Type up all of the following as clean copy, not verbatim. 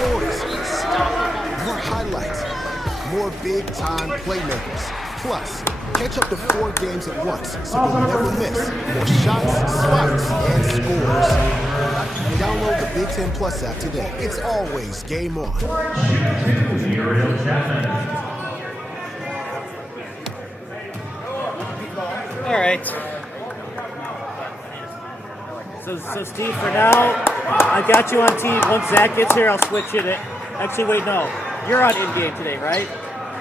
stories, more highlights, more big-time playmakers. Plus, catch up to 4 games at once so you'll never miss more shots, spikes, and scores. Download the Big Ten Plus app today. It's always game on. All right. So Steve, for now, I got you on team. Once Zach gets here, I'll switch it. Actually, wait, no. You're on in-game today, right?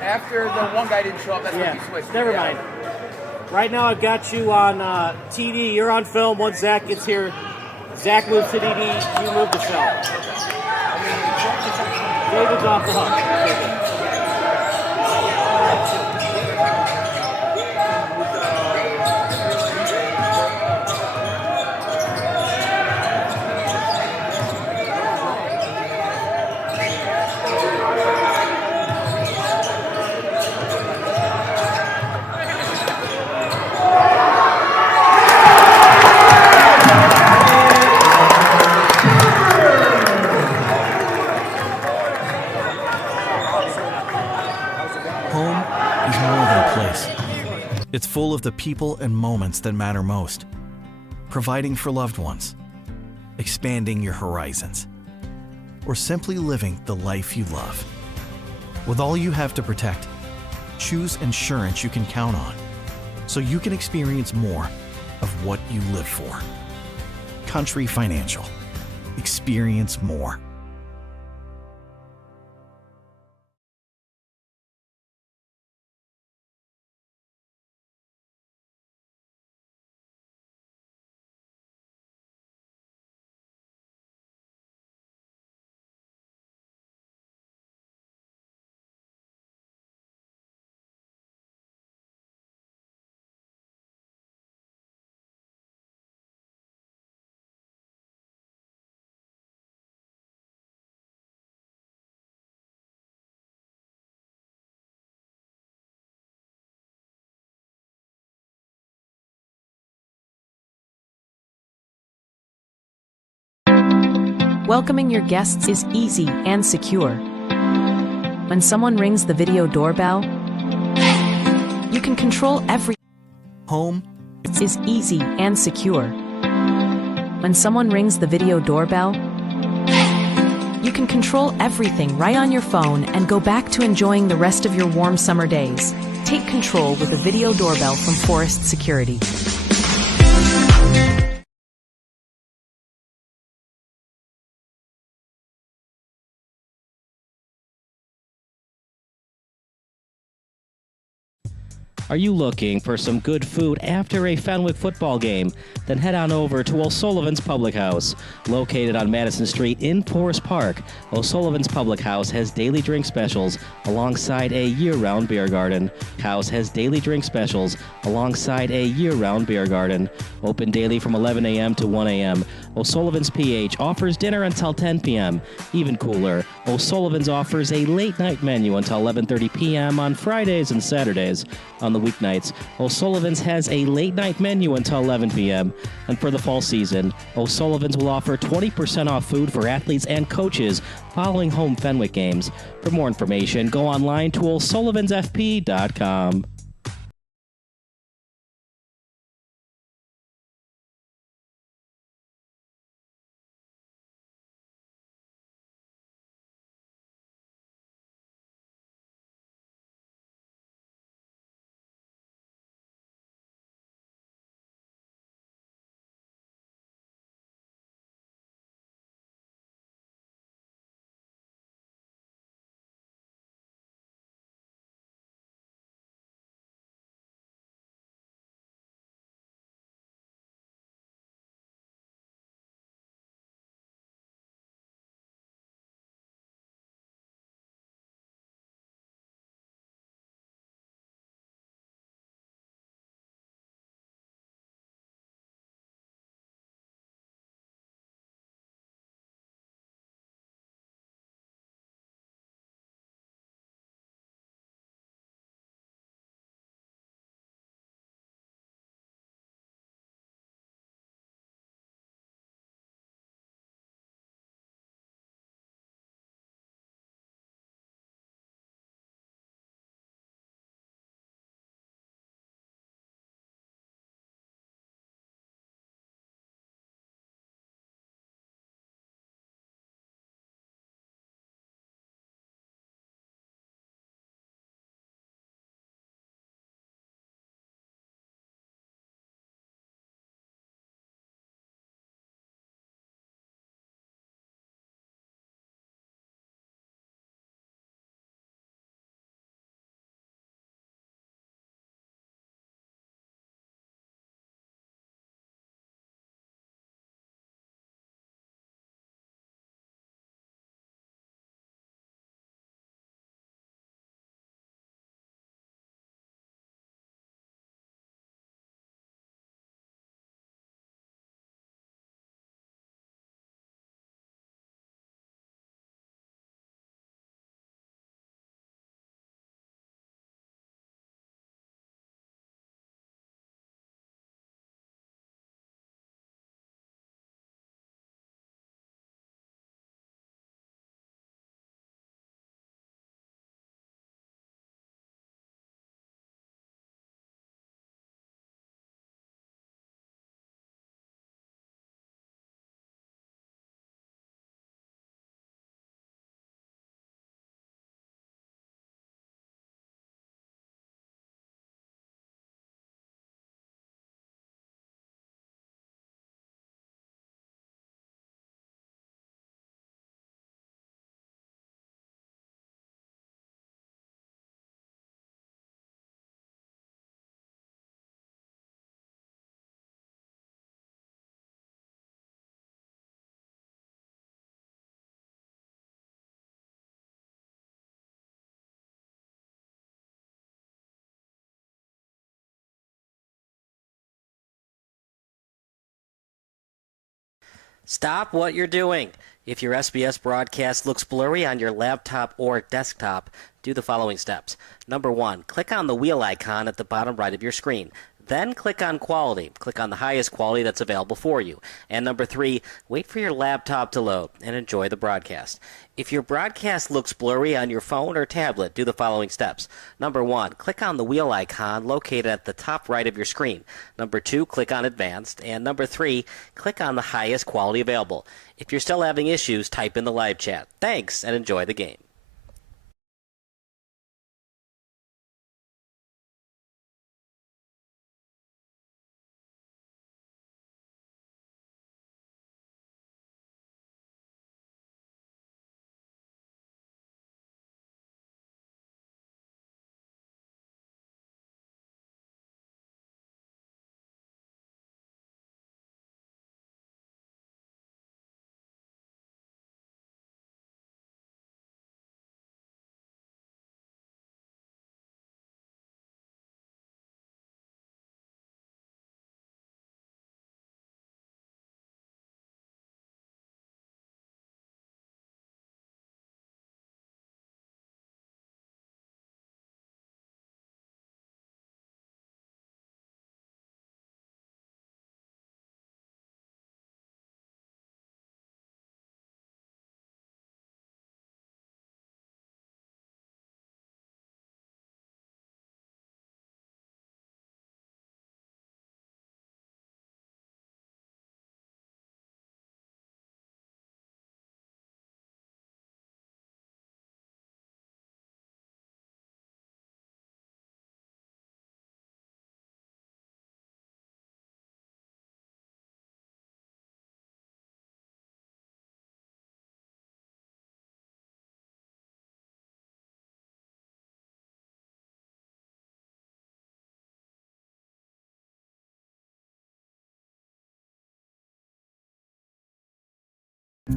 After the one guy didn't show up, that's when you switched. Never mind. Right now, I've got you on TD. You're on film. Once Zach gets here, Zach moves to DD. You move to film. David's off the hook. It's full of the people and moments that matter most. Providing for loved ones, expanding your horizons, or simply living the life you love. With all you have to protect, choose insurance you can count on, so you can experience more of what you live for. Country Financial. Experience more. Welcoming your guests is easy and secure. When someone rings the video doorbell, you can control every. Home is easy and secure. When someone rings the video doorbell, you can control everything right on your phone and go back to enjoying the rest of your warm summer days. Take control with a video doorbell from Forest Security. Are you looking for some good food after a Fenwick football game? Then head on over to O'Sullivan's Public House. Located on Madison Street in Forest Park, O'Sullivan's Public House has daily drink specials alongside a year-round beer garden. House has daily drink specials alongside a year-round beer garden. Open daily from 11 a.m. to 1 a.m. O'Sullivan's PH offers dinner until 10 p.m. Even cooler, O'Sullivan's offers a late-night menu until 11:30 p.m. on Fridays and Saturdays. On the weeknights, O'Sullivan's has a late-night menu until 11 p.m. And for the fall season, O'Sullivan's will offer 20% off food for athletes and coaches following home Fenwick games. For more information, go online to o'sullivansfp.com. Stop what you're doing. If your SBS broadcast looks blurry on your laptop or desktop, do the following steps. Number 1, click on the wheel icon at the bottom right of your screen. Then click on Quality. Click on the highest quality that's available for you. And number 3, wait for your laptop to load and enjoy the broadcast. If your broadcast looks blurry on your phone or tablet, do the following steps. Number 1, click on the wheel icon located at the top right of your screen. Number 2, click on Advanced. And number 3, click on the highest quality available. If you're still having issues, type in the live chat. Thanks, and enjoy the game.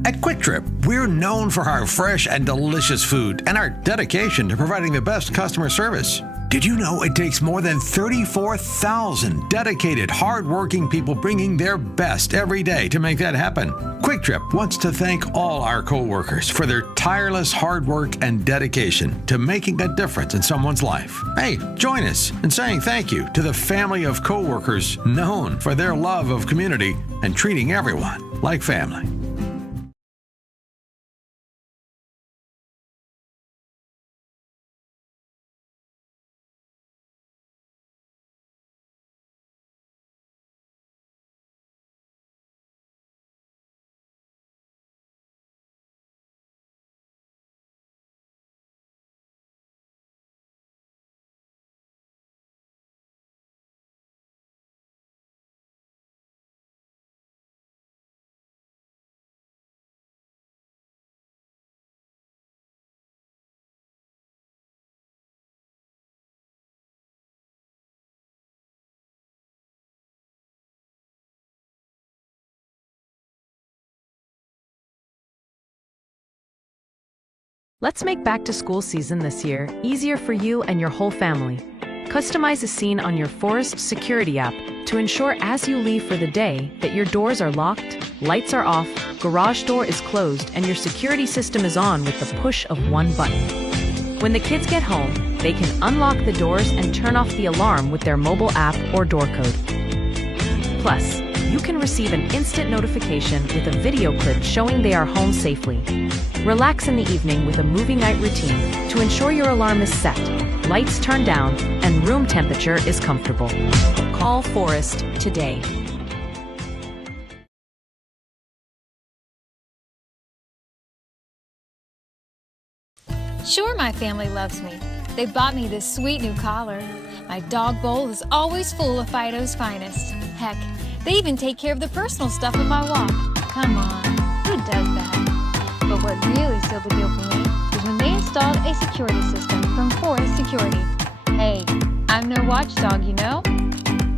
At Quick Trip, we're known for our fresh and delicious food and our dedication to providing the best customer service. Did you know it takes more than 34,000 dedicated, hard-working people bringing their best every day to make that happen? Quick Trip wants to thank all our co-workers for their tireless hard work and dedication to making a difference in someone's life. Hey, join us in saying thank you to the family of co-workers known for their love of community and treating everyone like family. Let's make back to school season this year easier for you and your whole family. Customize a scene on your Forest Security app to ensure as you leave for the day that your doors are locked, lights are off, garage door is closed, and your security system is on with the push of one button. When the kids get home, they can unlock the doors and turn off the alarm with their mobile app or door code. Plus, you can receive an instant notification with a video clip showing they are home safely. Relax in the evening with a movie night routine to ensure your alarm is set, lights turned down, and room temperature is comfortable. Call Forest today. Sure, my family loves me. They bought me this sweet new collar. My dog bowl is always full of Fido's finest. Heck, they even take care of the personal stuff in my walk. Come on, who does that? But what really sealed the deal for me was when they installed a security system from Forest Security. Hey, I'm no watchdog, you know?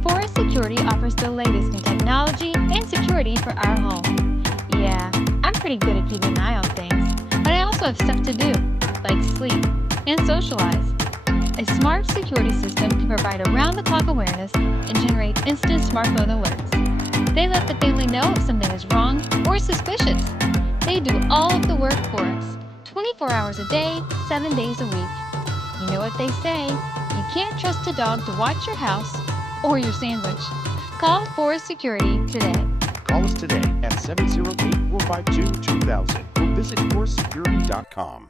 Forest Security offers the latest in technology and security for our home. Yeah, I'm pretty good at keeping an eye on things, but I also have stuff to do, like sleep and socialize. A smart security system can provide around-the-clock awareness and generate instant smartphone alerts. They let the family know if something is wrong or suspicious. They do all of the work for us, 24 hours a day, 7 days a week. You know what they say, you can't trust a dog to watch your house or your sandwich. Call Forest Security today. Call us today at 708-452-2000 or visit forestsecurity.com.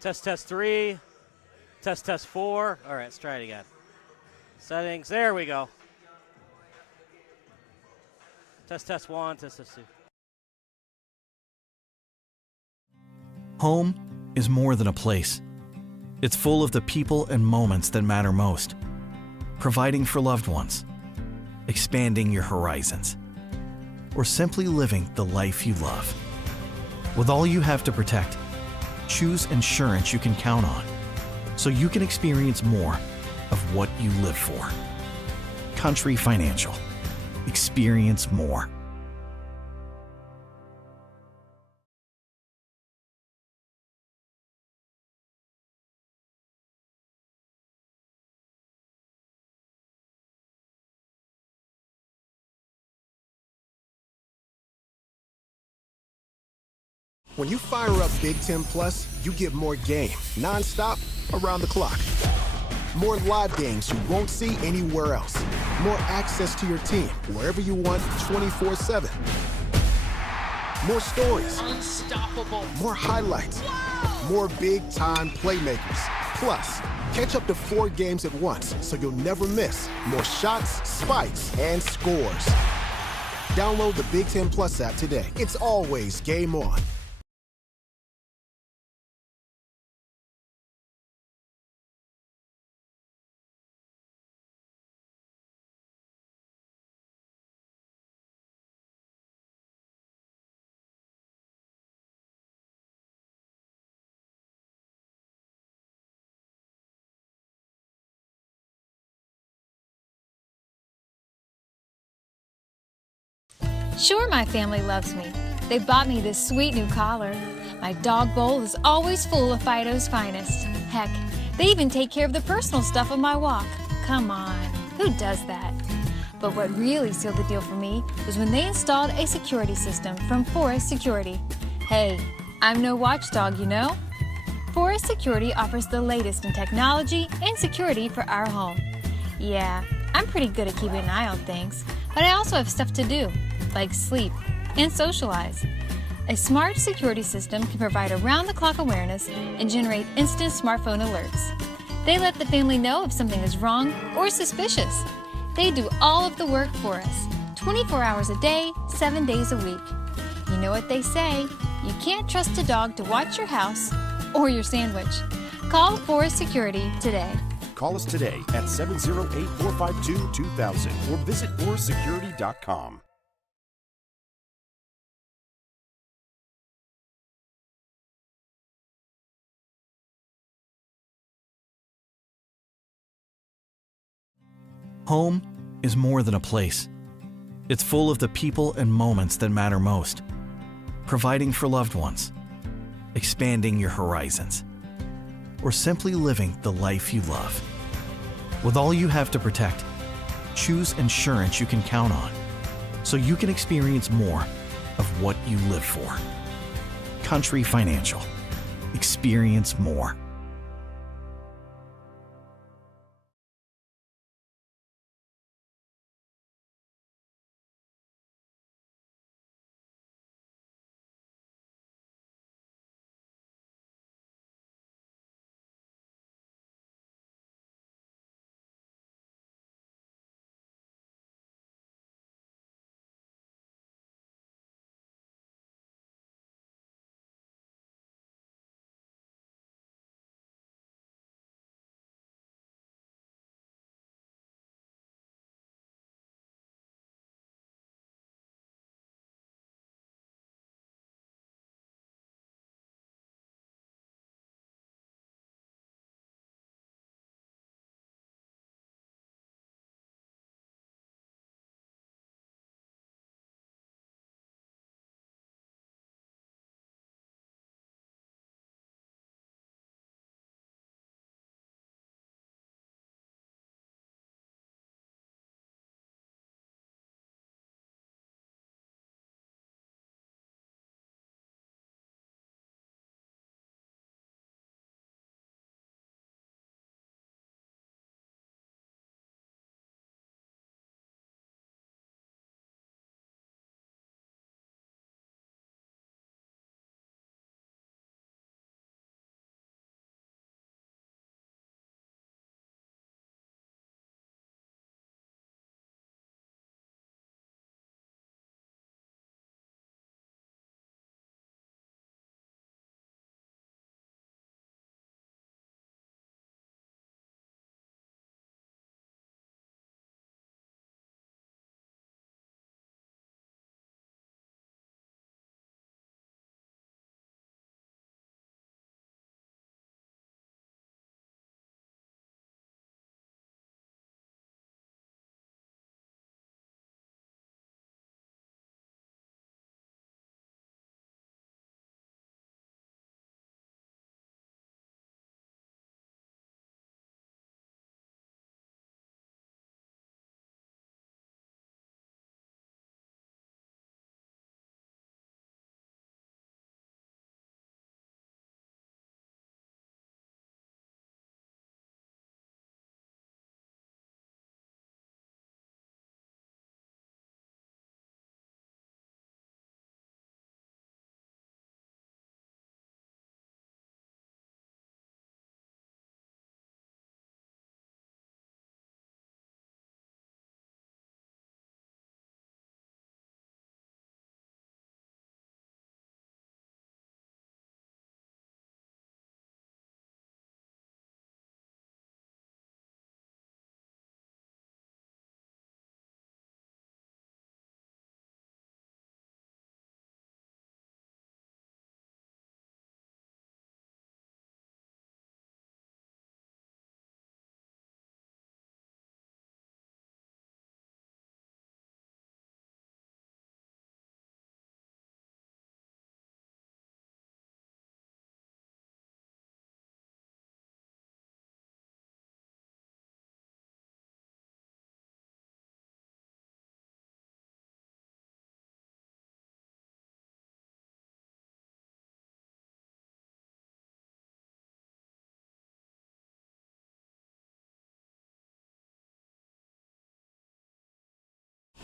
Test, test 3. Test, test 4. All right, let's try it again. Settings. There we go. Test, test 1. Test, test 2. Home is more than a place. It's full of the people and moments that matter most. Providing for loved ones, expanding your horizons, or simply living the life you love. With all you have to protect, choose insurance you can count on, so you can experience more of what you live for. Country Financial. Experience more. When you fire up Big Ten Plus, you get more game, non-stop, around the clock. More live games you won't see anywhere else. More access to your team, wherever you want, 24/7. More stories. Unstoppable. More highlights. More big-time playmakers. Plus, catch up to 4 games at once, so you'll never miss more shots, spikes, and scores. Download the Big Ten Plus app today. It's always game on. Sure, my family loves me. They bought me this sweet new collar. My dog bowl is always full of Fido's finest. Heck, they even take care of the personal stuff on my walk. Come on, who does that? But what really sealed the deal for me was when they installed a security system from Forest Security. Hey, I'm no watchdog, you know? Forest Security offers the latest in technology and security for our home. Yeah, I'm pretty good at keeping an eye on things, but I also have stuff to do, like sleep and socialize. A smart security system can provide around-the-clock awareness and generate instant smartphone alerts. They let the family know if something is wrong or suspicious. They do all of the work for us, 24 hours a day, 7 days a week. You know what they say, you can't trust a dog to watch your house or your sandwich. Call Forest Security today. Call us today at 708-452-2000 or visit forestsecurity.com. Home is more than a place. It's full of the people and moments that matter most. Providing for loved ones, expanding your horizons, or simply living the life you love. With all you have to protect, choose insurance you can count on, so you can experience more of what you live for. Country Financial. Experience more.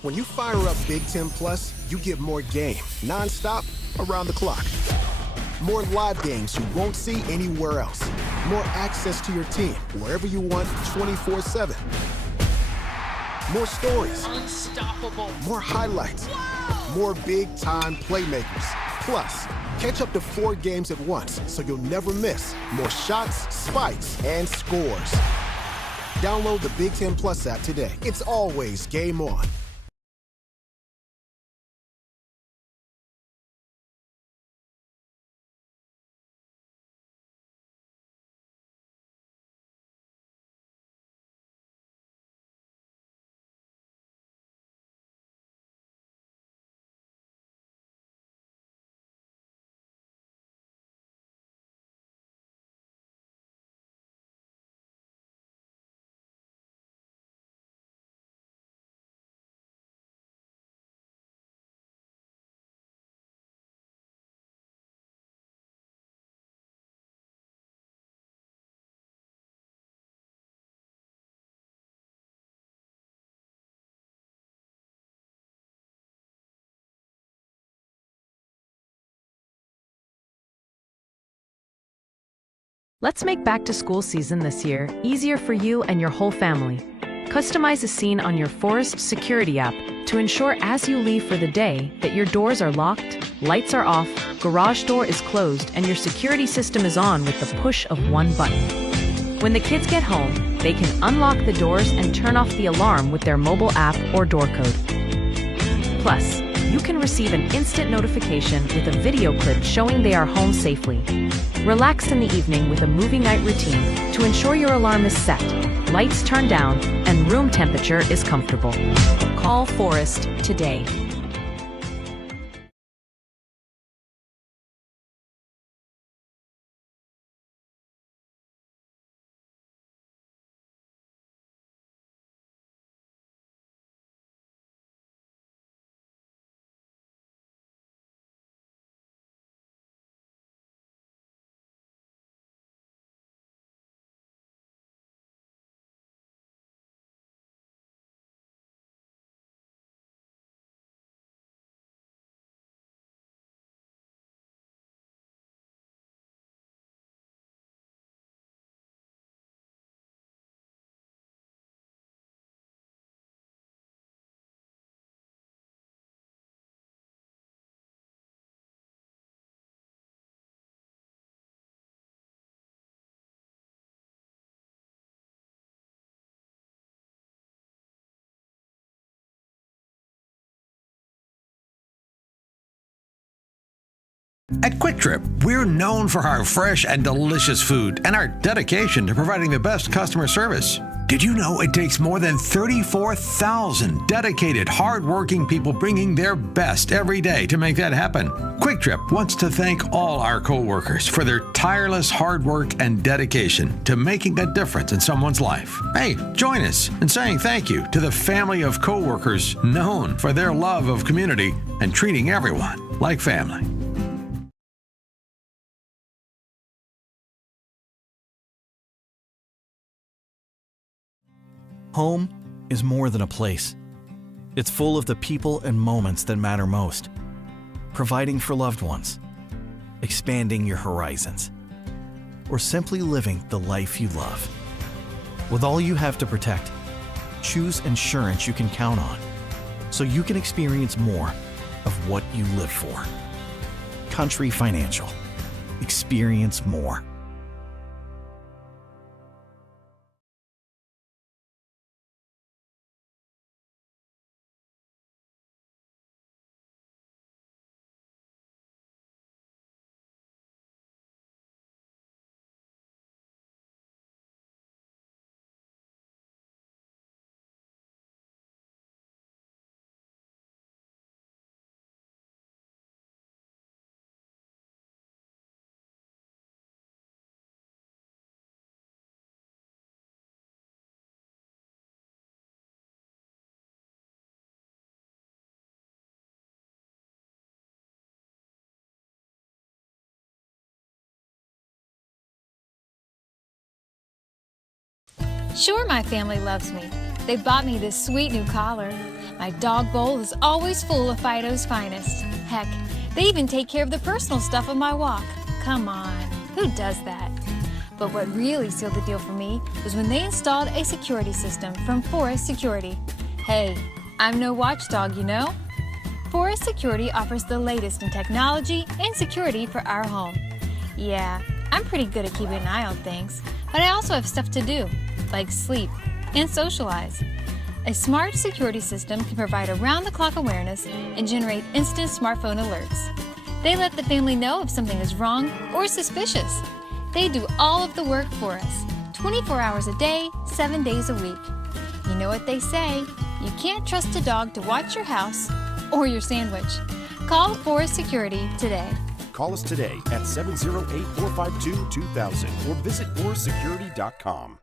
When you fire up Big Ten Plus, you get more game, nonstop, around the clock. More live games you won't see anywhere else. More access to your team, wherever you want, 24/7. More stories. Unstoppable. More highlights. More big-time playmakers. Plus, catch up to 4 games at once so you'll never miss more shots, spikes, and scores. Download the Big Ten Plus app today. It's always game on. Let's make back to school season this year easier for you and your whole family. Customize a scene on your Forest Security app to ensure as you leave for the day that your doors are locked, lights are off, garage door is closed, and your security system is on with the push of one button. When the kids get home, they can unlock the doors and turn off the alarm with their mobile app or door code. Plus, you can receive an instant notification with a video clip showing they are home safely. Relax in the evening with a movie night routine to ensure your alarm is set, lights turned down, and room temperature is comfortable. Call Forest today. At Quick Trip, we're known for our fresh and delicious food and our dedication to providing the best customer service. Did you know it takes more than 34,000 dedicated, hard-working people bringing their best every day to make that happen? Quick Trip wants to thank all our co-workers for their tireless hard work and dedication to making a difference in someone's life. Hey, join us in saying thank you to the family of co-workers known for their love of community and treating everyone like family. Home is more than a place. It's full of the people and moments that matter most. Providing for loved ones, expanding your horizons, or simply living the life you love. With all you have to protect, choose insurance you can count on so you can experience more of what you live for. Country Financial. Experience more. Sure, my family loves me. They bought me this sweet new collar. My dog bowl is always full of Fido's finest. Heck, they even take care of the personal stuff of my walk. Come on, who does that? But what really sealed the deal for me was when they installed a security system from Forest Security. Hey, I'm no watchdog, you know? Forest Security offers the latest in technology and security for our home. Yeah, I'm pretty good at keeping an eye on things, but I also have stuff to do, like sleep and socialize. A smart security system can provide around-the-clock awareness and generate instant smartphone alerts. They let the family know if something is wrong or suspicious. They do all of the work for us, 24 hours a day, 7 days a week. You know what they say, you can't trust a dog to watch your house or your sandwich. Call Forest Security today. Call us today at 708-452-2000 or visit forestsecurity.com.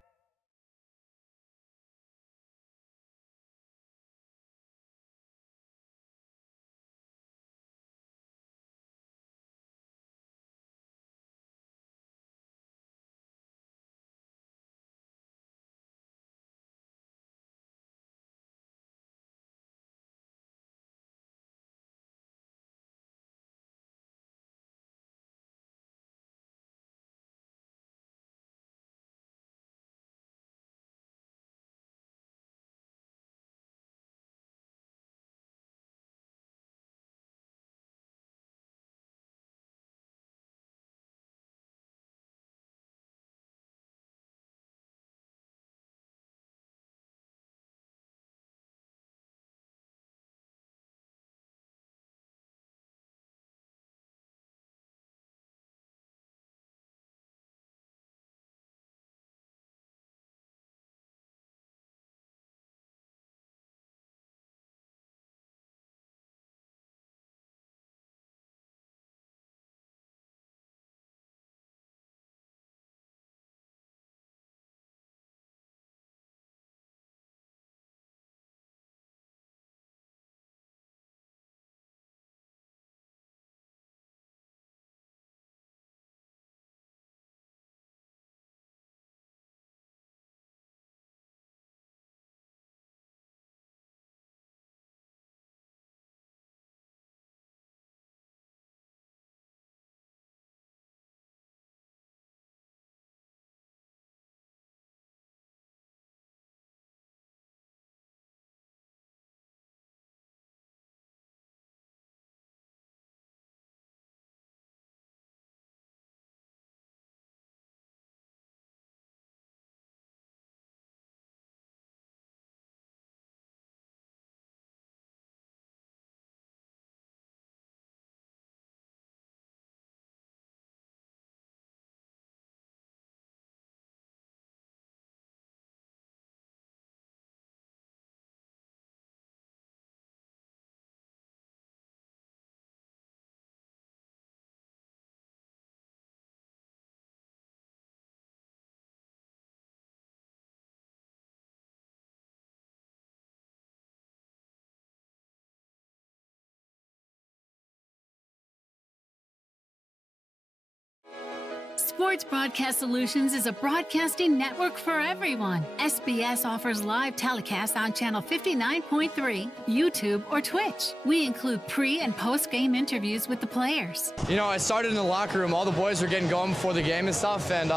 Sports Broadcast Solutions is a broadcasting network for everyone. SBS offers live telecasts on Channel 59.3, YouTube, or Twitch. We include pre- and post-game interviews with the players. You know, I started in the locker room. All the boys were getting going before the game and stuff, and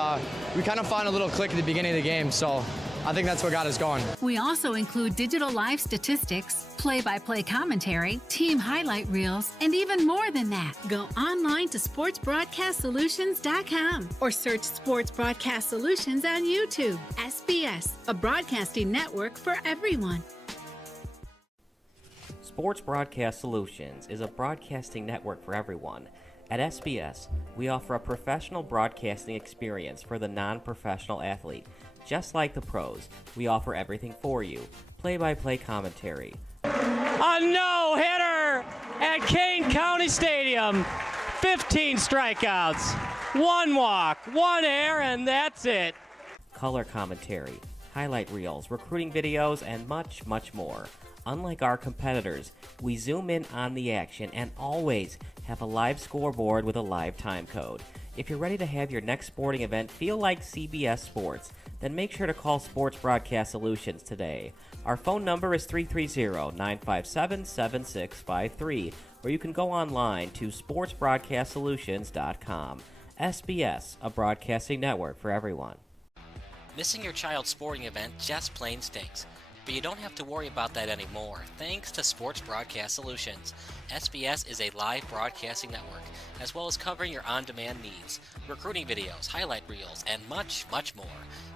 we kind of found a little click at the beginning of the game, so I think that's what got us going. We also include digital live statistics, play-by-play commentary, team highlight reels, and even more than that. Go online to sportsbroadcastsolutions.com or search Sports Broadcast Solutions on YouTube. SBS, a broadcasting network for everyone. Sports Broadcast Solutions is a broadcasting network for everyone. At SBS, we offer a professional broadcasting experience for the non-professional athlete. Just like the pros, we offer everything for you. Play-by-play commentary. A no-hitter at Kane County Stadium. 15 strikeouts, 1 walk, 1 error, and that's it. Color commentary, highlight reels, recruiting videos, and much, much more. Unlike our competitors, we zoom in on the action and always have a live scoreboard with a live time code. If you're ready to have your next sporting event feel like CBS Sports, then make sure to call Sports Broadcast Solutions today. Our phone number is 330-957-7653, or you can go online to sportsbroadcastsolutions.com. SBS, a broadcasting network for everyone. Missing your child's sporting event just plain stinks. But you don't have to worry about that anymore, thanks to Sports Broadcast Solutions. SBS is a live broadcasting network, as well as covering your on-demand needs, recruiting videos, highlight reels, and much, much more.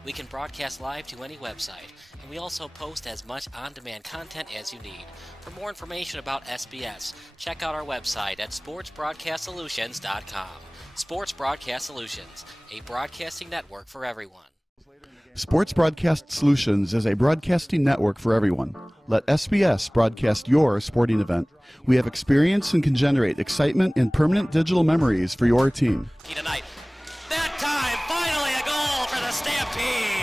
We can broadcast live to any website, and we also post as much on-demand content as you need. For more information about SBS, check out our website at sportsbroadcastsolutions.com. Sports Broadcast Solutions, a broadcasting network for everyone. Sports Broadcast Solutions is a broadcasting network for everyone. Let SBS broadcast your sporting event. We have experience and can generate excitement and permanent digital memories for your team. Tonight. That time, finally a goal for the Stampede!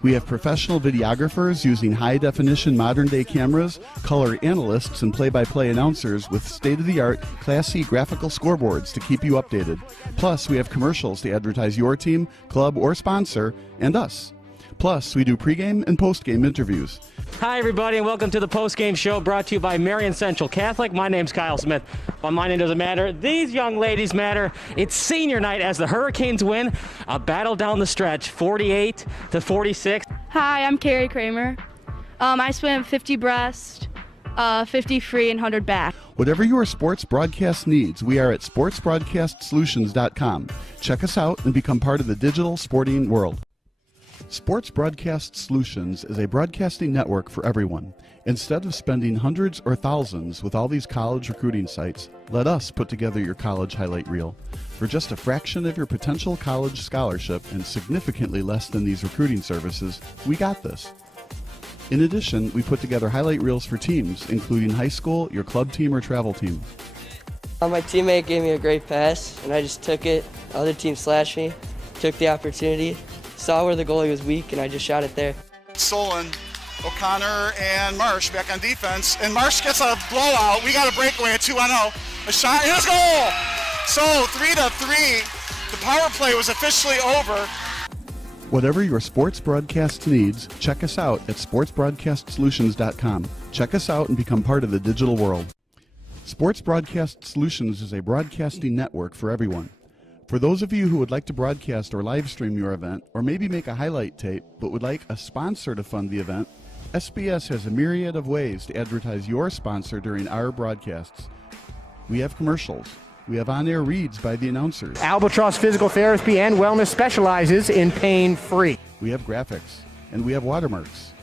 We have professional videographers using high-definition modern-day cameras, color analysts, and play-by-play announcers with state-of-the-art, classy graphical scoreboards to keep you updated. Plus, we have commercials to advertise your team, club, or sponsor, and us. Plus, we do pregame and postgame interviews. Hi, everybody, and welcome to the postgame show brought to you by Marion Central Catholic. My name's Kyle Smith, but my name doesn't matter. These young ladies matter. It's senior night as the Hurricanes win a battle down the stretch, 48-46. Hi, I'm Carrie Kramer. I swim 50 breast, 50 free, and 100 back. Whatever your sports broadcast needs, we are at sportsbroadcastsolutions.com. Check us out and become part of the digital sporting world. Sports Broadcast Solutions is a broadcasting network for everyone. Instead of spending hundreds or thousands with all these college recruiting sites, let us put together your college highlight reel. For just a fraction of your potential college scholarship and significantly less than these recruiting services, we got this. In addition, we put together highlight reels for teams, including high school, your club team, or travel team. My teammate gave me a great pass, and I just took it. The other team slashed me, took the opportunity, saw where the goalie was weak, and I just shot it there. Solon, O'Connor, and Marsh back on defense, and Marsh gets a blowout. We got a breakaway at 2-0. A shot, and a goal! So 3-3. The power play was officially over. Whatever your sports broadcast needs, check us out at sportsbroadcastsolutions.com. Check us out and become part of the digital world. Sports Broadcast Solutions is a broadcasting network for everyone. For those of you who would like to broadcast or live stream your event, or maybe make a highlight tape but would like a sponsor to fund the event, SBS has a myriad of ways to advertise your sponsor during our broadcasts. We have commercials. We have on-air reads by the announcers. Albatross Physical Therapy and Wellness specializes in pain-free. We have graphics, and we have watermarks.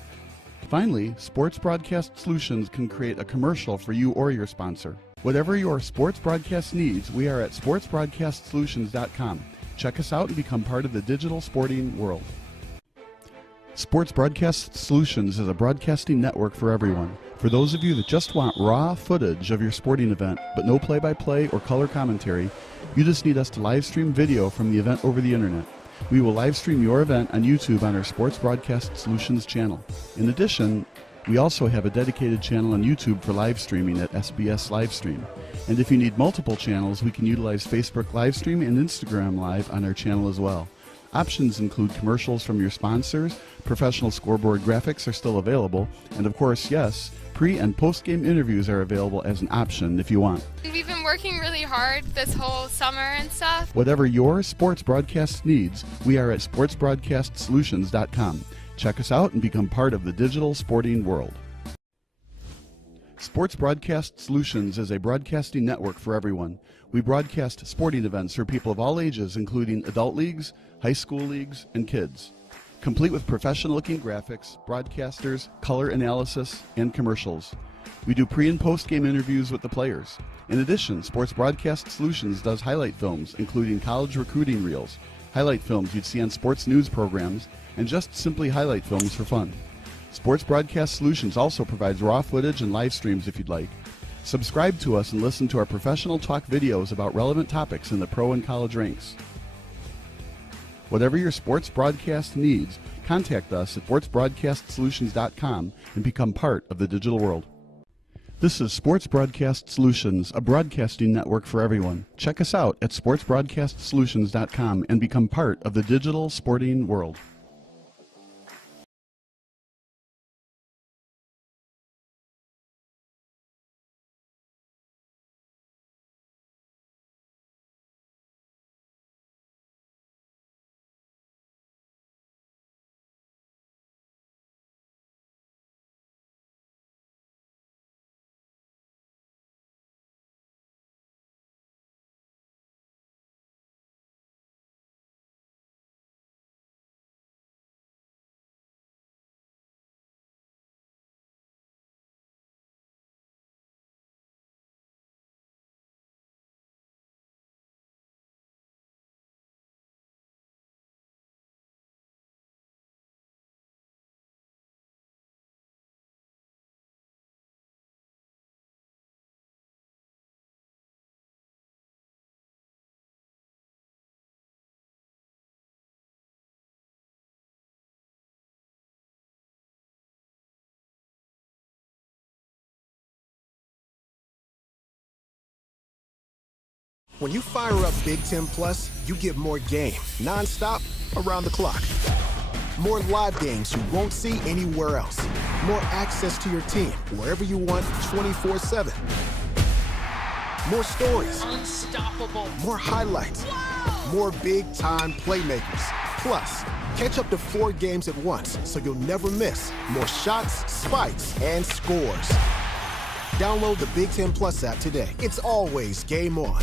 Finally, Sports Broadcast Solutions can create a commercial for you or your sponsor. Whatever your sports broadcast needs, we are at sportsbroadcastsolutions.com. Check us out and become part of the digital sporting world. Sports Broadcast Solutions is a broadcasting network for everyone. For those of you that just want raw footage of your sporting event, but no play-by-play or color commentary, you just need us to live stream video from the event over the internet. We will live stream your event on YouTube on our Sports Broadcast Solutions channel. In addition, we also have a dedicated channel on YouTube for live streaming at SBS Livestream. And if you need multiple channels, we can utilize Facebook Livestream and Instagram Live on our channel as well. Options include commercials from your sponsors, professional scoreboard graphics are still available, and of course, yes, pre- and post-game interviews are available as an option if you want. We've been working really hard this whole summer and stuff. Whatever your sports broadcast needs, we are at sportsbroadcastsolutions.com. Check us out and become part of the digital sporting world. Sports Broadcast Solutions is a broadcasting network for everyone. We broadcast sporting events for people of all ages, including adult leagues, high school leagues, and kids. Complete with professional-looking graphics, broadcasters, color analysis, and commercials. We do pre- and post-game interviews with the players. In addition, Sports Broadcast Solutions does highlight films, including college recruiting reels, highlight films you'd see on sports news programs, and just simply highlight films for fun. Sports Broadcast Solutions also provides raw footage and live streams if you'd like. Subscribe to us and listen to our professional talk videos about relevant topics in the pro and college ranks. Whatever your sports broadcast needs, contact us at sportsbroadcastsolutions.com and become part of the digital world. This is Sports Broadcast Solutions, a broadcasting network for everyone. Check us out at sportsbroadcastsolutions.com and become part of the digital sporting world. When you fire up Big Ten Plus, you get more game, non-stop, around the clock. More live games you won't see anywhere else. More access to your team, wherever you want, 24/7. More stories. Unstoppable. More highlights. More big-time playmakers. Plus, catch up to 4 games at once, so you'll never miss more shots, spikes, and scores. Download the Big Ten Plus app today. It's always game on.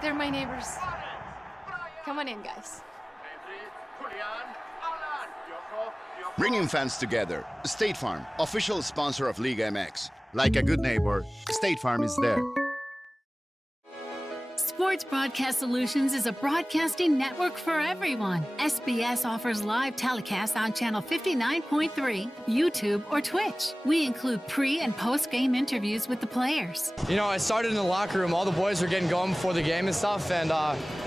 They're my neighbors. Come on in, guys. Bringing fans together. State Farm, official sponsor of Liga MX. Like a good neighbor, State Farm is there. Sports Broadcast Solutions is a broadcasting network for everyone. SBS offers live telecasts on channel 59.3, YouTube, or Twitch. We include pre- and post-game interviews with the players. You know, I started in the locker room. All the boys were getting going before the game and stuff, and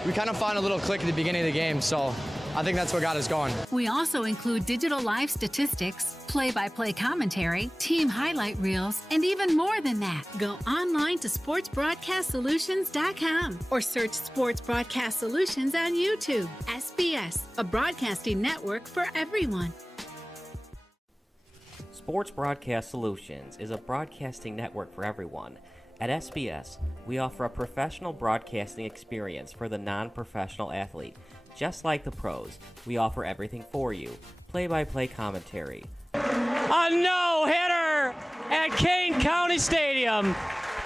we kind of found a little click at the beginning of the game, so I think that's what got us going. We also include digital live statistics, play-by-play commentary, team highlight reels, and even more than that. Go online to sportsbroadcastsolutions.com or search Sports Broadcast Solutions on YouTube. SBS, a broadcasting network for everyone. Sports Broadcast Solutions is a broadcasting network for everyone. At SBS, we offer a professional broadcasting experience for the non-professional athlete. Just like the pros, we offer everything for you. Play-by-play commentary. A no-hitter at Kane County Stadium.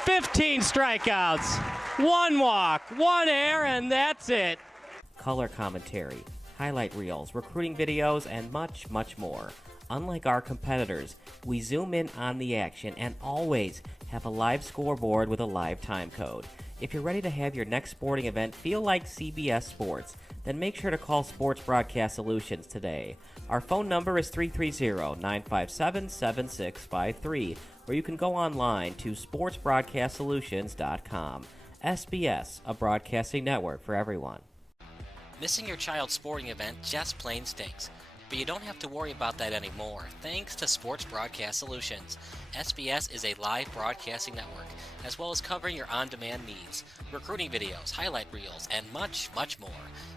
15 strikeouts, 1 walk, 1 error, and that's it. Color commentary, highlight reels, recruiting videos, and much, much more. Unlike our competitors, we zoom in on the action and always have a live scoreboard with a live time code. If you're ready to have your next sporting event feel like CBS Sports, then make sure to call Sports Broadcast Solutions today. Our phone number is 330-957-7653, or you can go online to sportsbroadcastsolutions.com. SBS, a broadcasting network for everyone. Missing your child's sporting event just plain stinks. But you don't have to worry about that anymore, thanks to Sports Broadcast Solutions. SBS is a live broadcasting network, as well as covering your on-demand needs, recruiting videos, highlight reels, and much, much more.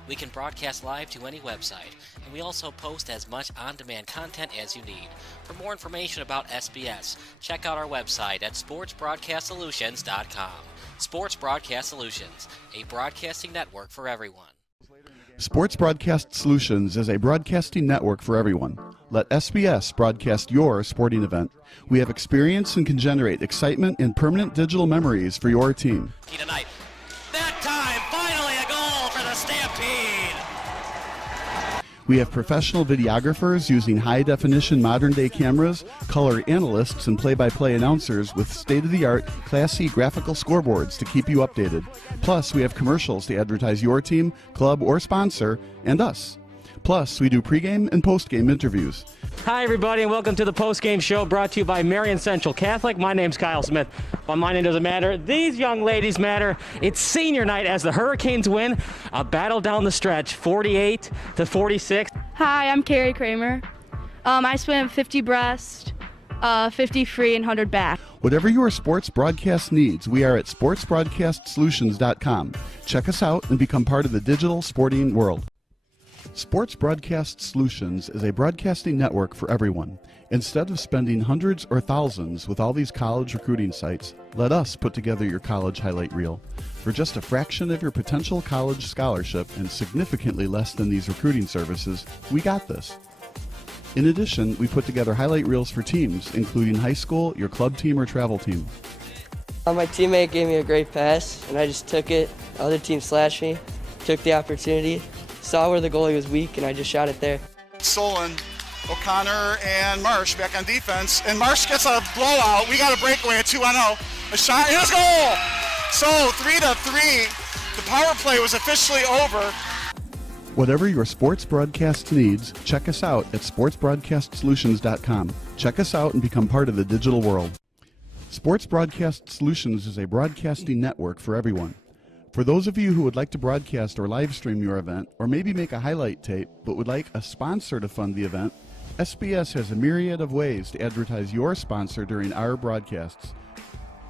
We can broadcast live to any website, and we also post as much on-demand content as you need. For more information about SBS, check out our website at sportsbroadcastsolutions.com. Sports Broadcast Solutions, a broadcasting network for everyone. Sports Broadcast Solutions is a broadcasting network for everyone. Let SBS broadcast your sporting event. We have experience and can generate excitement and permanent digital memories for your team. Tonight. That time, finally a goal for the Stampede! We have professional videographers using high-definition modern-day cameras, color analysts, and play-by-play announcers with state-of-the-art, classy graphical scoreboards to keep you updated. Plus, we have commercials to advertise your team, club, or sponsor, and us. Plus, we do pregame and postgame interviews. Hi, everybody, and welcome to the post-game show brought to you by Marion Central Catholic. My name's Kyle Smith, but my name doesn't matter. These young ladies matter. It's senior night as the Hurricanes win a battle down the stretch, 48-46. Hi, I'm Carrie Kramer. I swim 50 breast, 50 free, and 100 back. Whatever your sports broadcast needs, we are at sportsbroadcastsolutions.com. Check us out and become part of the digital sporting world. Sports Broadcast Solutions is a broadcasting network for everyone. Instead of spending hundreds or thousands with all these college recruiting sites, let us put together your college highlight reel. For just a fraction of your potential college scholarship and significantly less than these recruiting services, we got this. In addition, we put together highlight reels for teams, including high school, your club team, or travel team. My teammate gave me a great pass, and I just took it. Other team slashed me, took the opportunity, saw where the goalie was weak, and I just shot it there. Solon, O'Connor, and Marsh back on defense. And Marsh gets a blowout. We got a breakaway at 2-0. A shot, and a goal! So 3-3. The power play was officially over. Whatever your sports broadcast needs, check us out at sportsbroadcastsolutions.com. Check us out and become part of the digital world. Sports Broadcast Solutions is a broadcasting network for everyone. For those of you who would like to broadcast or live stream your event, or maybe make a highlight tape, but would like a sponsor to fund the event, SBS has a myriad of ways to advertise your sponsor during our broadcasts.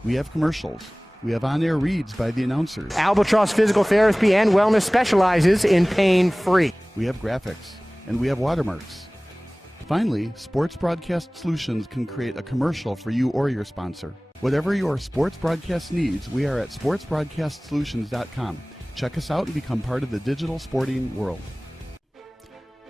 We have commercials. We have on-air reads by the announcers. Albatross Physical Therapy and Wellness specializes in pain-free. We have graphics, and we have watermarks. Finally, Sports Broadcast Solutions can create a commercial for you or your sponsor. Whatever your sports broadcast needs, we are at sportsbroadcastsolutions.com. Check us out and become part of the digital sporting world.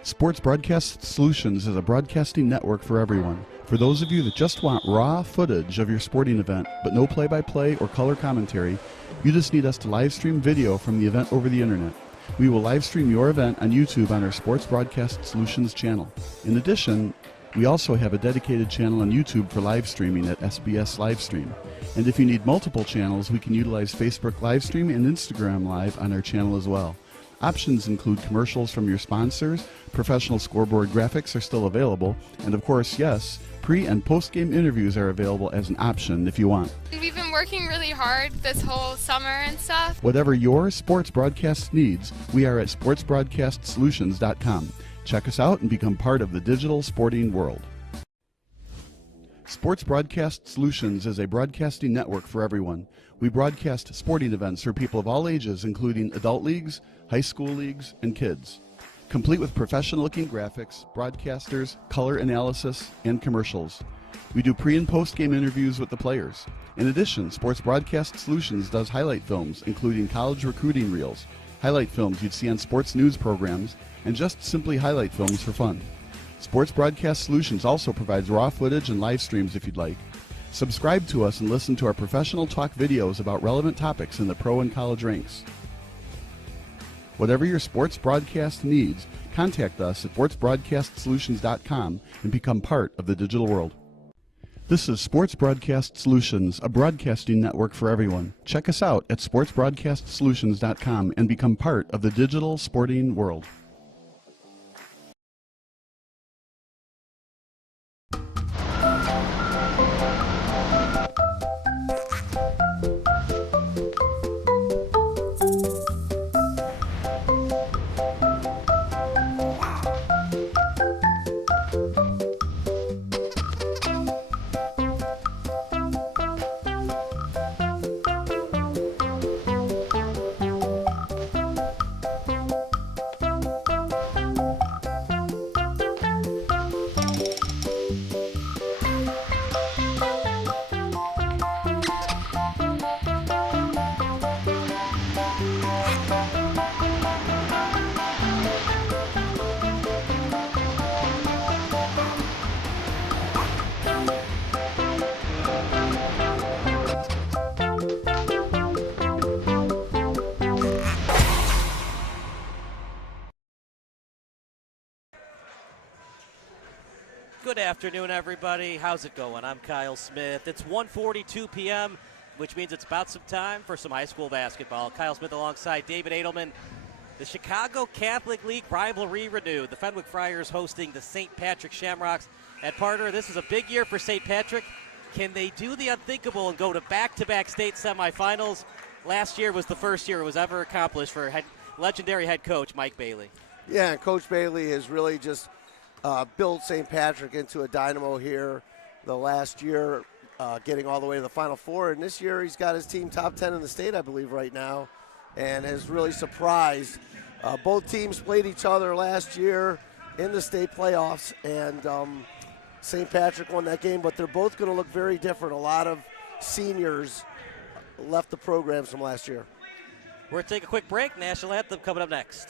Sports Broadcast Solutions is a broadcasting network for everyone. For those of you that just want raw footage of your sporting event, but no play-by-play or color commentary, you just need us to live stream video from the event over the internet. We will live stream your event on YouTube on our Sports Broadcast Solutions channel. In addition, we also have a dedicated channel on YouTube for live streaming at SBS Livestream. And if you need multiple channels, we can utilize Facebook Livestream and Instagram Live on our channel as well. Options include commercials from your sponsors, professional scoreboard graphics are still available, and of course, yes, pre- and post-game interviews are available as an option if you want. We've been working really hard this whole summer and stuff. Whatever your sports broadcast needs, we are at sportsbroadcastsolutions.com. Check us out and become part of the digital sporting world. Sports Broadcast Solutions is a broadcasting network for everyone. We broadcast sporting events for people of all ages, including adult leagues, high school leagues, and kids. Complete with professional-looking graphics, broadcasters, color analysis, and commercials. We do pre- and post-game interviews with the players. In addition, Sports Broadcast Solutions does highlight films, including college recruiting reels, highlight films you'd see on sports news programs, and just simply highlight films for fun. Sports Broadcast Solutions also provides raw footage and live streams if you'd like. Subscribe to us and listen to our professional talk videos about relevant topics in the pro and college ranks. Whatever your sports broadcast needs, contact us at sportsbroadcastsolutions.com and become part of the digital world. This is Sports Broadcast Solutions, a broadcasting network for everyone. Check us out at sportsbroadcastsolutions.com and become part of the digital sporting world. Good afternoon, everybody. How's it going? I'm Kyle Smith. It's 1:42 p.m., which means it's about some time for some high school basketball. Kyle Smith alongside David Edelman. The Chicago Catholic League rivalry renewed. The Fenwick Friars hosting the St. Patrick Shamrocks at Parter. This is a big year for St. Patrick. Can they do the unthinkable and go to back-to-back state semifinals? Last year was the first year it was ever accomplished for legendary head coach Mike Bailey. Yeah, and Coach Bailey has really just built St. Patrick into a dynamo here the last year, getting all the way to the Final Four. And this year he's got his team top 10 in the state, I believe, right now, and has really surprised. Both teams played each other last year in the state playoffs, and St. Patrick won that game, but they're both going to look very different. A lot of seniors left the programs from last year. We're going to take a quick break. National Anthem coming up next.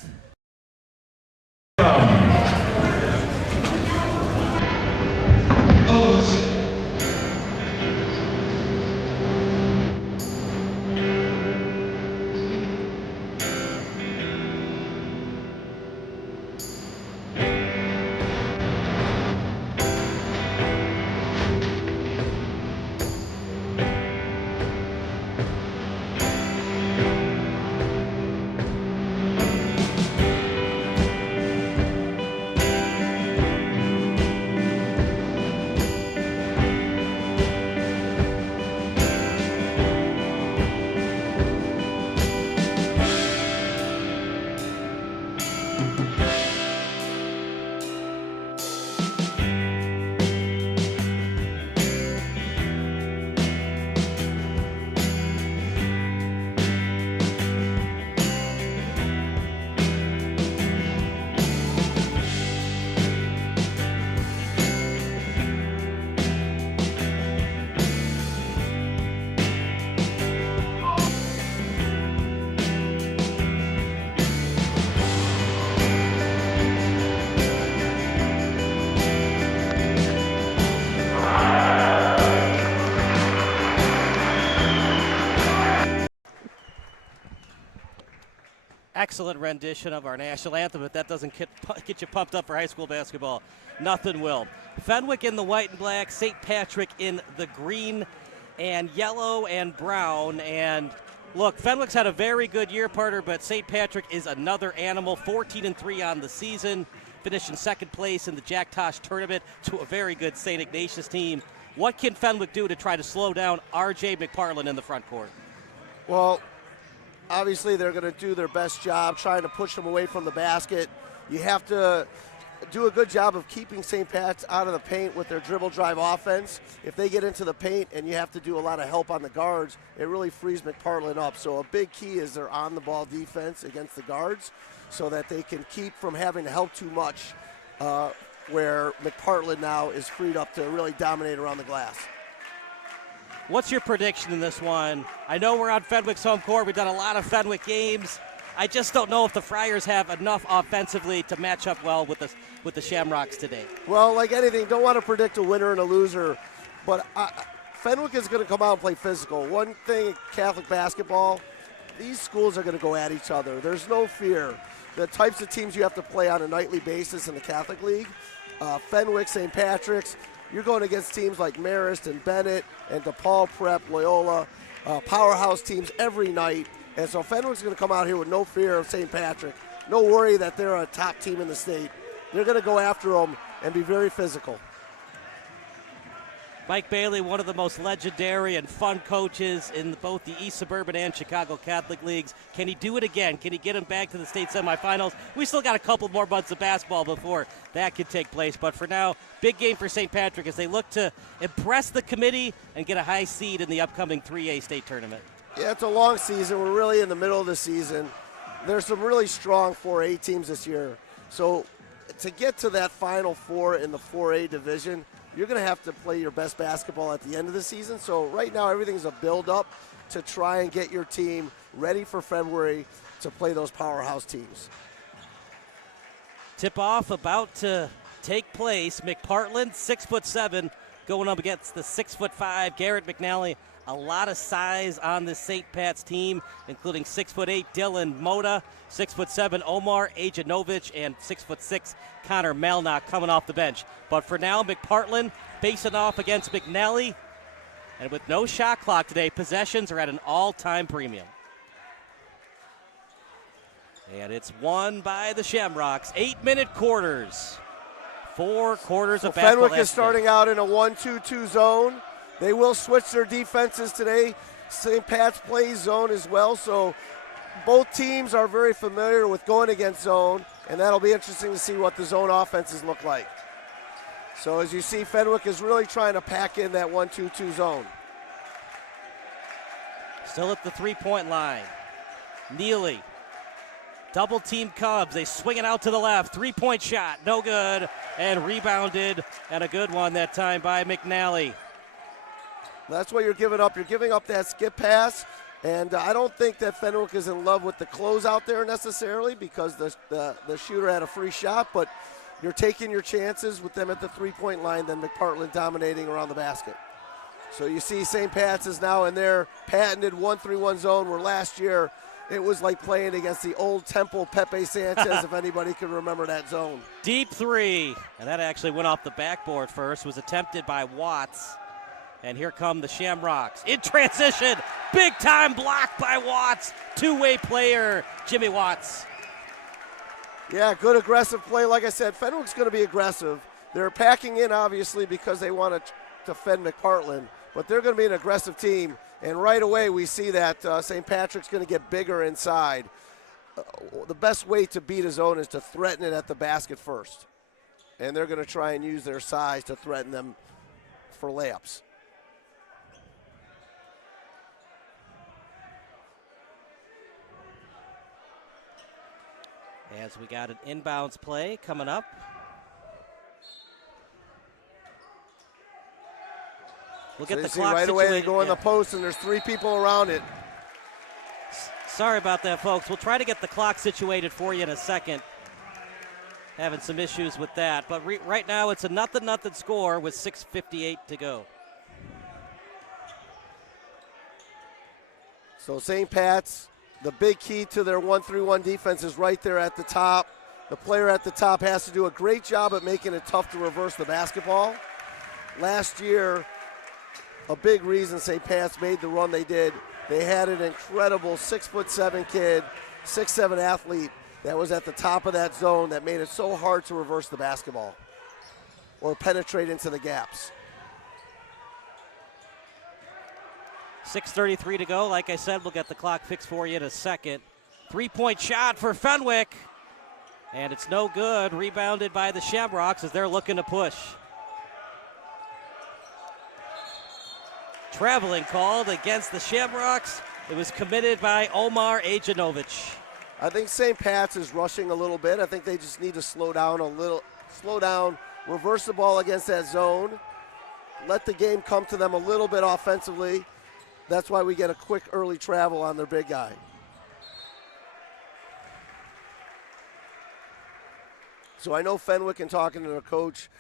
Excellent rendition of our national anthem, but that doesn't get you pumped up for high school basketball. Nothing will. Fenwick in the white and black, St. Patrick in the green and yellow and brown. And look, Fenwick's had a very good year, Parter, but St. Patrick is another animal. 14-3 on the season, finishing second place in the Jack Tosh tournament to a very good St. Ignatius team. What can Fenwick do to try to slow down R.J. McPartland in the front court? Well, obviously, they're going to do their best job trying to push them away from the basket. You have to do a good job of keeping St. Pat's out of the paint with their dribble drive offense. If they get into the paint and you have to do a lot of help on the guards, it really frees McPartland up. So a big key is their on-the-ball defense against the guards so that they can keep from having to help too much, where McPartland now is freed up to really dominate around the glass. What's your prediction in this one? I know we're on Fenwick's home court. We've done a lot of Fenwick games. I just don't know if the Friars have enough offensively to match up well with the Shamrocks today. Well, like anything, don't want to predict a winner and a loser, but Fenwick is going to come out and play physical. One thing in Catholic basketball, these schools are going to go at each other. There's no fear. The types of teams you have to play on a nightly basis in the Catholic League, Fenwick, St. Patrick's, you're going against teams like Marist and Bennett and DePaul Prep, Loyola, powerhouse teams every night. And so Fenwick's going to come out here with no fear of St. Patrick. No worry that they're a top team in the state. They're going to go after them and be very physical. Mike Bailey, one of the most legendary and fun coaches in both the East Suburban and Chicago Catholic Leagues. Can he do it again? Can he get him back to the state semifinals? We still got a couple more months of basketball before that could take place. But for now, big game for St. Patrick as they look to impress the committee and get a high seed in the upcoming 3A state tournament. Yeah, it's a long season. We're really in the middle of the season. There's some really strong 4A teams this year. So to get to that Final Four in the 4A division, you're going to have to play your best basketball at the end of the season. So right now everything's a build-up to try and get your team ready for February to play those powerhouse teams. Tip-off about to take place. McPartland, 6'7", going up against the 6'5", Garrett McNally. A lot of size on this St. Pat's team, including 6'8", Dylan Moda, 6'7", Omar Ajanovich, and 6'6", Connor Malnock coming off the bench. But for now, McPartland facing off against McNally. And with no shot clock today, possessions are at an all-time premium. And it's won by the Shamrocks. 8-minute quarters. 4 quarters of basketball. Fenwick is starting out in a 1-2-2 zone. They will switch their defenses today. St. Pat's plays zone as well, so both teams are very familiar with going against zone, and that'll be interesting to see what the zone offenses look like. So as you see, Fenwick is really trying to pack in that 1-2-2 zone. Still at the three-point line. Neely. Double team Cubs. They swing it out to the left. 3-point shot. No good. And rebounded. And a good one that time by McNally. That's what you're giving up. You're giving up that skip pass. And I don't think that Fenwick is in love with the close out there necessarily because the shooter had a free shot. But you're taking your chances with them at the three-point line than McPartland dominating around the basket. So you see St. Pat's is now in their patented 1-3-1 zone where last year it was like playing against the old Temple Pepe Sanchez, if anybody can remember that zone. Deep three. And that actually went off the backboard first. Was attempted by Watts. And here come the Shamrocks. In transition. Big time block by Watts. Two-way player, Jimmy Watts. Yeah, good aggressive play. Like I said, Fenwick's going to be aggressive. They're packing in, obviously, because they want to defend McPartland. But they're going to be an aggressive team. And right away we see that St. Patrick's going to get bigger inside. The best way to beat a zone is to threaten it at the basket first. And they're going to try and use their size to threaten them for layups. As we got an inbounds play coming up. We'll get the clock right away they situated. go in the post and there's 3 people around it. Sorry about that, folks. We'll try to get the clock situated for you in a second. Having some issues with that. But right now it's a 0-0 score with 6:58 to go. So St. Pat's, the big key to their 1-3-1 defense is right there at the top. The player at the top has to do a great job at making it tough to reverse the basketball. Last year, a big reason St. Pat's made the run they did, they had an incredible 6'7" kid, 6'7" athlete that was at the top of that zone that made it so hard to reverse the basketball or penetrate into the gaps. 6:33 to go. Like I said, we'll get the clock fixed for you in a second. 3-point shot for Fenwick. And it's no good. Rebounded by the Shamrocks as they're looking to push. Traveling called against the Shamrocks. It was committed by Omar Ajanovic. I think St. Pat's is rushing a little bit. I think they just need to slow down, reverse the ball against that zone, let the game come to them a little bit offensively. That's why we get a quick early travel on their big guy. So I know Fenwick, and talking to their coach,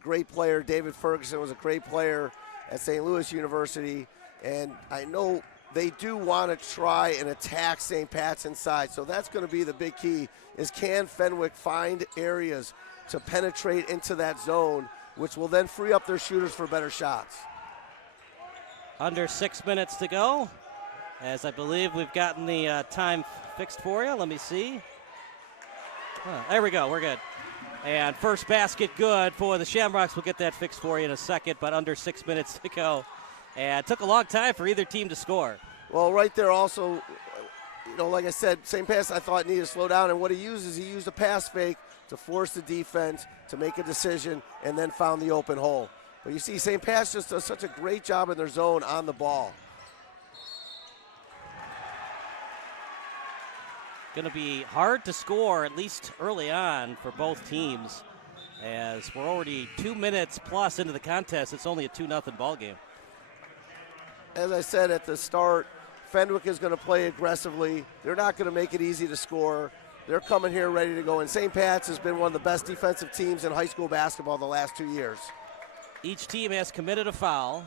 great player, David Ferguson was a great player at St. Louis University, and I know they do want to try and attack St. Pat's inside. So that's going to be the big key, is can Fenwick find areas to penetrate into that zone, which will then free up their shooters for better shots. Under 6 minutes to go, as I believe we've gotten the time fixed for you. Let me see. There we go, we're good. And first basket good for the Shamrocks. We'll get that fixed for you in a second, but under 6 minutes to go. And it took a long time for either team to score. Well, right there also, like I said, St. Pat's I thought needed to slow down, and what he used a pass fake to force the defense to make a decision and then found the open hole. But you see, St. Pat's just does such a great job in their zone on the ball. Going to be hard to score, at least early on, for both teams, as we're already 2 minutes plus into the contest. It's only a 2-0 ball game. As I said at the start, Fenwick is going to play aggressively. They're not going to make it easy to score. They're coming here ready to go. And St. Pat's has been one of the best defensive teams in high school basketball the last 2 years. Each team has committed a foul.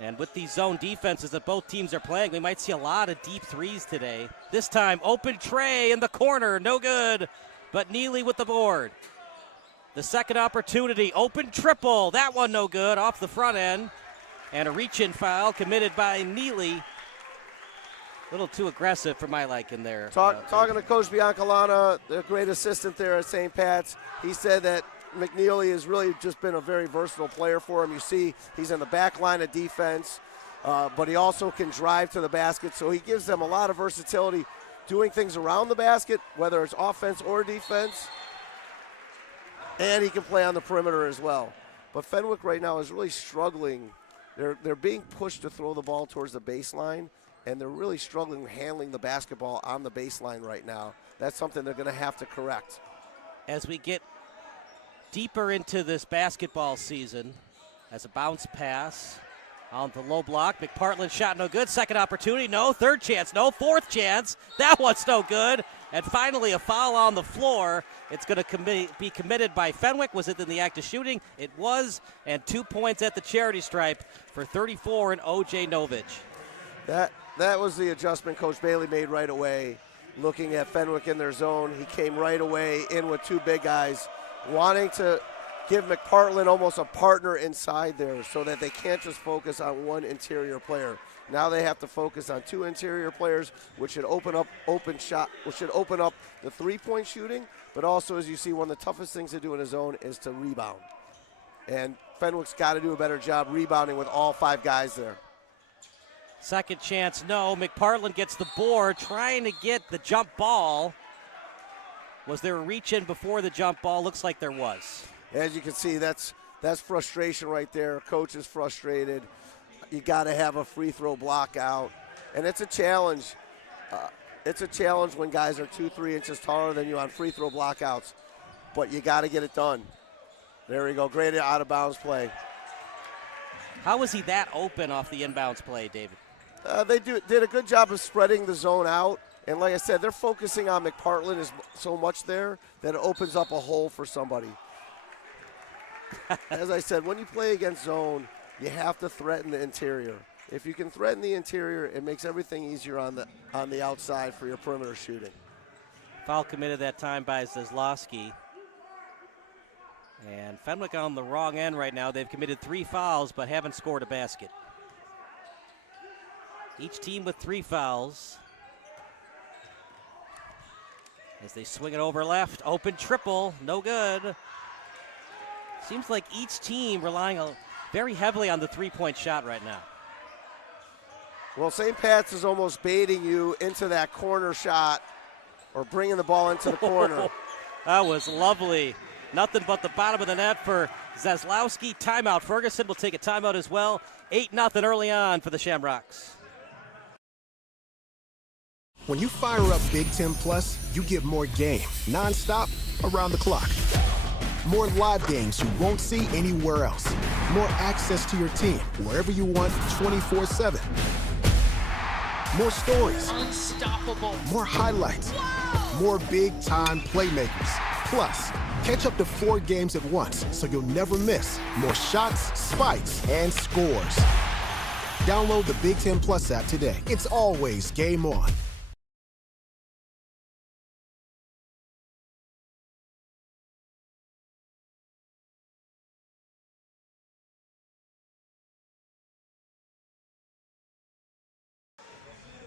And with these zone defenses that both teams are playing, we might see a lot of deep threes today. This time, open tray in the corner, no good. But Neely with the board. The second opportunity, open triple. That one no good, off the front end. And a reach-in foul committed by Neely. A little too aggressive for my liking there. Talking to Coach Biancalana, the great assistant there at St. Pat's, he said that McNeely has really just been a very versatile player for him. You see he's in the back line of defense, but he also can drive to the basket, so he gives them a lot of versatility doing things around the basket, whether it's offense or defense, and he can play on the perimeter as well. But Fenwick right now is really struggling. They're being pushed to throw the ball towards the baseline, and they're really struggling handling the basketball on the baseline right now. That's something they're going to have to correct. As we get deeper into this basketball season, as a bounce pass on the low block, McPartland shot no good. Second opportunity, no. Third chance, no. Fourth chance, that one's no good. And finally, a foul on the floor. It's going to be committed by Fenwick. Was it in the act of shooting? It was. And 2 points at the charity stripe for 34 and O.J. Novich. That was the adjustment Coach Bailey made right away. Looking at Fenwick in their zone, he came right away in with two big guys, wanting to give McPartland almost a partner inside there so that they can't just focus on one interior player. Now they have to focus on two interior players, which should open up the three-point shooting, but also, as you see, one of the toughest things to do in a zone is to rebound. And Fenwick's got to do a better job rebounding with all five guys there. Second chance, no. McPartland gets the board, trying to get the jump ball. Was there a reach in before the jump ball? Looks like there was. As you can see, that's frustration right there. Coach is frustrated. You got to have a free throw block out, and it's a challenge. It's a challenge when guys are 2-3 inches taller than you on free throw blockouts, but you got to get it done. There we go. Great out of bounds play. How was he that open off the inbounds play, David? They did a good job of spreading the zone out, and like I said, they're focusing on McPartland is so much there that it opens up a hole for somebody. As I said, when you play against zone, you have to threaten the interior. If you can threaten the interior, it makes everything easier on the outside for your perimeter shooting. Foul committed that time by Zaslowski. And Fenwick on the wrong end right now. They've committed 3 fouls but haven't scored a basket. Each team with 3 fouls. As they swing it over left, open triple, no good. Seems like each team relying very heavily on the three-point shot right now. Well, St. Pat's is almost baiting you into that corner shot or bringing the ball into the corner. That was lovely. Nothing but the bottom of the net for Zaslowski. Timeout. Ferguson will take a timeout as well. 8-0 early on for the Shamrocks. When you fire up Big Ten Plus, you get more game, nonstop, around the clock. More live games you won't see anywhere else. More access to your team wherever you want, 24/7. More stories. Unstoppable. More highlights. More big-time playmakers. Plus, catch up to 4 games at once so you'll never miss more shots, spikes, and scores. Download the Big Ten Plus app today. It's always game on.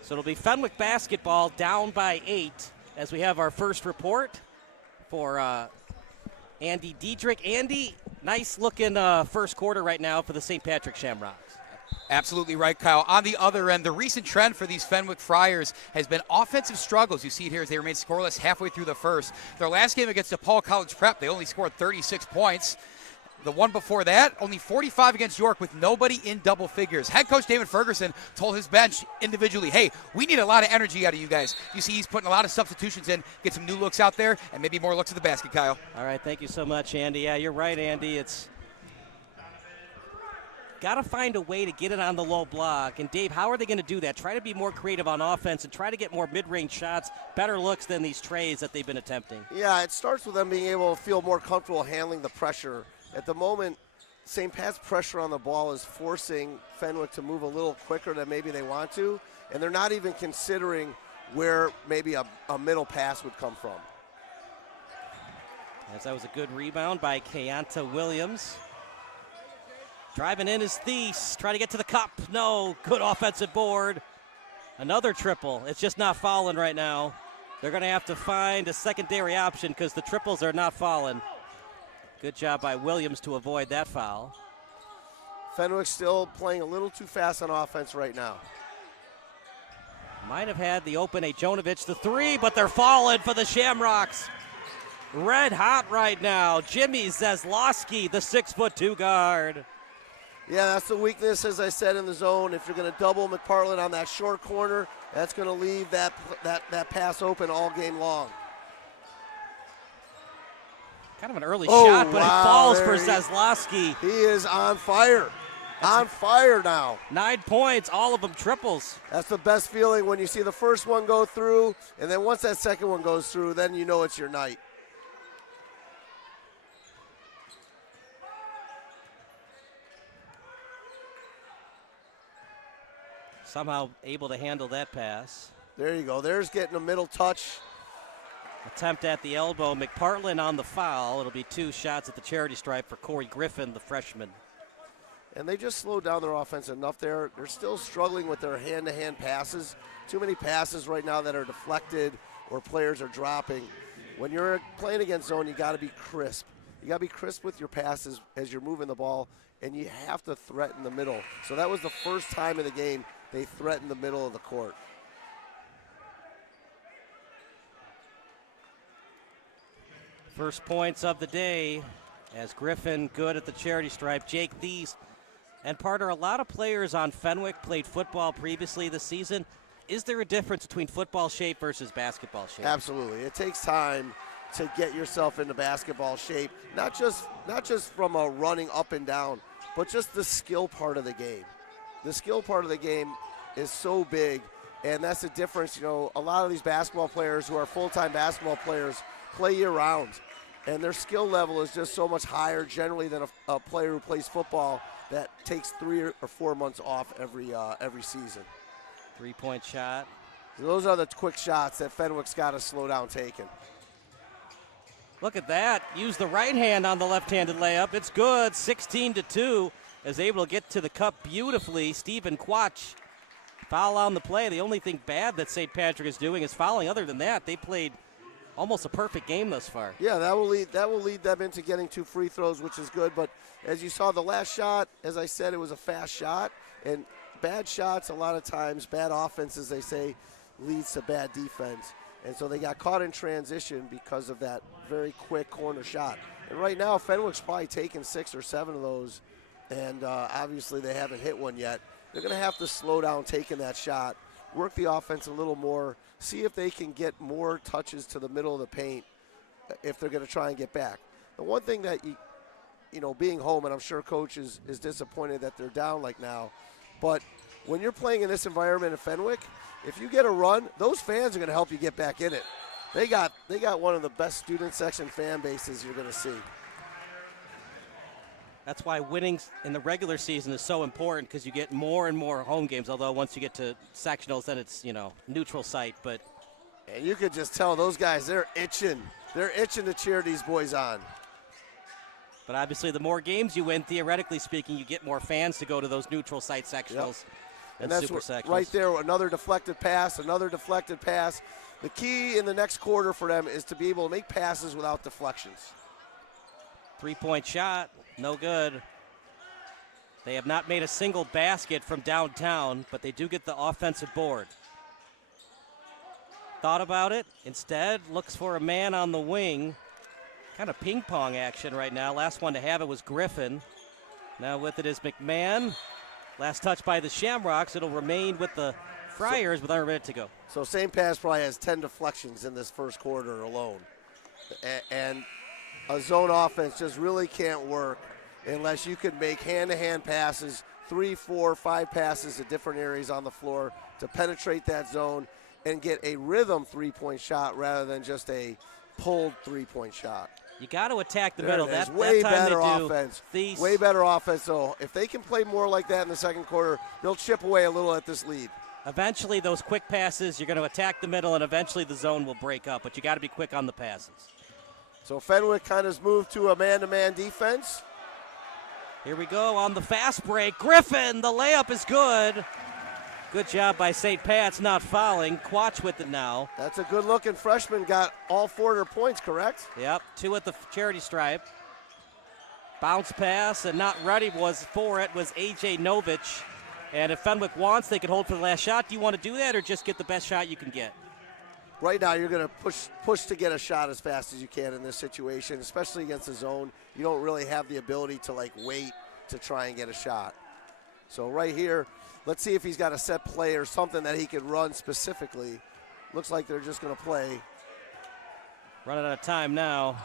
So it'll be Fenwick basketball down by 8 as we have our first report for Andy Diedrich. Andy, nice looking first quarter right now for the St. Patrick Shamrocks. Absolutely right, Kyle. On the other end, the recent trend for these Fenwick Friars has been offensive struggles. You see it here as they remain scoreless halfway through the first. Their last game against DePaul College Prep, they only scored 36 points. The one before that, only 45 against York with nobody in double figures. Head coach David Ferguson told his bench individually, hey, we need a lot of energy out of you guys. You see he's putting a lot of substitutions in, get some new looks out there, and maybe more looks at the basket, Kyle. All right, thank you so much, Andy. Yeah, you're right, Andy. It's got to find a way to get it on the low block. And, Dave, how are they going to do that? Try to be more creative on offense and try to get more mid-range shots, better looks than these trays that they've been attempting. Yeah, it starts with them being able to feel more comfortable handling the pressure. At the moment, St. Pat's pressure on the ball is forcing Fenwick to move a little quicker than maybe they want to, and they're not even considering where maybe a middle pass would come from. As that was a good rebound by Keonta Williams. Driving in is Thies, trying to get to the cup. No, good offensive board. Another triple. It's just not falling right now. They're going to have to find a secondary option because the triples are not falling. Good job by Williams to avoid that foul. Fenwick still playing a little too fast on offense right now. Might have had the open Ajonovic the three, but they're falling for the Shamrocks. Red hot right now. Jimmy Zeslowski, the 6'2" guard. Yeah, that's the weakness, as I said, in the zone. If you're going to double McPartland on that short corner, that's going to leave that pass open all game long. Kind of an early shot, but wow, it falls for Zeslowski. He is on fire. On fire now. 9 points, all of them triples. That's the best feeling when you see the first one go through, and then once that second one goes through, then you know it's your night. Somehow able to handle that pass. There you go. There's getting a middle touch. Attempt at the elbow. McPartland on the foul. It'll be 2 shots at the charity stripe for Corey Griffin, the freshman. And they just slowed down their offense enough there. They're still struggling with their hand-to-hand passes. Too many passes right now that are deflected or players are dropping. When you're playing against zone, you got to be crisp. You got to be crisp with your passes as you're moving the ball, and you have to threaten the middle. So that was the first time in the game they threatened the middle of the court. First points of the day as Griffin good at the charity stripe. Jake Thies and Partner, a lot of players on Fenwick played football previously this season. Is there a difference between football shape versus basketball shape? Absolutely. It takes time to get yourself into basketball shape, not just from a running up and down, but just the skill part of the game. The skill part of the game is so big, and that's the difference. You know, a lot of these basketball players who are full-time basketball players play year-round, and their skill level is just so much higher generally than a player who plays football that takes 3 or 4 months off every season. 3-point shot. So those are the quick shots that Fenwick's got to slow down taking. Look at that. Use the right hand on the left-handed layup. It's good. 16-2. Is able to get to the cup beautifully. Stephen Quach. Foul on the play. The only thing bad that St. Patrick is doing is fouling. Other than that, they played almost a perfect game thus far. Yeah, that will lead them into getting 2 free throws, which is good. But as you saw, the last shot, as I said, it was a fast shot. And bad shots, a lot of times, bad offenses, they say, leads to bad defense. And so they got caught in transition because of that very quick corner shot. And right now, Fenwick's probably taken 6 or 7 of those. And obviously they haven't hit one yet. They're going to have to slow down taking that shot, work the offense a little more, see if they can get more touches to the middle of the paint if they're going to try and get back. The one thing that, you know, being home, and I'm sure Coach is disappointed that they're down like now, but when you're playing in this environment in Fenwick, if you get a run, those fans are going to help you get back in it. They got one of the best student section fan bases you're going to see. That's why winning in the regular season is so important, because you get more and more home games, although once you get to sectionals, then it's, you know, neutral site. But and you could just tell those guys, they're itching. They're itching to cheer these boys on. But obviously the more games you win, theoretically speaking, you get more fans to go to those neutral site sectionals. And that's super sectionals. Right there, another deflected pass. The key in the next quarter for them is to be able to make passes without deflections. 3-point shot, no good. They have not made a single basket from downtown, but they do get the offensive board. Thought about it. Instead, looks for a man on the wing. Kind of ping pong action right now. Last one to have it was Griffin. Now with it is McMahon. Last touch by the Shamrocks. It'll remain with the Friars with under a minute to go. So St. Pat's probably has 10 deflections in this first quarter alone. And a zone offense just really can't work unless you can make hand-to-hand passes, 3, 4, 5 passes at different areas on the floor to penetrate that zone and get a rhythm 3-point shot rather than just a pulled 3-point shot. You got to attack the middle. That's that way time better they do. offense. Thies. Way better offense. So if they can play more like that in the second quarter, they'll chip away a little at this lead. Eventually, those quick passes, you're going to attack the middle, and eventually the zone will break up. But you got to be quick on the passes. So Fenwick kind of moved to a man-to-man defense. Here we go on the fast break. Griffin, the layup is good. Good job by St. Pat's not fouling. Quach with it now. That's a good-looking freshman. Got all 4 of their points, correct? Yep, 2 at the charity stripe. Bounce pass and not ready was for it was A.J. Novich. And if Fenwick wants, they can hold for the last shot. Do you want to do that or just get the best shot you can get? Right now, you're going to push to get a shot as fast as you can in this situation, especially against the zone. You don't really have the ability to, wait to try and get a shot. So right here, let's see if he's got a set play or something that he can run specifically. Looks like they're just going to play. Running out of time now.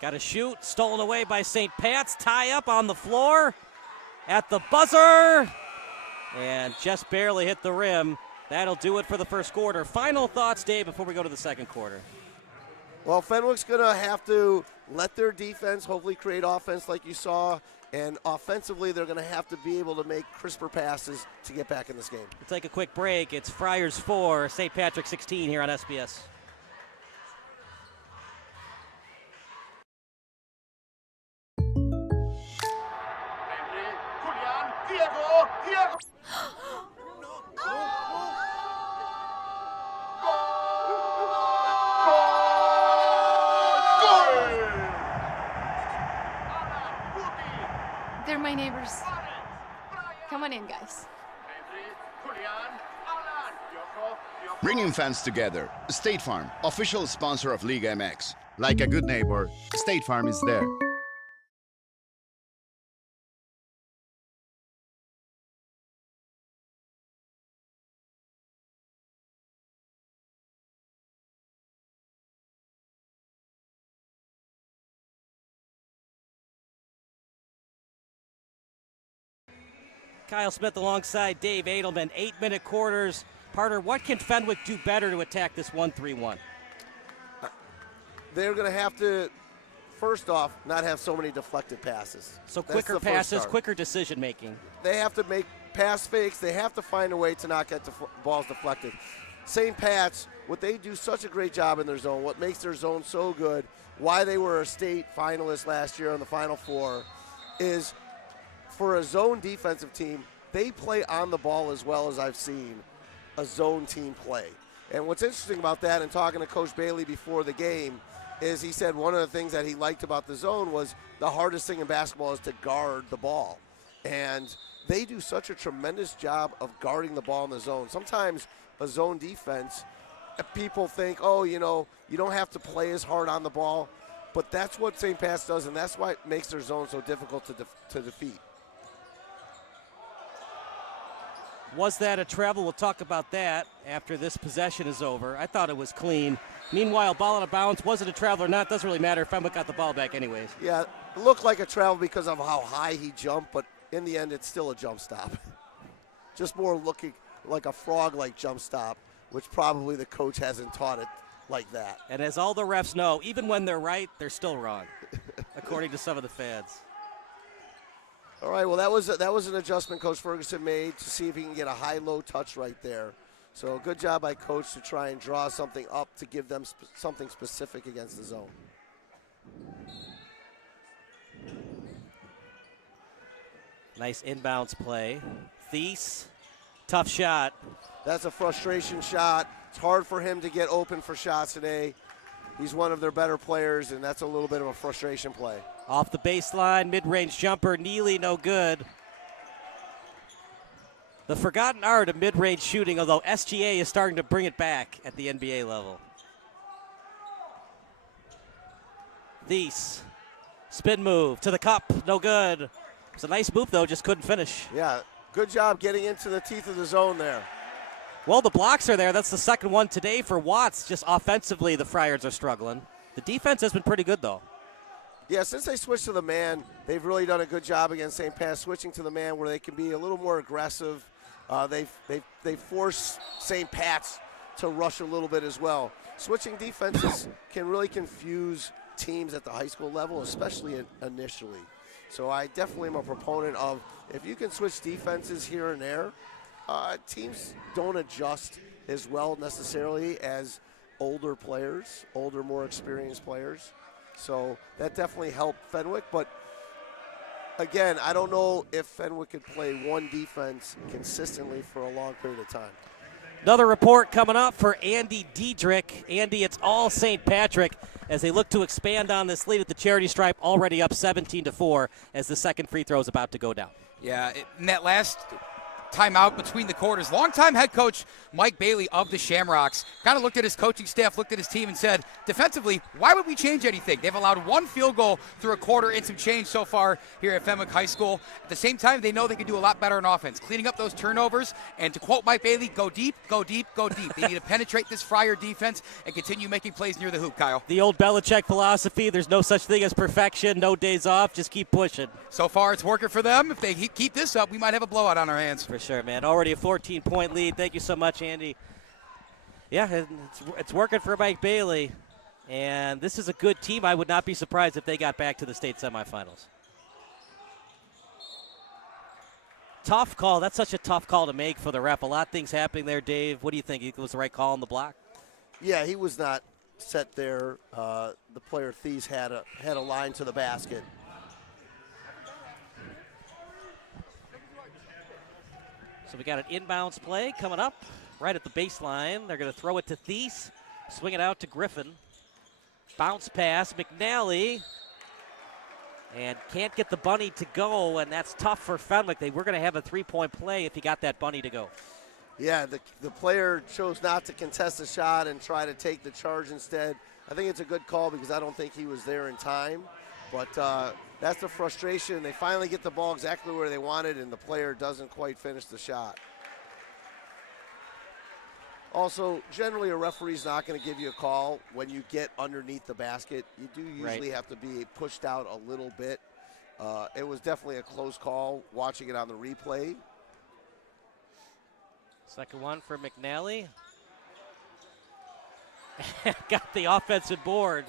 Got to shoot. Stolen away by St. Pat's. Tie up on the floor at the buzzer. And just barely hit the rim. That'll do it for the first quarter. Final thoughts, Dave, before we go to the second quarter. Well, Fenwick's going to have to let their defense hopefully create offense like you saw. And offensively, they're going to have to be able to make crisper passes to get back in this game. We'll take a quick break. It's Friars 4, St. Patrick 16 here on SBS. They're my neighbors. Come on in, guys. Bringing fans together. State Farm, official sponsor of Liga MX. Like a good neighbor, State Farm is there. Kyle Smith alongside Dave Adelman. 8-minute quarters. Parter, what can Fenwick do better to attack this 1-3-1? They're going to have to, first off, not have so many deflected passes. So quicker passes, quicker decision making. They have to make pass fakes. They have to find a way to not get balls deflected. St. Pat's, what they do such a great job in their zone, what makes their zone so good, why they were a state finalist last year on the Final Four, is for a zone defensive team, they play on the ball as well as I've seen a zone team play. And what's interesting about that, and talking to Coach Bailey before the game, is he said one of the things that he liked about the zone was the hardest thing in basketball is to guard the ball. And they do such a tremendous job of guarding the ball in the zone. Sometimes a zone defense, people think, oh, you don't have to play as hard on the ball. But that's what St. Pat's does, and that's why it makes their zone so difficult to defeat. Was that a travel? We'll talk about that after this possession is over. I thought it was clean. Meanwhile, ball out of bounds. Was it a travel or not? Doesn't really matter. Fenwick got the ball back anyways. Yeah, it looked like a travel because of how high he jumped, but in the end, it's still a jump stop. Just more looking like a frog-like jump stop, which probably the coach hasn't taught it like that. And as all the refs know, even when they're right, they're still wrong, according to some of the fans. All right, well, that was an adjustment Coach Ferguson made to see if he can get a high-low touch right there. So good job by Coach to try and draw something up to give them something specific against the zone. Nice inbounds play. Thies, tough shot. That's a frustration shot. It's hard for him to get open for shots today. He's one of their better players, and that's a little bit of a frustration play. Off the baseline, mid-range jumper, Neely no good. The forgotten art of mid-range shooting, although SGA is starting to bring it back at the NBA level. Thies, spin move to the cup, no good. It's a nice move though, just couldn't finish. Yeah, good job getting into the teeth of the zone there. Well, the blocks are there. That's the second one today for Watts. Just offensively, the Friars are struggling. The defense has been pretty good though. Yeah, since they switched to the man, they've really done a good job against St. Pat's, switching to the man where they can be a little more aggressive. They force St. Pat's to rush a little bit as well. Switching defenses can really confuse teams at the high school level, especially initially. So I definitely am a proponent of if you can switch defenses here and there, teams don't adjust as well necessarily as older players, more experienced players. So that definitely helped Fenwick, but Again, I don't know if Fenwick could play one defense consistently for a long period of time. Another report coming up for Andy Diedrich. Andy, it's all St. Patrick as they look to expand on this lead at the charity stripe, already up 17-4 as the second free throw is about to go down. Yeah, in that last timeout between the quarters, longtime head coach Mike Bailey of the Shamrocks kind of looked at his coaching staff, looked at his team, and said, defensively, why would we change anything? They've allowed one field goal through a quarter and some change so far here at Fenwick High School. At the same time, they know they can do a lot better on offense, cleaning up those turnovers, and to quote Mike Bailey, go deep, go deep, go deep. They need to penetrate this Friar defense and continue making plays near the hoop, Kyle. The old Belichick philosophy, there's no such thing as perfection, no days off, just keep pushing. So far, it's working for them. If they keep this up, we might have a blowout on our hands. For sure, man. Already a 14-point lead. Thank you so much, Andy. Yeah, it's working for Mike Bailey, and this is a good team. I would not be surprised if they got back to the state semifinals. Tough call. That's such a tough call to make for the ref. A lot of things happening there, Dave. What do you think? It was the right call on the block? Yeah, he was not set there. The player Thies had a line to the basket. So we got an inbounds play coming up right at the baseline. They're going to throw it to Thies, swing it out to Griffin. Bounce pass, McNally, and can't get the bunny to go, and that's tough for Fenwick. They were going to have a three-point play if he got that bunny to go. Yeah, the player chose not to contest the shot and try to take the charge instead. I think it's a good call because I don't think he was there in time. But that's the frustration. They finally get the ball exactly where they wanted, and the player doesn't quite finish the shot. Also, generally a referee's not going to give you a call when you get underneath the basket. You do usually have to be pushed out a little bit. It was definitely a close call watching it on the replay. Second one for McNally. Got the offensive board.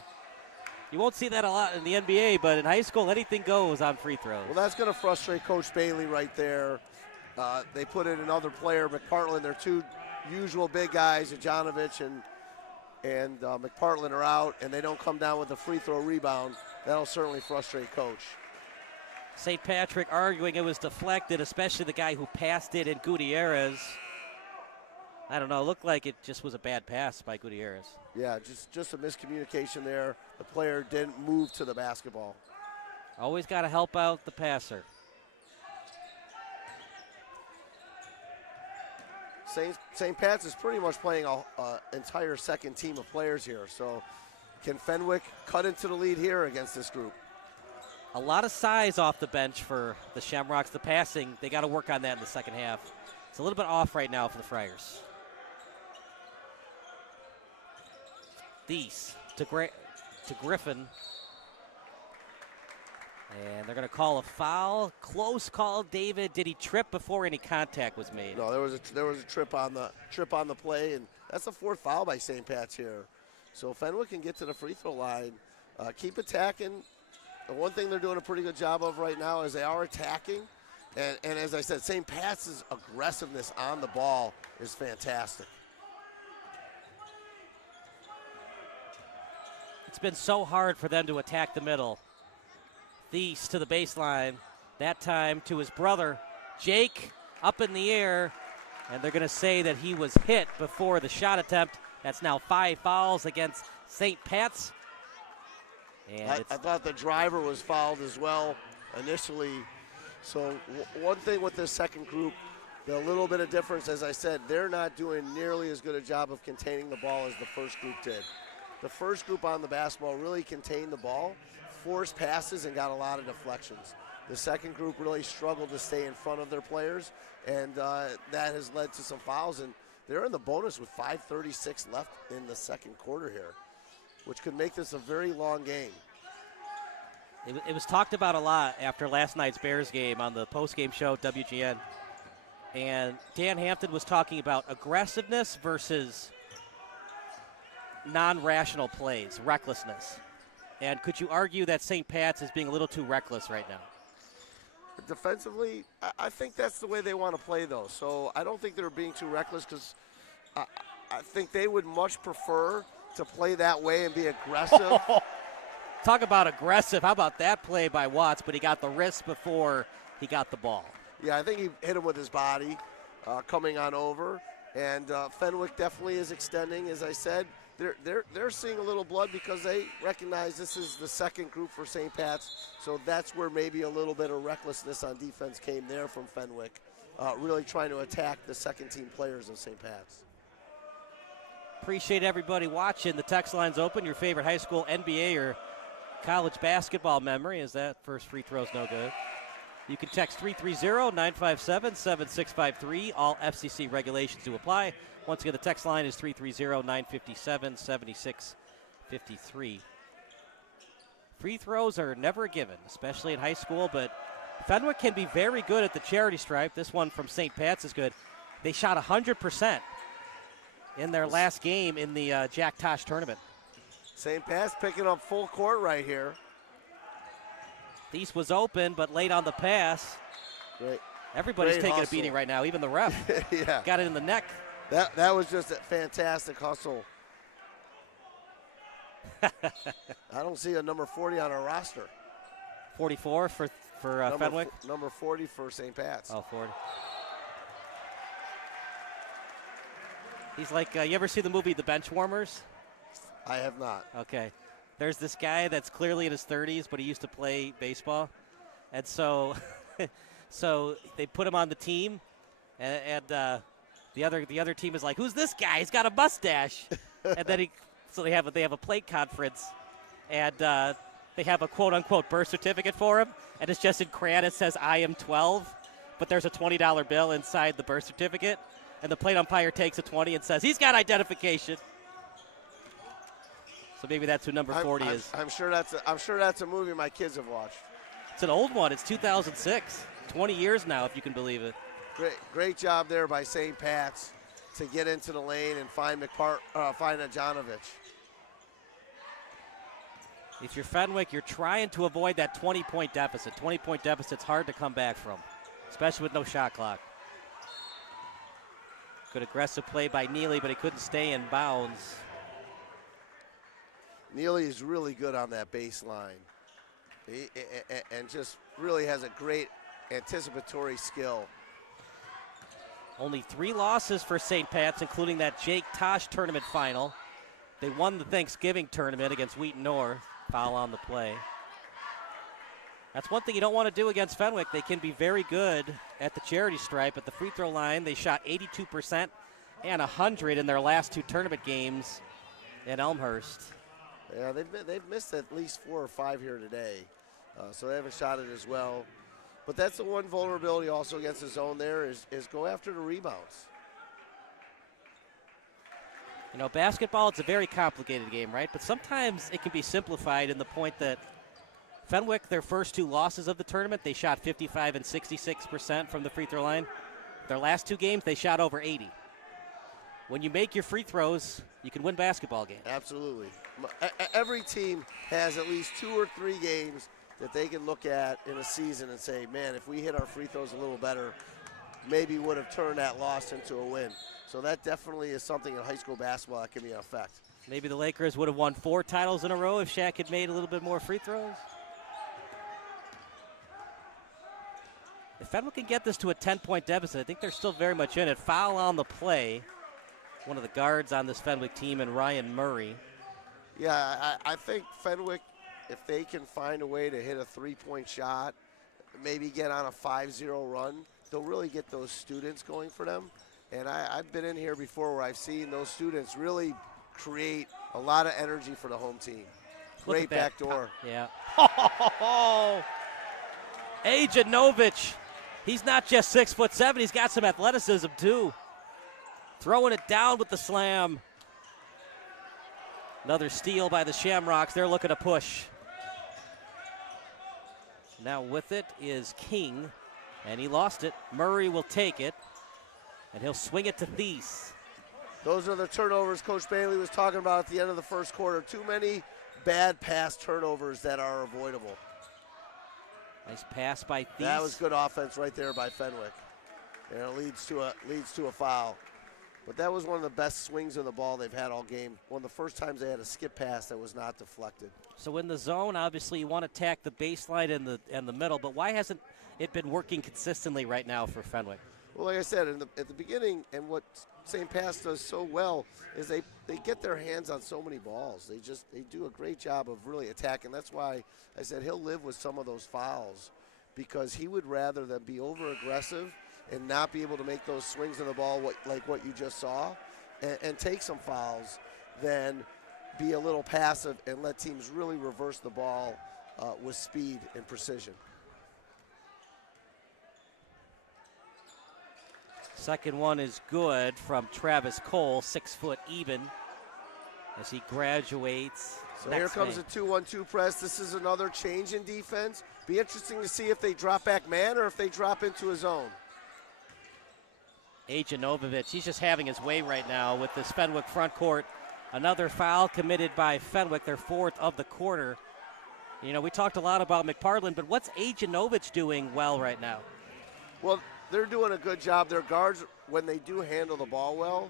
You won't see that a lot in the NBA, but in high school, anything goes on free throws. Well, that's going to frustrate Coach Bailey right there. They put in another player, McPartland. Their two usual big guys, Ajanovich and McPartland are out, and they don't come down with a free throw rebound. That'll certainly frustrate Coach. St. Patrick arguing it was deflected, especially the guy who passed it in Gutierrez. I don't know, it looked like it just was a bad pass by Gutierrez. Yeah, just a miscommunication there. The player didn't move to the basketball. Always got to help out the passer. St. Pat's is pretty much playing an entire second team of players here. So can Fenwick cut into the lead here against this group? A lot of size off the bench for the Shamrocks. The passing, they got to work on that in the second half. It's a little bit off right now for the Friars. Thies to Griffin. And they're going to call a foul. Close call, David. Did he trip before any contact was made? No, there was a trip on the play, and that's the fourth foul by St. Pat's here. So Fenwick can get to the free throw line. Keep attacking. The one thing they're doing a pretty good job of right now is they are attacking. And as I said, St. Pat's aggressiveness on the ball is fantastic. It's been so hard for them to attack the middle. Thies to the baseline. That time to his brother, Jake, up in the air. And they're going to say that he was hit before the shot attempt. That's now 5 fouls against St. Pat's. And I thought the driver was fouled as well initially. So one thing with this second group, the little bit of difference, as I said, they're not doing nearly as good a job of containing the ball as the first group did. The first group on the basketball really contained the ball, forced passes, and got a lot of deflections. The second group really struggled to stay in front of their players, and that has led to some fouls. And they're in the bonus with 5:36 left in the second quarter here, which could make this a very long game. It was talked about a lot after last night's Bears game on the post-game show at WGN. And Dan Hampton was talking about aggressiveness versus non-rational plays, recklessness. And could you argue that St. Pat's is being a little too reckless right now? Defensively, I think that's the way they want to play, though. So I don't think they're being too reckless because I think they would much prefer to play that way and be aggressive Talk about aggressive. How about that play by Watts? But he got the wrist before he got the ball. Yeah, I think he hit him with his body coming on over. And Fenwick definitely is extending, as I said. They're seeing a little blood because they recognize this is the second group for St. Pat's. So that's where maybe a little bit of recklessness on defense came there from Fenwick, really trying to attack the second-team players of St. Pat's. Appreciate everybody watching. The text line's open. Your favorite high school, NBA, or college basketball memory, as that first free throw's no good. You can text 330-957-7653. All FCC regulations do apply. Once again, the text line is 330-957-7653. Free throws are never given, especially in high school, but Fenwick can be very good at the charity stripe. This one from St. Pat's is good. They shot 100% in their last game in the Jack Tosh tournament. St. Pat's picking up full court right here. Thies was open, but late on the pass. Great. Everybody's Great taking hustle. a beating right now, even the ref. Yeah. Got it in the neck. That was just a fantastic hustle. I don't see a number 40 on our roster. 44 for Fenwick? Number 40 for St. Pat's. Oh, 40. He's like, you ever see the movie The Benchwarmers? I have not. Okay. There's this guy that's clearly in his 30s, but he used to play baseball. And so so they put him on the team, and the other team is like, who's this guy? He's got a mustache. And then they have a plate conference, and they have a quote-unquote birth certificate for him, and it's just in crayon. It says, I am 12, but there's a $20 bill inside the birth certificate, and the plate umpire takes a 20 and says, he's got identification. So maybe that's who number 40 is. I'm sure that's a movie my kids have watched. It's an old one. It's 2006. 20 years now, if you can believe it. Great job there by St. Pat's to get into the lane and find Ajanovic. If you're Fenwick, you're trying to avoid that 20-point deficit. 20-point deficit's hard to come back from, especially with no shot clock. Good aggressive play by Neely, but he couldn't stay in bounds. Neely is really good on that baseline. And just really has a great anticipatory skill. Only 3 losses for St. Pat's, including that Jake Tosh tournament final. They won the Thanksgiving tournament against Wheaton North. Foul on the play. That's one thing you don't want to do against Fenwick. They can be very good at the charity stripe. At the free throw line, they shot 82% and 100 in their last 2 tournament games at Elmhurst. Yeah, they've missed at least 4 or 5 here today, so they haven't shot it as well. But that's the one vulnerability also against the zone there is go after the rebounds. You know, basketball, it's a very complicated game, right? But sometimes it can be simplified in the point that Fenwick, their first 2 losses of the tournament, they shot 55 and 66% from the free throw line. Their last 2 games, they shot over 80. When you make your free throws, you can win basketball games. Absolutely. Every team has at least 2 or 3 games that they can look at in a season and say, man, if we hit our free throws a little better, maybe would have turned that loss into a win. So that definitely is something in high school basketball that can be an effect. Maybe the Lakers would have won 4 titles in a row if Shaq had made a little bit more free throws. If Fenwick can get this to a 10-point deficit, I think they're still very much in it. Foul on the play. One of the guards on this Fenwick team, and Ryan Murray. Yeah, I think Fenwick, if they can find a way to hit a 3-point shot, maybe get on a 5-0 run, they'll really get those students going for them. And I've been in here before where I've seen those students really create a lot of energy for the home team. Great back door. Yeah. Ajanovic. He's not just 6'7", he's got some athleticism too. Throwing it down with the slam. Another steal by the Shamrocks. They're looking to push. Now with it is King, and he lost it. Murray will take it, and he'll swing it to Thies. Those are the turnovers Coach Bailey was talking about at the end of the first quarter. Too many bad pass turnovers that are avoidable. Nice pass by Thies. That was good offense right there by Fenwick. And it leads to a foul. But that was one of the best swings of the ball they've had all game. One of the first times they had a skip pass that was not deflected. So in the zone, obviously you want to attack the baseline and the middle, but why hasn't it been working consistently right now for Fenwick? Well, like I said, at the beginning, and what St. Pat's does so well is they get their hands on so many balls. They do a great job of really attacking. That's why I said he'll live with some of those fouls, because he would rather than be over-aggressive and not be able to make those swings of the ball like what you just saw and take some fouls than be a little passive and let teams really reverse the ball with speed and precision. Second one is good from Travis Cole, 6 foot even, as he graduates. So here comes a 2-1-2 press. This is another change in defense. Be interesting to see if they drop back man or if they drop into a zone. Ajanovic, he's just having his way right now with this Fenwick front court. Another foul committed by Fenwick, their 4th of the quarter. You know, we talked a lot about McPartland, but what's Ajanovic doing well right now? Well, they're doing a good job. Their guards, when they do handle the ball well,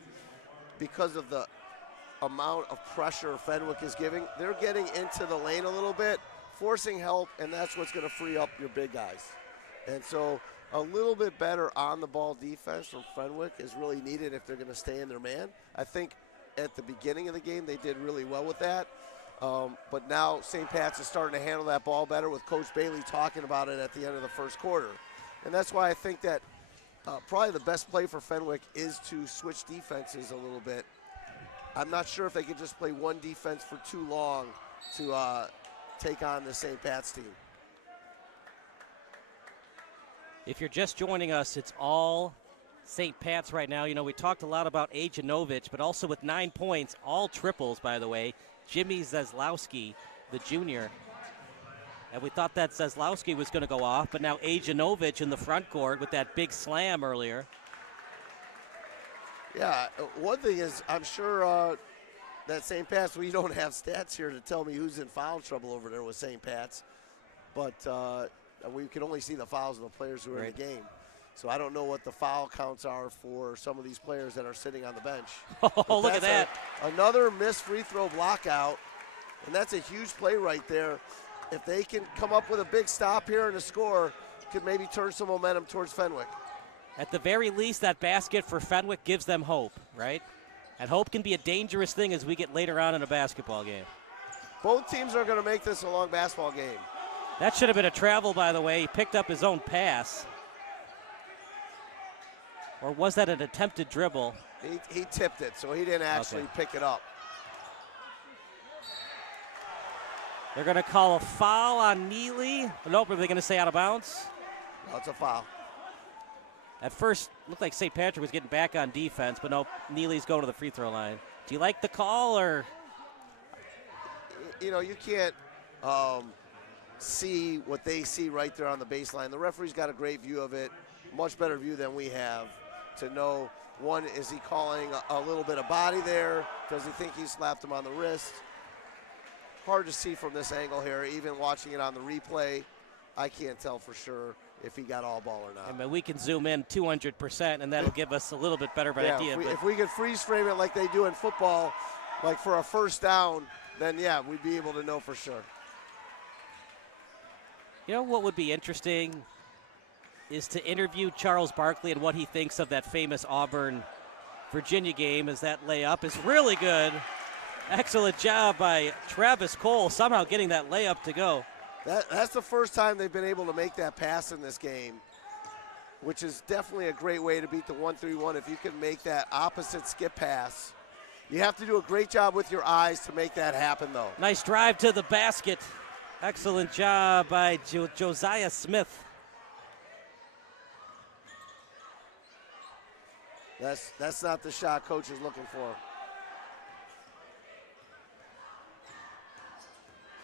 because of the amount of pressure Fenwick is giving, they're getting into the lane a little bit, forcing help, and that's what's going to free up your big guys. And so a little bit better on-the-ball defense from Fenwick is really needed if they're going to stay in their man. I think at the beginning of the game they did really well with that, but now St. Pat's is starting to handle that ball better with Coach Bailey talking about it at the end of the first quarter. And that's why I think that probably the best play for Fenwick is to switch defenses a little bit. I'm not sure if they could just play one defense for too long to take on the St. Pat's team. If you're just joining us, it's all St. Pat's right now. You know, we talked a lot about Ajanovic, but also with 9 points, all triples, by the way, Jimmy Zeslowski, the junior. And we thought that Zeslowski was going to go off, but now Ajanovic in the front court with that big slam earlier. Yeah, one thing is I'm sure that St. Pat's, we don't have stats here to tell me who's in foul trouble over there with St. Pat's, but we can only see the fouls of the players who are in the game. So I don't know what the foul counts are for some of these players that are sitting on the bench. Oh, look at that. Another missed free throw blockout, and that's a huge play right there. If they can come up with a big stop here and a score, could maybe turn some momentum towards Fenwick. At the very least, that basket for Fenwick gives them hope, right? And hope can be a dangerous thing as we get later on in a basketball game. Both teams are going to make this a long basketball game. That should have been a travel, by the way. He picked up his own pass. Or was that an attempted dribble? He tipped it, so he didn't actually pick it up. They're going to call a foul on Neely. Nope, are they going to say out of bounds? No, it's a foul. At first, looked like St. Patrick was getting back on defense, but no, Neely's going to the free throw line. Do you like the call, or? You know, you can't see what they see right there on the baseline. The referee's got a great view of it, much better view than we have to know, one, is he calling a little bit of body there? Does he think he slapped him on the wrist? Hard to see from this angle here, even watching it on the replay. I can't tell for sure if he got all ball or not. I mean, we can zoom in 200%, and that'll give us a little bit better of an idea. If we could freeze frame it like they do in football, like for a first down, then yeah, we'd be able to know for sure. You know what would be interesting is to interview Charles Barkley and what he thinks of that famous Auburn-Virginia game, as that layup is really good. Excellent job by Travis Cole, somehow getting that layup to go. That's the first time they've been able to make that pass in this game, which is definitely a great way to beat the 1-3-1 if you can make that opposite skip pass. You have to do a great job with your eyes to make that happen, though. Nice drive to the basket. Excellent job by Josiah Smith. That's not the shot coach is looking for.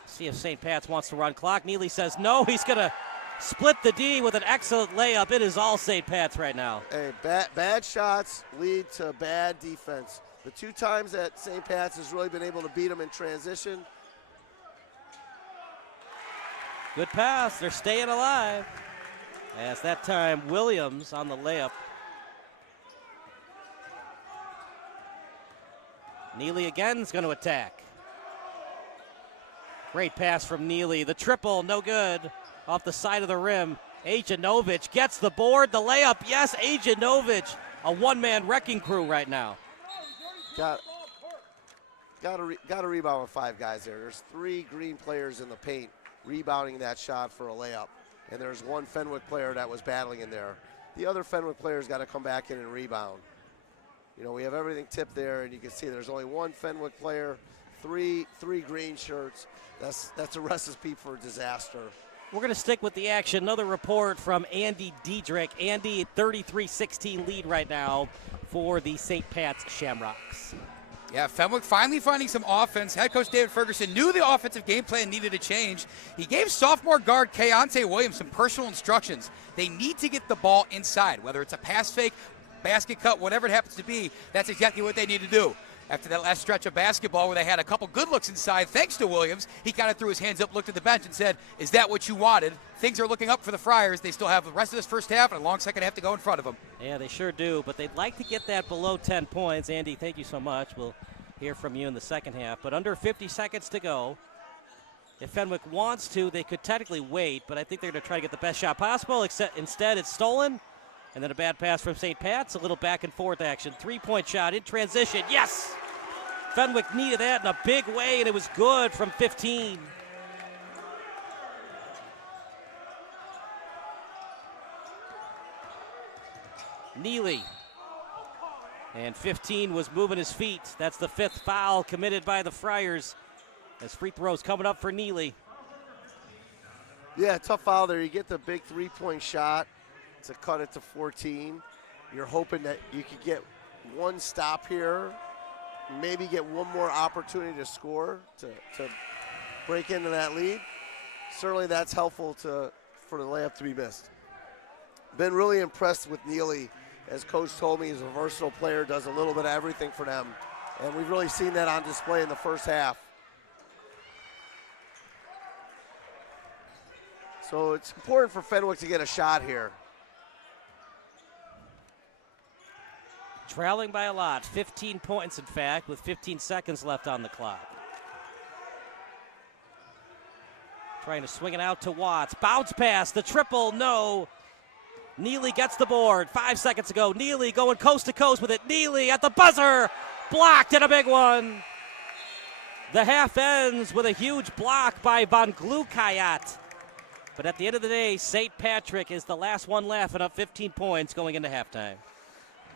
See if St. Pat's wants to run clock. Neely says no. He's going to split the D with an excellent layup. It is all St. Pat's right now. Hey, bad shots lead to bad defense. The 2 times that St. Pat's has really been able to beat them in transition. Good pass. They're staying alive. As that time, Williams on the layup. Neely again is going to attack. Great pass from Neely. The triple, no good. Off the side of the rim. Ajanovic gets the board. The layup, yes, Ajanovic. A one-man wrecking crew right now. Got a rebound with 5 guys there. There's 3 green players in the paint rebounding that shot for a layup. And there's 1 Fenwick player that was battling in there. The other Fenwick player's got to come back in and rebound. You know, we have everything tipped there, and you can see there's only 1 Fenwick player, 3 green shirts. That's a recipe for disaster. We're going to stick with the action. Another report from Andy Diedrich. Andy, 33-16 lead right now for the St. Pat's Shamrocks. Yeah, Fenwick finally finding some offense. Head coach David Ferguson knew the offensive game plan needed to change. He gave sophomore guard Keontae Williams some personal instructions. They need to get the ball inside, whether it's a pass fake, basket cut, whatever it happens to be. That's exactly what they need to do. After that last stretch of basketball where they had a couple good looks inside, thanks to Williams, he kind of threw his hands up, looked at the bench, and said, is that what you wanted? Things are looking up for the Friars. They still have the rest of this first half and a long second half to go in front of them. Yeah, they sure do, but they'd like to get that below 10 points. Andy, thank you so much. We'll hear from you in the second half. But under 50 seconds to go. If Fenwick wants to, they could technically wait, but I think they're going to try to get the best shot possible, except instead it's stolen. And then a bad pass from St. Pat's, a little back and forth action. 3-point shot in transition, yes! Fenwick needed that in a big way, and it was good from 15. Neely. And 15 was moving his feet. That's the 5th foul committed by the Friars as free throws coming up for Neely. Yeah, tough foul there. You get the big 3-point shot to cut it to 14. You're hoping that you could get 1 stop here, maybe get 1 more opportunity to score to break into that lead. Certainly that's helpful for the layup to be missed. Been really impressed with Neely. As Coach told me, he's a versatile player, does a little bit of everything for them. And we've really seen that on display in the first half. So it's important for Fenwick to get a shot here. Trailing by a lot, 15 points in fact, with 15 seconds left on the clock. Trying to swing it out to Watts. Bounce pass, the triple, no. Neely gets the board, 5 seconds ago. Neely going coast to coast with it. Neely at the buzzer, blocked and a big one. The half ends with a huge block by Van Glukayat. But at the end of the day, St. Patrick is the last one left and up 15 points going into halftime.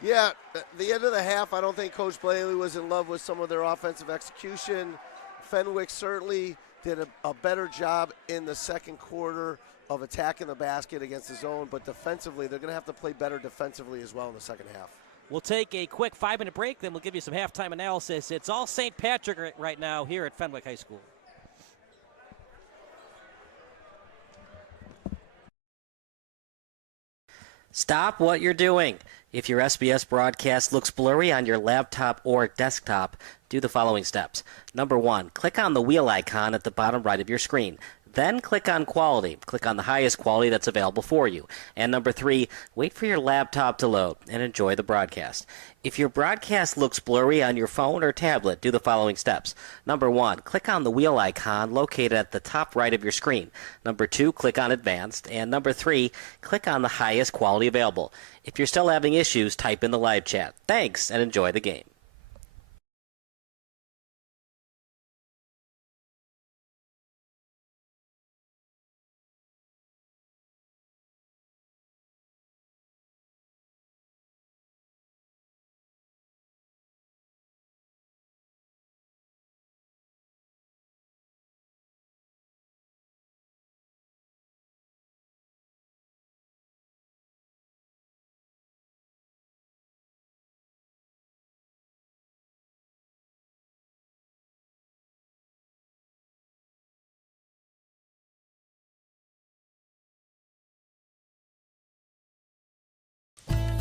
Yeah, at the end of the half, I don't think Coach Blaley was in love with some of their offensive execution. Fenwick certainly did a better job in the second quarter of attacking the basket against the zone, but defensively, they're going to have to play better defensively as well in the second half. We'll take a quick 5-minute break, then we'll give you some halftime analysis. It's all St. Patrick right now here at Fenwick High School. Stop what you're doing. If your SBS broadcast looks blurry on your laptop or desktop, do the following steps. Number 1, click on the wheel icon at the bottom right of your screen. Then click on quality. Click on the highest quality that's available for you. And number 3, wait for your laptop to load and enjoy the broadcast. If your broadcast looks blurry on your phone or tablet, do the following steps. Number 1, click on the wheel icon located at the top right of your screen. Number 2, click on advanced. And number 3, click on the highest quality available. If you're still having issues, type in the live chat. Thanks and enjoy the game.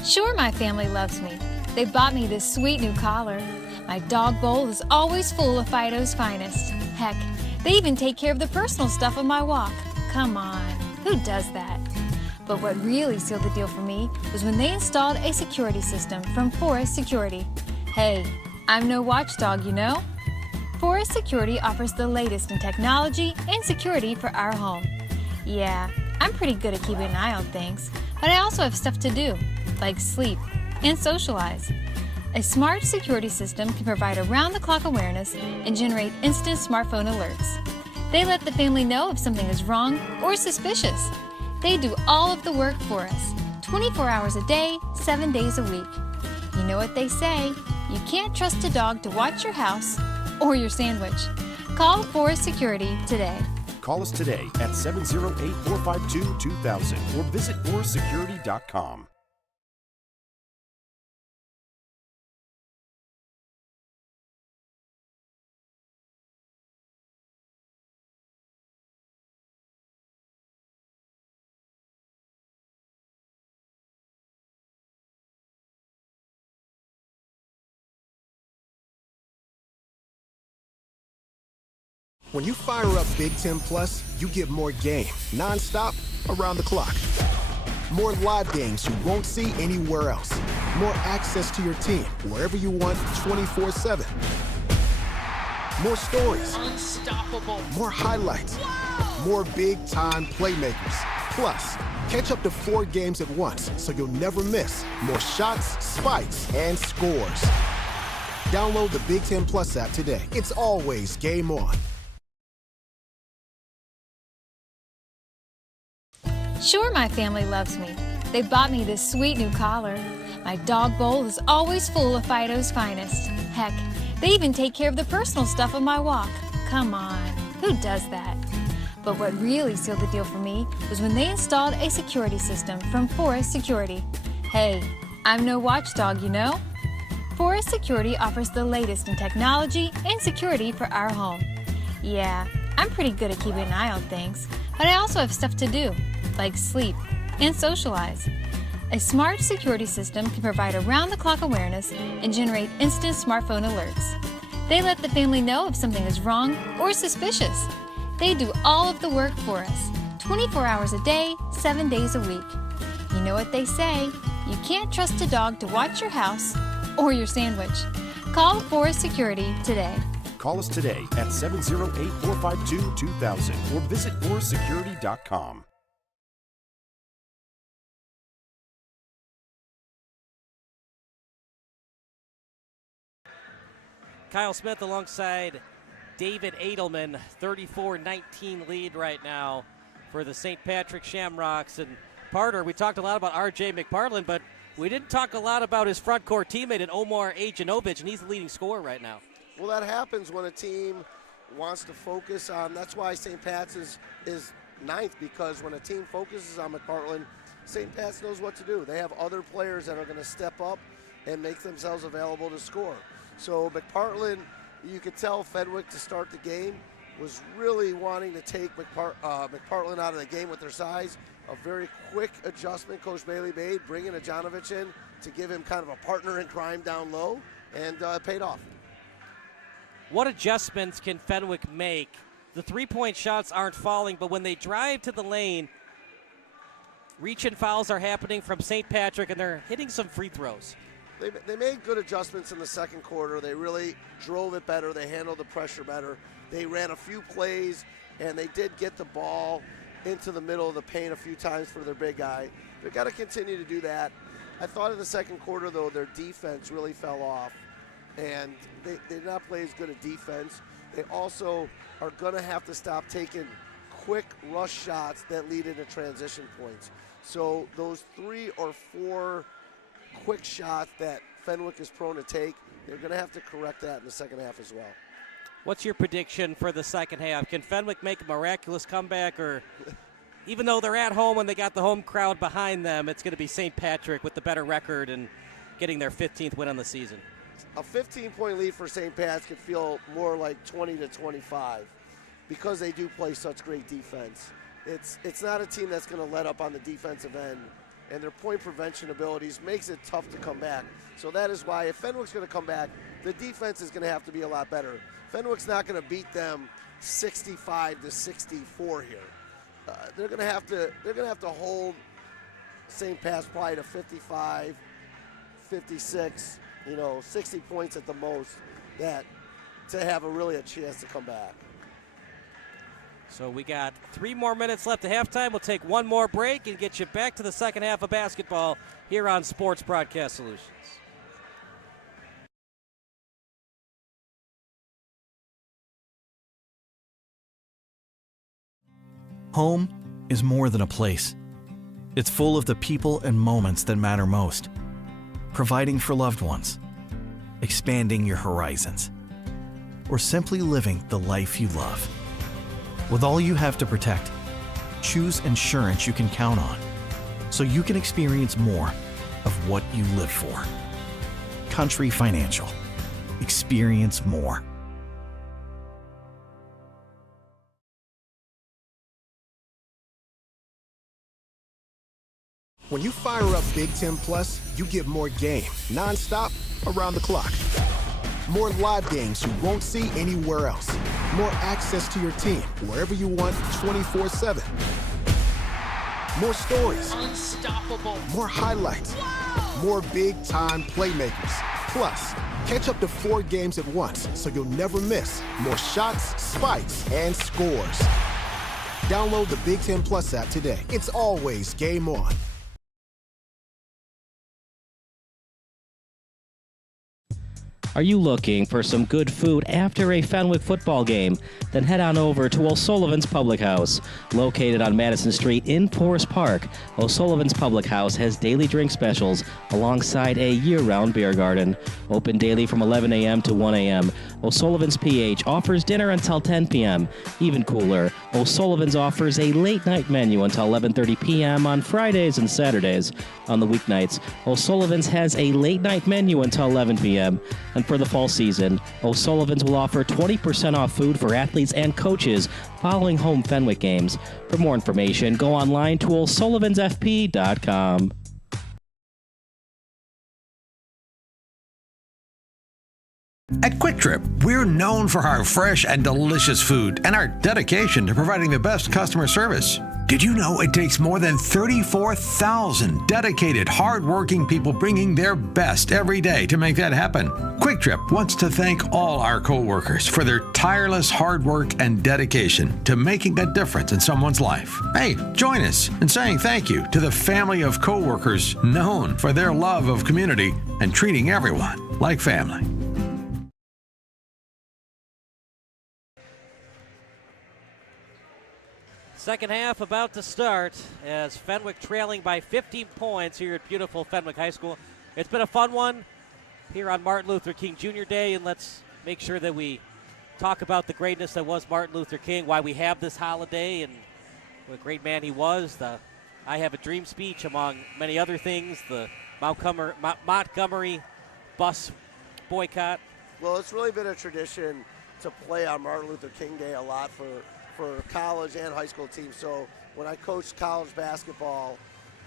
Sure, my family loves me. They bought me this sweet new collar. My dog bowl is always full of Fido's finest. Heck, they even take care of the personal stuff on my walk. Come on, who does that? But what really sealed the deal for me was when they installed a security system from Forest Security. Hey, I'm no watchdog, you know. Forest Security offers the latest in technology and security for our home. Yeah, I'm pretty good at keeping an eye on things, but I also have stuff to do, like sleep and socialize. A smart security system can provide around-the-clock awareness and generate instant smartphone alerts. They let the family know if something is wrong or suspicious. They do all of the work for us, 24 hours a day, 7 days a week. You know what they say, you can't trust a dog to watch your house or your sandwich. Call Forest Security today. Call us today at 708-452-2000 or visit forestsecurity.com. When you fire up Big Ten Plus, you get more game, non-stop, around the clock. More live games you won't see anywhere else. More access to your team, wherever you want, 24/7. More stories. Unstoppable. More highlights. More big-time playmakers. Plus, catch up to 4 games at once, so you'll never miss more shots, spikes, and scores. Download the Big Ten Plus app today. It's always game on. Sure, my family loves me. They bought me this sweet new collar. My dog bowl is always full of Fido's finest. Heck, they even take care of the personal stuff on my walk. Come on, who does that? But what really sealed the deal for me was when they installed a security system from Forest Security. Hey, I'm no watchdog, you know. Forest Security offers the latest in technology and security for our home. Yeah, I'm pretty good at keeping an eye on things, but I also have stuff to do, like sleep and socialize. A smart security system can provide around-the-clock awareness and generate instant smartphone alerts. They let the family know if something is wrong or suspicious. They do all of the work for us, 24 hours a day, 7 days a week. You know what they say, you can't trust a dog to watch your house or your sandwich. Call Forest Security today. Call us today at 708-452-2000 or visit forestsecurity.com. Kyle Smith alongside David Edelman, 34-19 lead right now for the St. Patrick Shamrocks. And Parter, we talked a lot about R.J. McPartland, but we didn't talk a lot about his front court teammate in Omar Ajanovic, and he's the leading scorer right now. Well, that happens when a team wants to focus on, that's why St. Pat's is ninth, because when a team focuses on McPartland, St. Pat's knows what to do. They have other players that are going to step up and make themselves available to score. So McPartland, you could tell Fenwick to start the game was really wanting to take McPartland out of the game with their size. A very quick adjustment Coach Bailey made, bringing Ajanovic in to give him kind of a partner in crime down low, and it paid off. What adjustments can Fenwick make? The three-point shots aren't falling, but when they drive to the lane, reach and fouls are happening from St. Patrick, and they're hitting some free throws. They made good adjustments in the second quarter. They really drove it better. They handled the pressure better. They ran a few plays, and they did get the ball into the middle of the paint a few times for their big guy. They've got to continue to do that. I thought in the second quarter, though, their defense really fell off, and they did not play as good a defense. They also are going to have to stop taking quick rush shots that lead into transition points. So those 3 or 4 quick shots that Fenwick is prone to take, they're going to have to correct that in the second half as well. What's your prediction for the second half? Can Fenwick make a miraculous comeback, or even though they're at home and they got the home crowd behind them, it's going to be St. Patrick with the better record and getting their 15th win on the season? A 15-point lead for St. Pat's could feel more like 20-25 because they do play such great defense. It's not a team that's going to let up on the defensive end, and their point prevention abilities makes it tough to come back. So that is why if Fenwick's going to come back, the defense is going to have to be a lot better. Fenwick's not going to beat them 65-64 here. They're going to have to hold St. Pat's probably to 55, 56, 60 points at the most, that to have really a chance to come back. So we got 3 more minutes left at halftime. We'll take one more break and get you back to the second half of basketball here on Sports Broadcast Solutions. Home is more than a place. It's full of the people and moments that matter most. Providing for loved ones, expanding your horizons, or simply living the life you love. With all you have to protect, choose insurance you can count on, so you can experience more of what you live for. Country Financial. Experience more. When you fire up Big Ten Plus, you get more game, nonstop, around the clock. More live games you won't see anywhere else. More access to your team, wherever you want, 24/7. More stories. Unstoppable. More highlights. More big-time playmakers. Plus, catch up to 4 games at once, so you'll never miss more shots, spikes, and scores. Download the Big Ten Plus app today. It's always game on. Are you looking for some good food after a Fenwick football game? Then head on over to O'Sullivan's Public House. Located on Madison Street in Forest Park, O'Sullivan's Public House has daily drink specials alongside a year-round beer garden. Open daily from 11 a.m. to 1 a.m. O'Sullivan's PH offers dinner until 10 p.m. Even cooler, O'Sullivan's offers a late-night menu until 11:30 p.m. on Fridays and Saturdays. On the weeknights, O'Sullivan's has a late-night menu until 11 p.m. And for the fall season, O'Sullivan's will offer 20% off food for athletes and coaches following home Fenwick games. For more information, go online to o'sullivansfp.com. At Quick Trip, we're known for our fresh and delicious food and our dedication to providing the best customer service. Did you know it takes more than 34,000 dedicated, hard-working people bringing their best every day to make that happen? Quick Trip wants to thank all our co-workers for their tireless hard work and dedication to making a difference in someone's life. Hey, join us in saying thank you to the family of co-workers known for their love of community and treating everyone like family. Second half about to start as Fenwick trailing by 15 points here at beautiful Fenwick High School. It's been a fun one here on Martin Luther King Jr. Day, and let's make sure that we talk about the greatness that was Martin Luther King, why we have this holiday, and what a great man he was. The I Have a Dream speech, among many other things, the Montgomery bus boycott. Well, it's really been a tradition to play on Martin Luther King Day a lot for college and high school teams. So when I coached college basketball,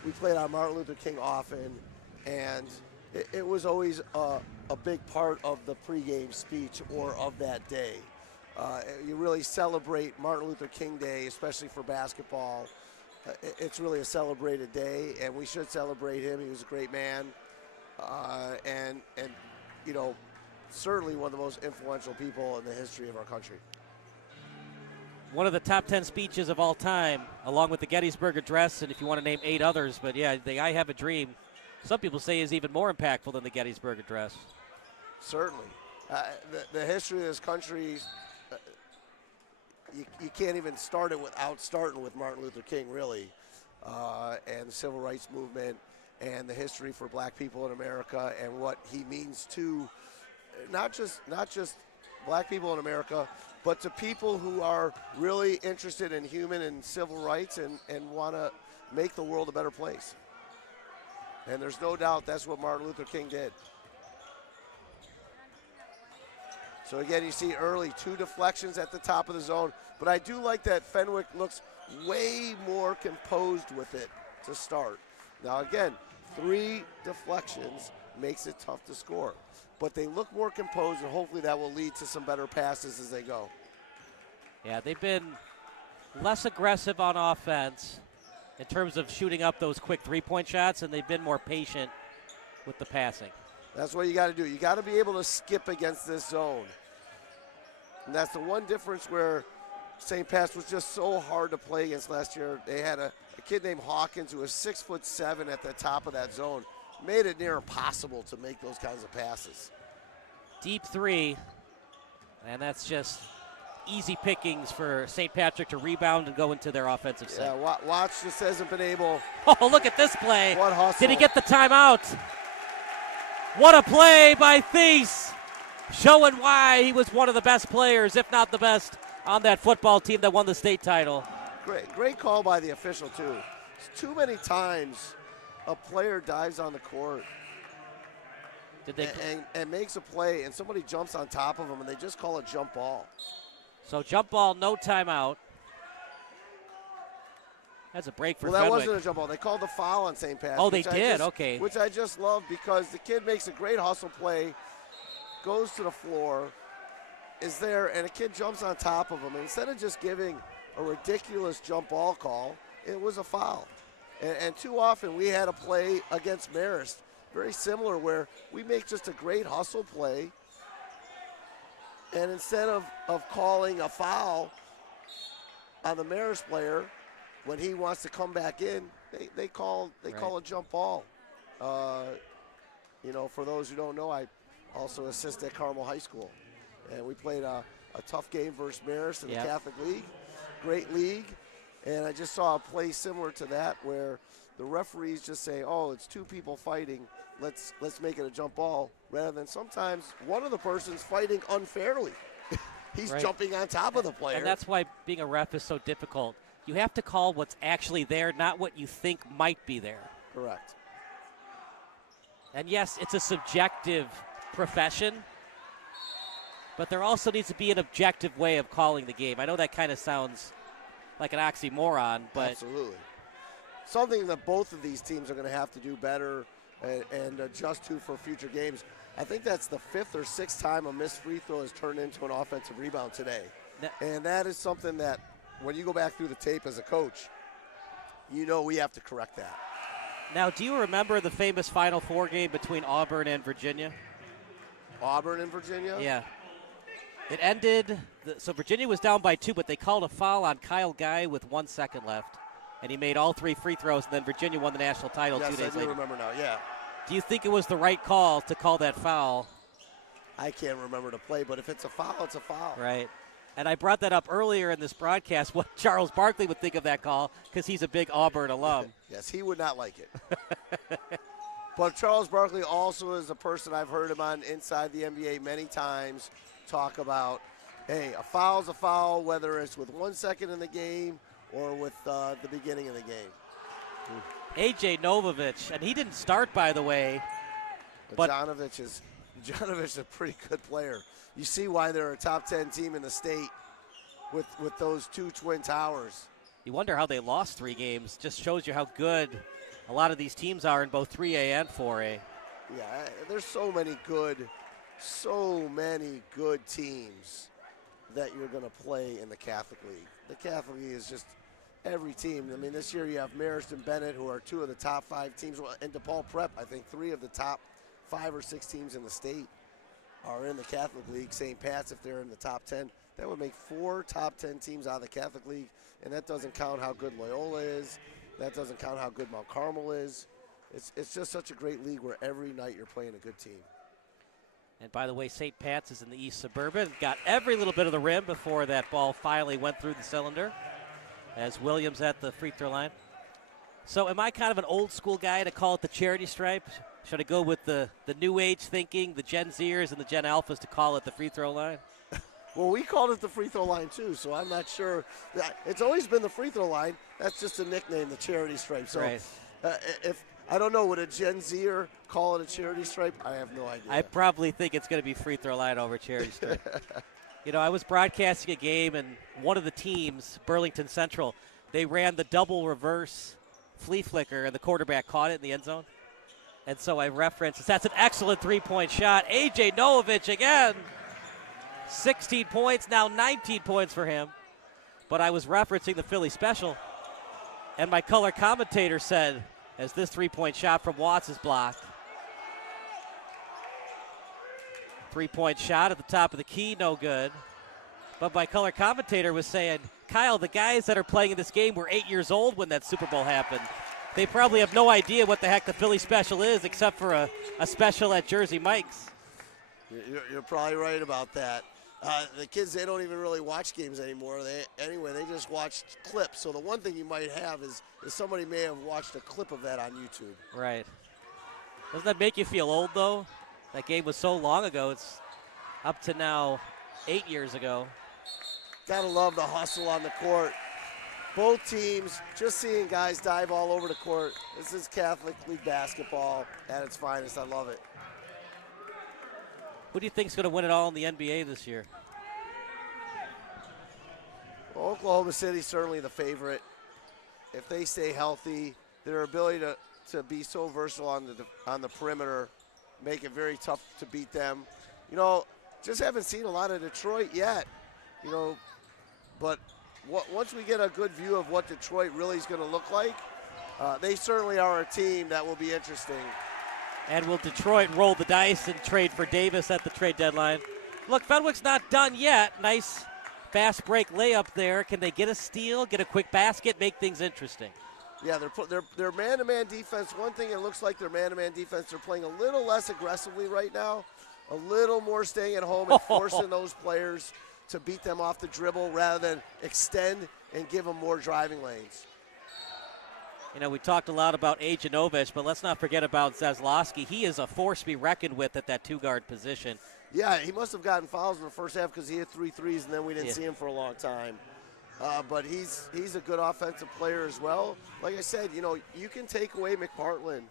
we played on Martin Luther King often, and it was always a big part of the pregame speech or of that day. You really celebrate Martin Luther King Day, especially for basketball. It's really a celebrated day, and we should celebrate him. He was a great man, and you know, certainly one of the most influential people in the history of our country. One of the top 10 speeches of all time, along with the Gettysburg Address, and if you want to name 8 others. But yeah, the I Have a Dream, some people say, is even more impactful than the Gettysburg Address. Certainly. The history of this country, you can't even start it without starting with Martin Luther King, really, and the Civil Rights Movement, and the history for black people in America, and what he means to not just black people in America, but to people who are really interested in human and civil rights and want to make the world a better place. And there's no doubt that's what Martin Luther King did. So again, you see early 2 deflections at the top of the zone, but I do like that Fenwick looks way more composed with it to start. Now again, 3 deflections makes it tough to score. But they look more composed, and hopefully that will lead to some better passes as they go. Yeah, they've been less aggressive on offense in terms of shooting up those quick 3-point shots, and they've been more patient with the passing. That's what you got to do. You got to be able to skip against this zone. And that's the one difference where St. Pat's was just so hard to play against last year. They had a kid named Hawkins who was 6'7" at the top of that zone. Made it near impossible to make those kinds of passes. Deep three, and that's just easy pickings for St. Patrick to rebound and go into their offensive set. Yeah, Watts just hasn't been able. Oh, look at this play. What hustle. Did he get the timeout? What a play by Thies, showing why he was one of the best players, if not the best, on that football team that won the state title. Great call by the official, too. Too many times a player dives on the court and makes a play, and somebody jumps on top of him, and they just call a jump ball. So jump ball, no timeout. That's a break for Well, that Fenwick. wasn't a jump ball. They called the foul on St. Pat's. Oh, they did? Okay. Which I just love because the kid makes a great hustle play, goes to the floor, is there, and a kid jumps on top of him. And instead of just giving a ridiculous jump ball call, it was a foul. And too often we had a play against Marist, very similar, where we make just a great hustle play, and instead of calling a foul on the Marist player, when he wants to come back in, they call a jump ball. For those who don't know, I also assist at Carmel High School, and we played a tough game versus Marist in the Catholic League, great league, and I just saw a play similar to that where the referees just say, "Oh, it's two people fighting. Let's make it a jump ball," rather than sometimes one of the person's fighting unfairly. He's jumping on top of the player. And that's why being a ref is so difficult. You have to call what's actually there, not what you think might be there. Correct. And yes, it's a subjective profession, but there also needs to be an objective way of calling the game. I know that kind of sounds like an oxymoron, but absolutely. Something that both of these teams are going to have to do better and adjust to for future games. I think that's the 5th or 6th time a missed free throw has turned into an offensive rebound today. And that is something that when you go back through the tape as a coach, we have to correct that. Now, do you remember the famous Final Four game between Auburn and Virginia? Auburn and Virginia? Yeah. It ended, so Virginia was down by 2, but they called a foul on Kyle Guy with 1 second left. And he made all 3 free throws, and then Virginia won the national title 2 days later. Yes, I do remember now, yeah. Do you think it was the right call to call that foul? I can't remember the play, but if it's a foul, it's a foul. Right. And I brought that up earlier in this broadcast, what Charles Barkley would think of that call, because he's a big Auburn alum. Yes, he would not like it. But Charles Barkley also is a person I've heard him on Inside the NBA many times talk about, hey, a foul's a foul, whether it's with 1 second in the game or with the beginning of the game. A.J. Novovich, and he didn't start, by the way. But Jonovich is a pretty good player. You see why they're a top 10 team in the state with those 2 twin towers. You wonder how they lost 3 games. Just shows you how good a lot of these teams are in both 3A and 4A. Yeah, there's so many good teams that you're going to play in the Catholic League. The Catholic League is just every team. I mean, this year you have Marist and Bennett, who are 2 of the top 5 teams, and DePaul Prep, I think 3 of the top 5 or 6 teams in the state are in the Catholic League. St. Pat's, if they're in the top 10, that would make 4 top 10 teams out of the Catholic League, and that doesn't count how good Loyola is. That doesn't count how good Mount Carmel is. It's just such a great league where every night you're playing a good team. And by the way, St. Pat's is in the East Suburban. Got every little bit of the rim before that ball finally went through the cylinder as Williams at the free throw line. So am I kind of an old school guy to call it the charity stripe? Should I go with the new age thinking, the Gen Zers and the Gen Alphas to call it the free throw line? Well, we called it the free throw line too, so I'm not sure. It's always been the free throw line. That's just a nickname, the charity stripe. So right. If I don't know, would a Gen Zer call it a charity stripe? I have no idea. I probably think it's going to be free throw line over charity stripe. I was broadcasting a game, and one of the teams, Burlington Central, they ran the double reverse flea flicker, and the quarterback caught it in the end zone. And so I referenced, that's an excellent three-point shot. A.J. Novovich again. 16 points, now 19 points for him. But I was referencing the Philly special, and my color commentator said, as this three-point shot from Watts is blocked, Three-point shot at the top of the key, no good. But my color commentator was saying, Kyle, the guys that are playing in this game were 8 years old when that Super Bowl happened. They probably have no idea what the heck the Philly special is except for a special at Jersey Mike's. You're probably right about that. The kids, they don't even really watch games anymore. They just watch clips. So the one thing you might have is somebody may have watched a clip of that on YouTube. Right. Doesn't that make you feel old, though? That game was so long ago. It's up to now 8 years ago. Gotta love the hustle on the court. Both teams, just seeing guys dive all over the court. This is Catholic League basketball at its finest. I love it. Who do you think's going to win it all in the NBA this year? Well, Oklahoma City's certainly the favorite. If they stay healthy, their ability to be so versatile on the perimeter make it very tough to beat them. You know, just haven't seen a lot of Detroit yet. You know, but once we get a good view of what Detroit really is going to look like, they certainly are a team that will be interesting. And will Detroit roll the dice and trade for Davis at the trade deadline? Look, Fenwick's not done yet. Nice fast break layup there. Can they get a steal, get a quick basket, make things interesting? Yeah, their man-to-man defense, one thing it looks like their man-to-man defense, they're playing a little less aggressively right now, a little more staying at home and forcing those players to beat them off the dribble rather than extend and give them more driving lanes. You know, we talked a lot about Ajanovich, but let's not forget about Zaslowski. He is a force to be reckoned with at that two-guard position. Yeah, he must have gotten fouls in the first half because he hit 3 threes, and then we didn't see him for a long time. But he's a good offensive player as well. Like I said, you know, you can take away McPartland.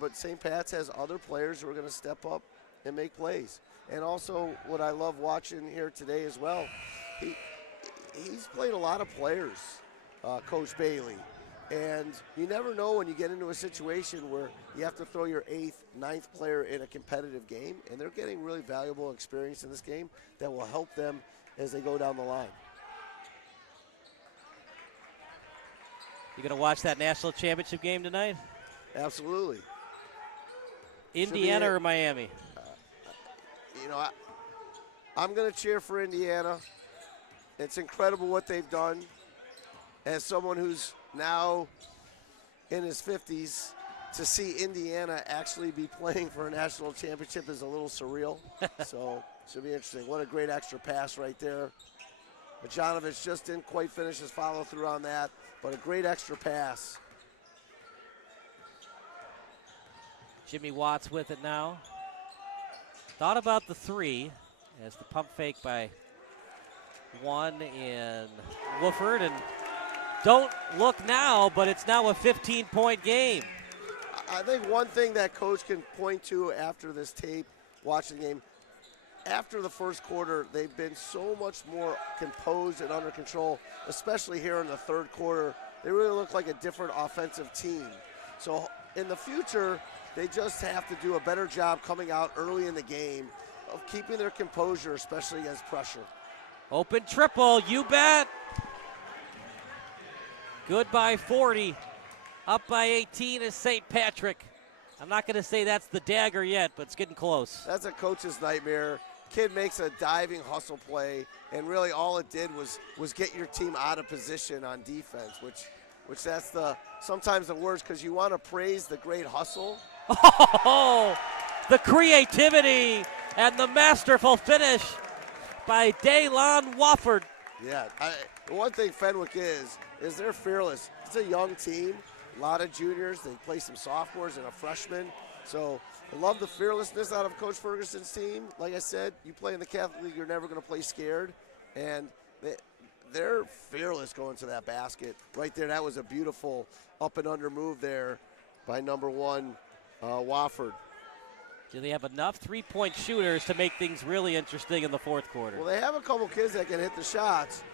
But St. Pat's has other players who are going to step up and make plays. And also, what I love watching here today as well, he's played a lot of players, Coach Bailey. And you never know when you get into a situation where you have to throw your 8th, 9th player in a competitive game, and they're getting really valuable experience in this game that will help them as they go down the line. You going to watch that national championship game tonight? Absolutely. Indiana or Miami? You know, I'm going to cheer for Indiana. It's incredible what they've done. As someone who's now in his 50s, to see Indiana actually be playing for a national championship is a little surreal. So should be interesting. What a great extra pass right there. Majanovich just didn't quite finish his follow through on that, but a great extra pass. Jimmy Watts with it now. Thought about the three as the pump fake by one in Wooford, and don't look now, but it's now a 15-point game. I think one thing that coach can point to after this tape, watching the game, after the first quarter, they've been so much more composed and under control, especially here in the third quarter. They really look like a different offensive team. So in the future, they just have to do a better job coming out early in the game of keeping their composure, especially against pressure. Open triple, you bet. Good by 40. Up by 18 is St. Patrick. I'm not going to say that's the dagger yet, but it's getting close. That's a coach's nightmare. Kid makes a diving hustle play, and really all it did was get your team out of position on defense, which that's sometimes the worst, because you want to praise the great hustle. Oh, the creativity and the masterful finish by Daylon Wofford. Yeah, the one thing Fenwick is they're fearless. It's a young team, a lot of juniors. They play some sophomores and a freshman. So I love the fearlessness out of Coach Ferguson's team. Like I said, you play in the Catholic League, you're never going to play scared. And they're fearless going to that basket. Right there, that was a beautiful up and under move there by number 1, Wofford. Do they have enough three-point shooters to make things really interesting in the fourth quarter? Well, they have a couple kids that can hit the shots.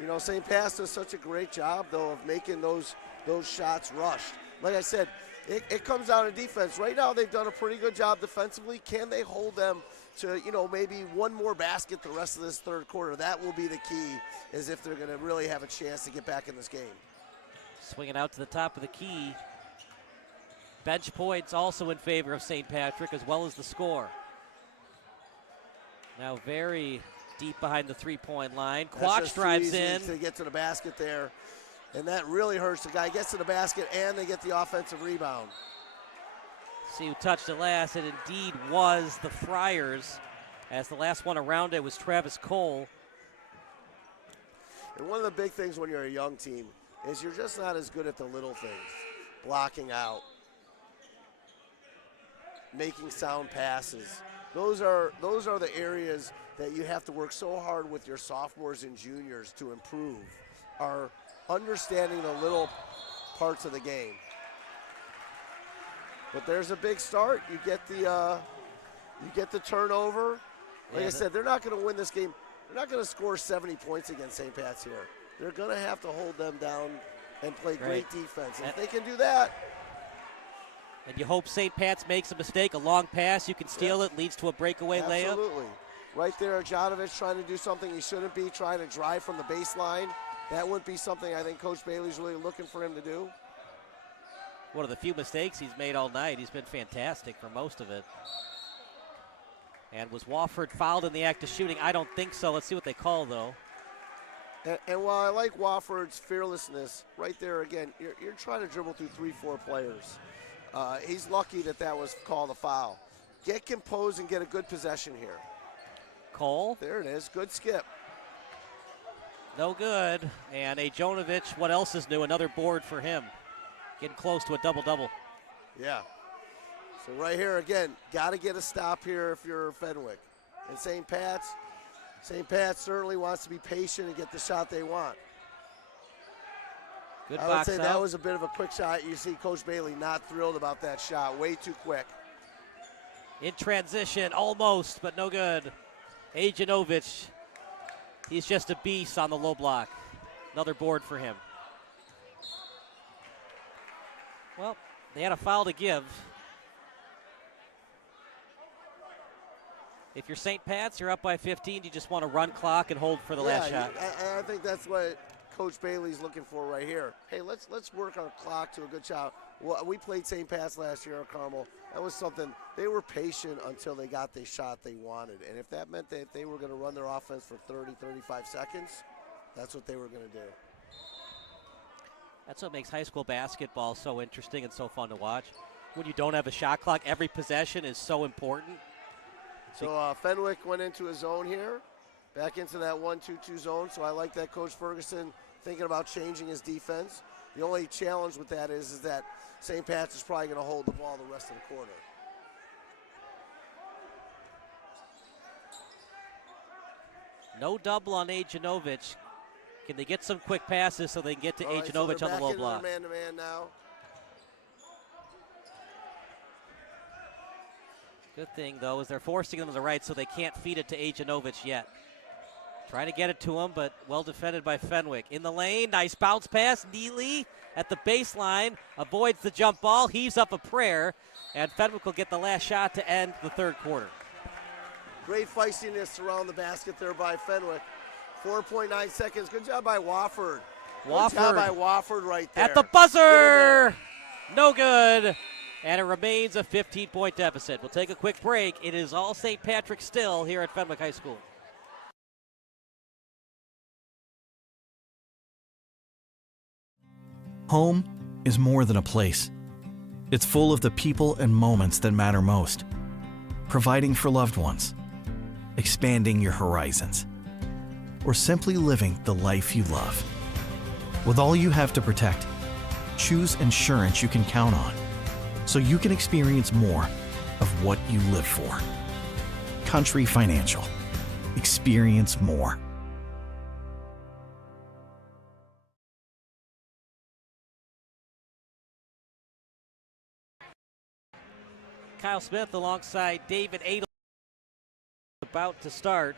You know, St. Pat's does such a great job, though, of making those shots rushed. Like I said, it comes down to defense. Right now, they've done a pretty good job defensively. Can they hold them to, you know, maybe one more basket the rest of this third quarter? That will be the key, is if they're going to really have a chance to get back in this game. Swinging out to the top of the key. Bench points also in favor of St. Patrick, as well as the score. Now very deep behind the three-point line. That's Quach just too drives easy in. to get to the basket there, and that really hurts the guy. Gets to the basket, and they get the offensive rebound. See who touched it last. It indeed was the Friars, as the last one around it was Travis Cole. And one of the big things when you're a young team is you're just not as good at the little things. Blocking out, making sound passes. Those are the areas that you have to work so hard with your sophomores and juniors to improve, are understanding the little parts of the game. But there's a big start. You get the turnover. Like I said, they're not going to win this game. They're not going to score 70 points against St. Pat's here. They're going to have to hold them down and play great defense. If they can do that. And you hope St. Pat's makes a mistake, a long pass, you can steal it, leads to a breakaway layup. Absolutely. Right there, Jonovich trying to do something he shouldn't be, trying to drive from the baseline. That wouldn't be something I think Coach Bailey's really looking for him to do. One of the few mistakes he's made all night. He's been fantastic for most of it. And was Wofford fouled in the act of shooting? I don't think so. Let's see what they call, though. And while I like Wofford's fearlessness, right there again, you're trying to dribble through 3-4 players. He's lucky that was called a foul. Get composed and get a good possession here. Cole. There it is. Good skip. No good. And Jonovich, what else is new? Another board for him. Getting close to a double-double. Yeah. So right here, again, got to get a stop here if you're Fenwick. And St. Pat's certainly wants to be patient and get the shot they want. Good I would box say out. that was a bit of a quick shot. You see Coach Bailey not thrilled about that shot. Way too quick. In transition, almost, but no good. Jonovich, he's just a beast on the low block. Another board for him. Well, they had a foul to give. If you're St. Pat's, you're up by 15. You just want to run clock and hold for the last shot. I think that's what Coach Bailey's looking for right here. Hey, let's work our clock to a good shot. Well, we played St. Pat's last year at Carmel. That was something. They were patient until they got the shot they wanted. And if that meant that they were going to run their offense for 30, 35 seconds, that's what they were going to do. That's what makes high school basketball so interesting and so fun to watch. When you don't have a shot clock, every possession is so important. So Fenwick went into a zone here, back into that 1-2-2 zone. So I like that Coach Ferguson thinking about changing his defense. The only challenge with that is that St. Pat's is probably going to hold the ball the rest of the quarter. No double on Jonovich. Can they get some quick passes so they can get to Jonovich on the low block? Man-to-man now. Good thing, though, is they're forcing them to the right so they can't feed it to Jonovich yet. Trying to get it to him, but well defended by Fenwick. In the lane, nice bounce pass. Neely at the baseline, avoids the jump ball, heaves up a prayer, and Fenwick will get the last shot to end the third quarter. Great feistiness around the basket there by Fenwick. 4.9 seconds. Good job by Wofford. Good job by Wofford right there. At the buzzer! No good. And it remains a 15-point deficit. We'll take a quick break. It is all St. Patrick still here at Fenwick High School. Home is more than a place. It's full of the people and moments that matter most. Providing for loved ones, expanding your horizons, or simply living the life you love. With all you have to protect, choose insurance you can count on, so you can experience more of what you live for. Country Financial. Experience more. Kyle Smith alongside David Adel about to start.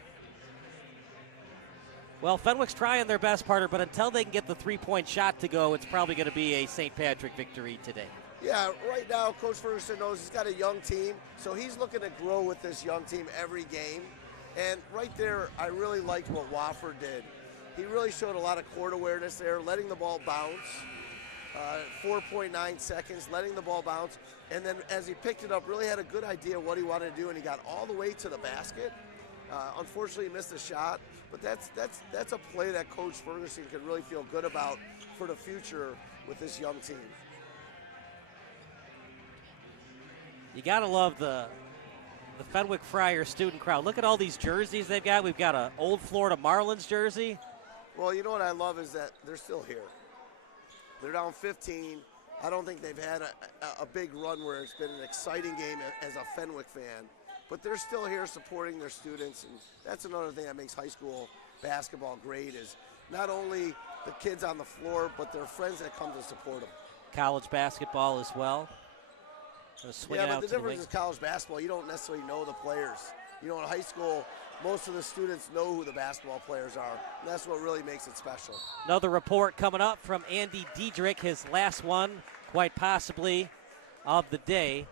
Well, Fenwick's trying their best, Parter, but until they can get the three-point shot to go, it's probably going to be a St. Patrick victory today. Yeah, right now, Coach Ferguson knows he's got a young team, so he's looking to grow with this young team every game. And right there, I really liked what Wofford did. He really showed a lot of court awareness there, letting the ball bounce. 4.9 seconds, letting the ball bounce. And then as he picked it up, really had a good idea what he wanted to do, and he got all the way to the basket. Unfortunately, he missed a shot, but that's a play that Coach Ferguson can really feel good about for the future with this young team. You got to love the Fenwick Friars student crowd. Look at all these jerseys they've got. We've got an old Florida Marlins jersey. Well, you know what I love is that they're still here. They're down 15. I don't think they've had a big run where it's been an exciting game as a Fenwick fan, but they're still here supporting their students, and that's another thing that makes high school basketball great is not only the kids on the floor, but their friends that come to support them. College basketball as well. Yeah, but the difference is college basketball, you don't necessarily know the players. You know, in high school, most of the students know who the basketball players are. And that's what really makes it special. Another report coming up from Andy Diedrich, his last one, quite possibly, of the day.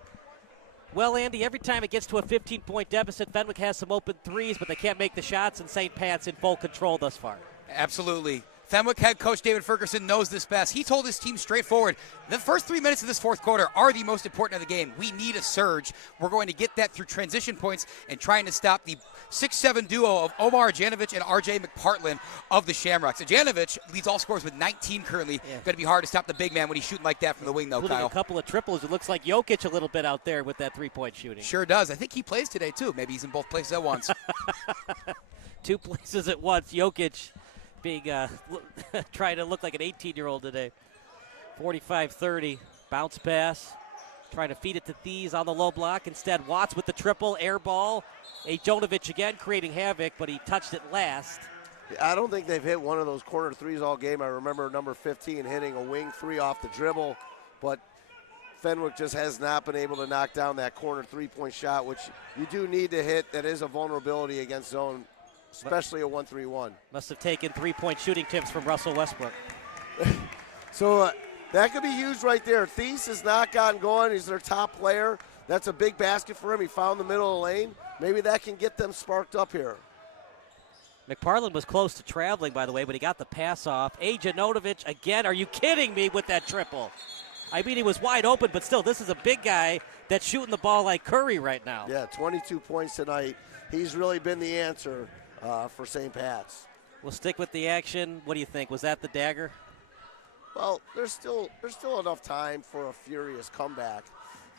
Well, Andy, every time it gets to a 15-point deficit, Fenwick has some open threes, but they can't make the shots, and St. Pat's in full control thus far. Absolutely. Fenwick head coach David Ferguson knows this best. He told his team straightforward, the first 3 minutes of this fourth quarter are the most important of the game. We need a surge. We're going to get that through transition points and trying to stop the 6'7" duo of Omar Ajanovic and RJ McPartland of the Shamrocks. Ajanovic leads all scorers with 19 currently. Yeah. Going to be hard to stop the big man when he's shooting like that from the wing, though, Including Kyle. a couple of triples. It looks like Jokic a little bit out there with that three-point shooting. Sure does. I think he plays today, too. Maybe he's in both places at once. Two places at once. Jokic being trying to look like an 18-year-old today. 45-30, bounce pass, trying to feed it to Thies on the low block. Instead, Watts with the triple, air ball. Ajanovic again creating havoc, but he touched it last. I don't think they've hit one of those corner threes all game. I remember number 15 hitting a wing three off the dribble, but Fenwick just has not been able to knock down that corner three-point shot, which you do need to hit. That is a vulnerability against zone, especially a 1-3-1. Must have taken three-point shooting tips from Russell Westbrook. So that could be huge right there. Thies has not gotten going. He's their top player. That's a big basket for him. He found the middle of the lane. Maybe that can get them sparked up here. McPartland was close to traveling, by the way, but he got the pass off. Ajanovic again. Are you kidding me with that triple? I mean, he was wide open, but still, this is a big guy that's shooting the ball like Curry right now. Yeah, 22 points tonight. He's really been the answer for St. Pat's. We'll stick with the action. What do you think? Was that the dagger? Well, there's still enough time for a furious comeback.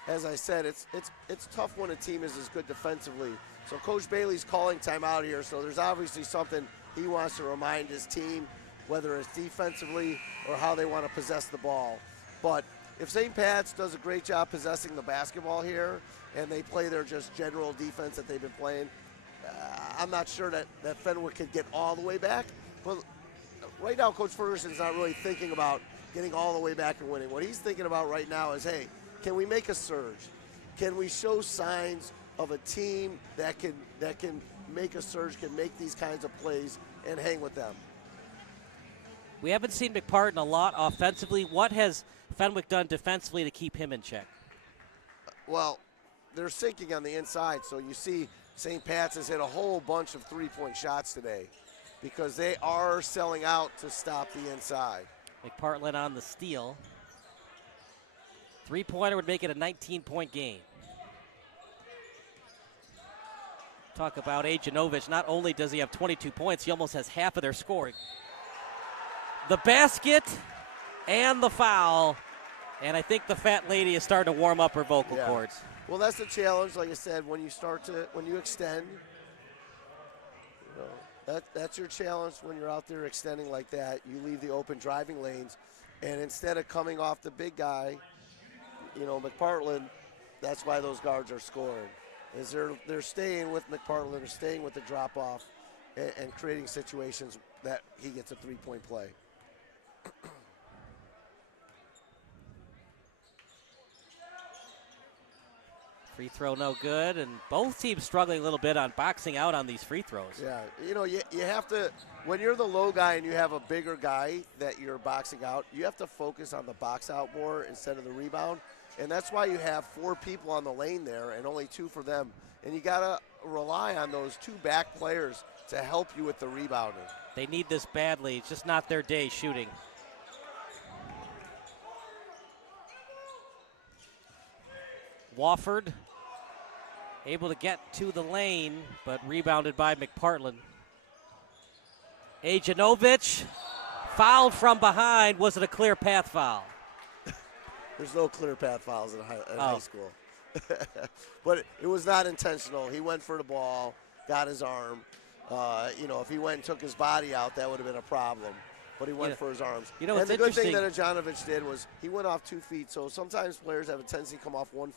As I said, it's tough when a team is as good defensively. So Coach Bailey's calling timeout here, so there's obviously something he wants to remind his team, whether it's defensively or how they want to possess the ball. But if St. Pat's does a great job possessing the basketball here and they play their just general defense that they've been playing, I'm not sure that Fenwick could get all the way back. But right now, Coach Ferguson's not really thinking about getting all the way back and winning. What he's thinking about right now is, hey, can we make a surge? Can we show signs of a team that can make a surge, can make these kinds of plays and hang with them? We haven't seen McPartland a lot offensively. What has Fenwick done defensively to keep him in check? Well, they're sinking on the inside, so you see St. Pat's has hit a whole bunch of three-point shots today because they are selling out to stop the inside. McPartland on the steal. Three-pointer would make it a 19-point game. Talk about Ajanovic. Not only does he have 22 points, he almost has half of their scoring. The basket and the foul. And I think the fat lady is starting to warm up her vocal cords. Well, that's the challenge, like I said, when you extend. That's your challenge when you're out there extending like that. You leave the open driving lanes, and instead of coming off the big guy, McPartland, that's why those guards are scoring. Is they're staying with McPartland, they're staying with the drop off, and creating situations that he gets a three-point play. Free throw no good, and both teams struggling a little bit on boxing out on these free throws. Yeah, you have to, when you're the low guy and you have a bigger guy that you're boxing out, you have to focus on the box out more instead of the rebound. And that's why you have 4 people on the lane there and only 2 for them. And you got to rely on those 2 back players to help you with the rebounding. They need this badly. It's just not their day shooting. Wofford Able to get to the lane, but rebounded by McPartland. Ajanovic fouled from behind. Was it a clear path foul? There's no clear path fouls in high school. But it was not intentional. He went for the ball, got his arm. If he went and took his body out, that would have been a problem. But he went for his arms. And the good thing that Ajanovic did was he went off 2 feet. So sometimes players have a tendency to come off 1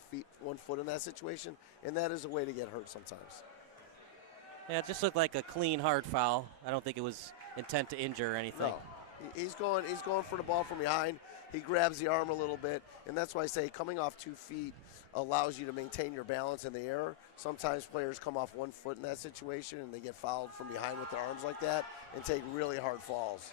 foot in that situation, and that is a way to get hurt sometimes. Yeah, it just looked like a clean, hard foul. I don't think it was intent to injure or anything. No. He's going for the ball from behind. He grabs the arm a little bit, and that's why I say coming off 2 feet allows you to maintain your balance in the air. Sometimes players come off 1 foot in that situation, and they get fouled from behind with their arms like that and take really hard falls.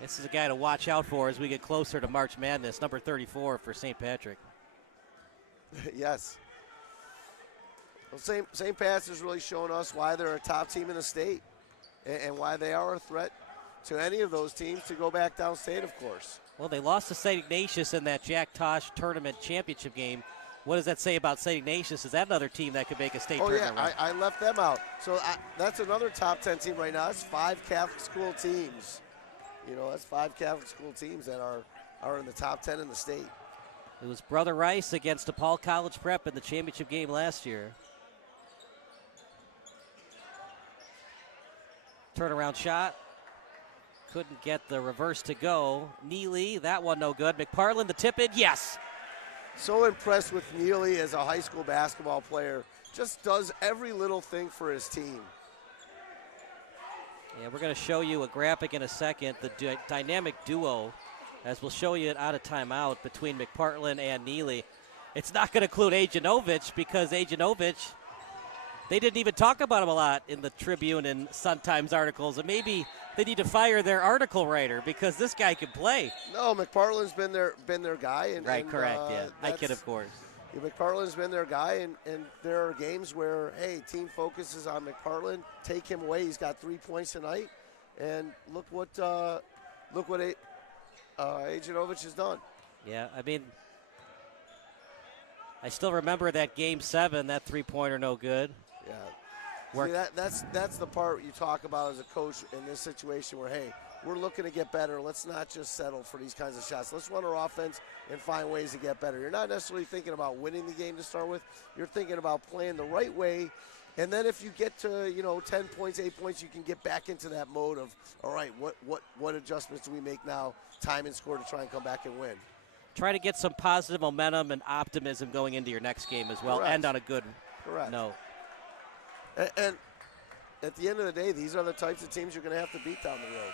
This is a guy to watch out for as we get closer to March Madness, number 34 for St. Patrick. Yes. Well, St. Pat's is really showing us why they're a top team in the state and why they are a threat to any of those teams to go back downstate, of course. Well, they lost to St. Ignatius in that Jack Tosh tournament championship game. What does that say about St. Ignatius? Is that another team that could make a state tournament run? I left them out. So that's another top 10 team right now. That's 5 Catholic school teams. That's 5 Catholic school teams that are in the top 10 in the state. It was Brother Rice against DePaul College Prep in the championship game last year. Turnaround shot. Couldn't get the reverse to go. Neely, that one no good. McPartland, the tip in, yes. So impressed with Neely as a high school basketball player. Just does every little thing for his team. Yeah, we're going to show you a graphic in a second, the dynamic duo, as we'll show you it out of timeout between McPartland and Neely. It's not going to include Ajanovic because Ajanovic, they didn't even talk about him a lot in the Tribune and Sun-Times articles, and maybe they need to fire their article writer because this guy can play. No, McPartland's been their guy. Correct, yeah. I kid, of course. McPartland's been their guy, and there are games where, hey, team focuses on McPartland, take him away. He's got 3 points tonight, and look what Ajanovic has done. Yeah, I mean, I still remember that Game 7, that three-pointer no good. Yeah. See, that's the part you talk about as a coach in this situation where, hey, we're looking to get better. Let's not just settle for these kinds of shots. Let's run our offense and find ways to get better. You're not necessarily thinking about winning the game to start with. You're thinking about playing the right way. And then if you get to, 10 points, 8 points, you can get back into that mode of, all right, what adjustments do we make now, time and score to try and come back and win. Try to get some positive momentum and optimism going into your next game as well. Correct. End on a good note. And at the end of the day, these are the types of teams you're going to have to beat down the road.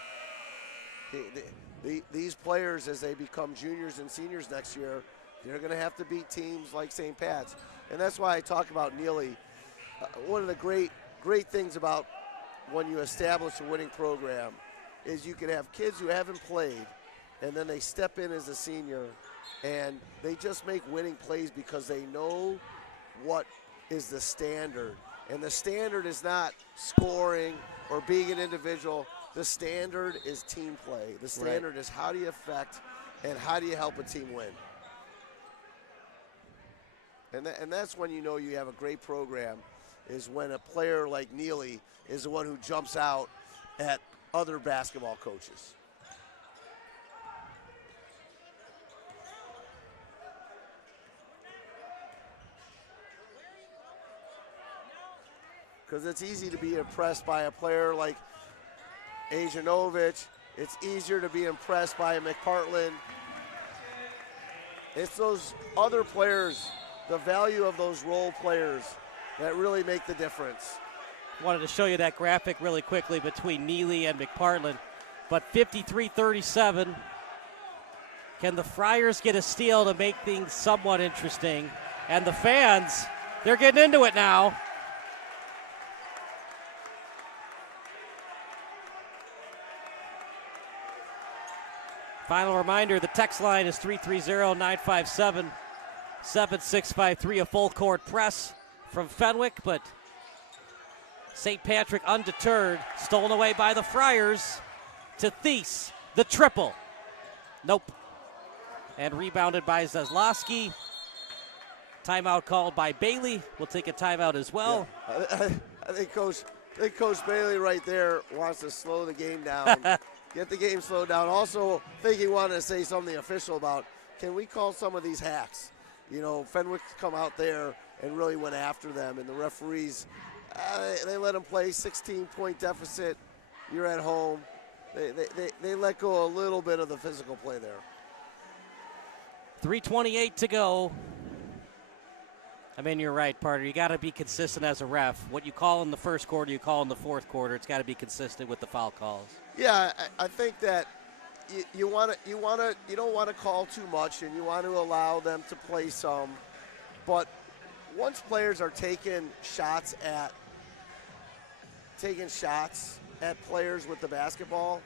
These players, as they become juniors and seniors next year, they're going to have to beat teams like St. Pat's. And that's why I talk about Neely. One of the great things about when you establish a winning program is you can have kids who haven't played, and then they step in as a senior, and they just make winning plays because they know what is the standard. And the standard is not scoring or being an individual. The standard is team play. The standard is how do you affect and how do you help a team win. And that's when you know you have a great program, is when a player like Neely is the one who jumps out at other basketball coaches. Because it's easy to be impressed by a player like Ajanovic. It's easier to be impressed by McPartland. It's those other players, the value of those role players, that really make the difference. Wanted to show you that graphic really quickly between Neely and McPartland. But 53-37. Can the Friars get a steal to make things somewhat interesting? And the fans, they're getting into it now. Final reminder, the text line is 330-957-7653. A full court press from Fenwick, but St. Patrick undeterred. Stolen away by the Friars to Thies. The triple. Nope. And rebounded by Zaslowski. Timeout called by Bailey. We'll take a timeout as well. Yeah. I think Coach Bailey right there wants to slow the game down, get the game slowed down. Also, I think he wanted to say something official about, can we call some of these hacks? You know, Fenwick come out there and really went after them, and the referees, they let them play, 16-point deficit. You're at home. They let go a little bit of the physical play there. 3:28 to go. I mean, you're right, Parter. You got to be consistent as a ref. What you call in the first quarter, you call in the fourth quarter. It's got to be consistent with the foul calls. Yeah, I think that you don't want to call too much, and you want to allow them to play some. But once players are taking shots at players with the basketball,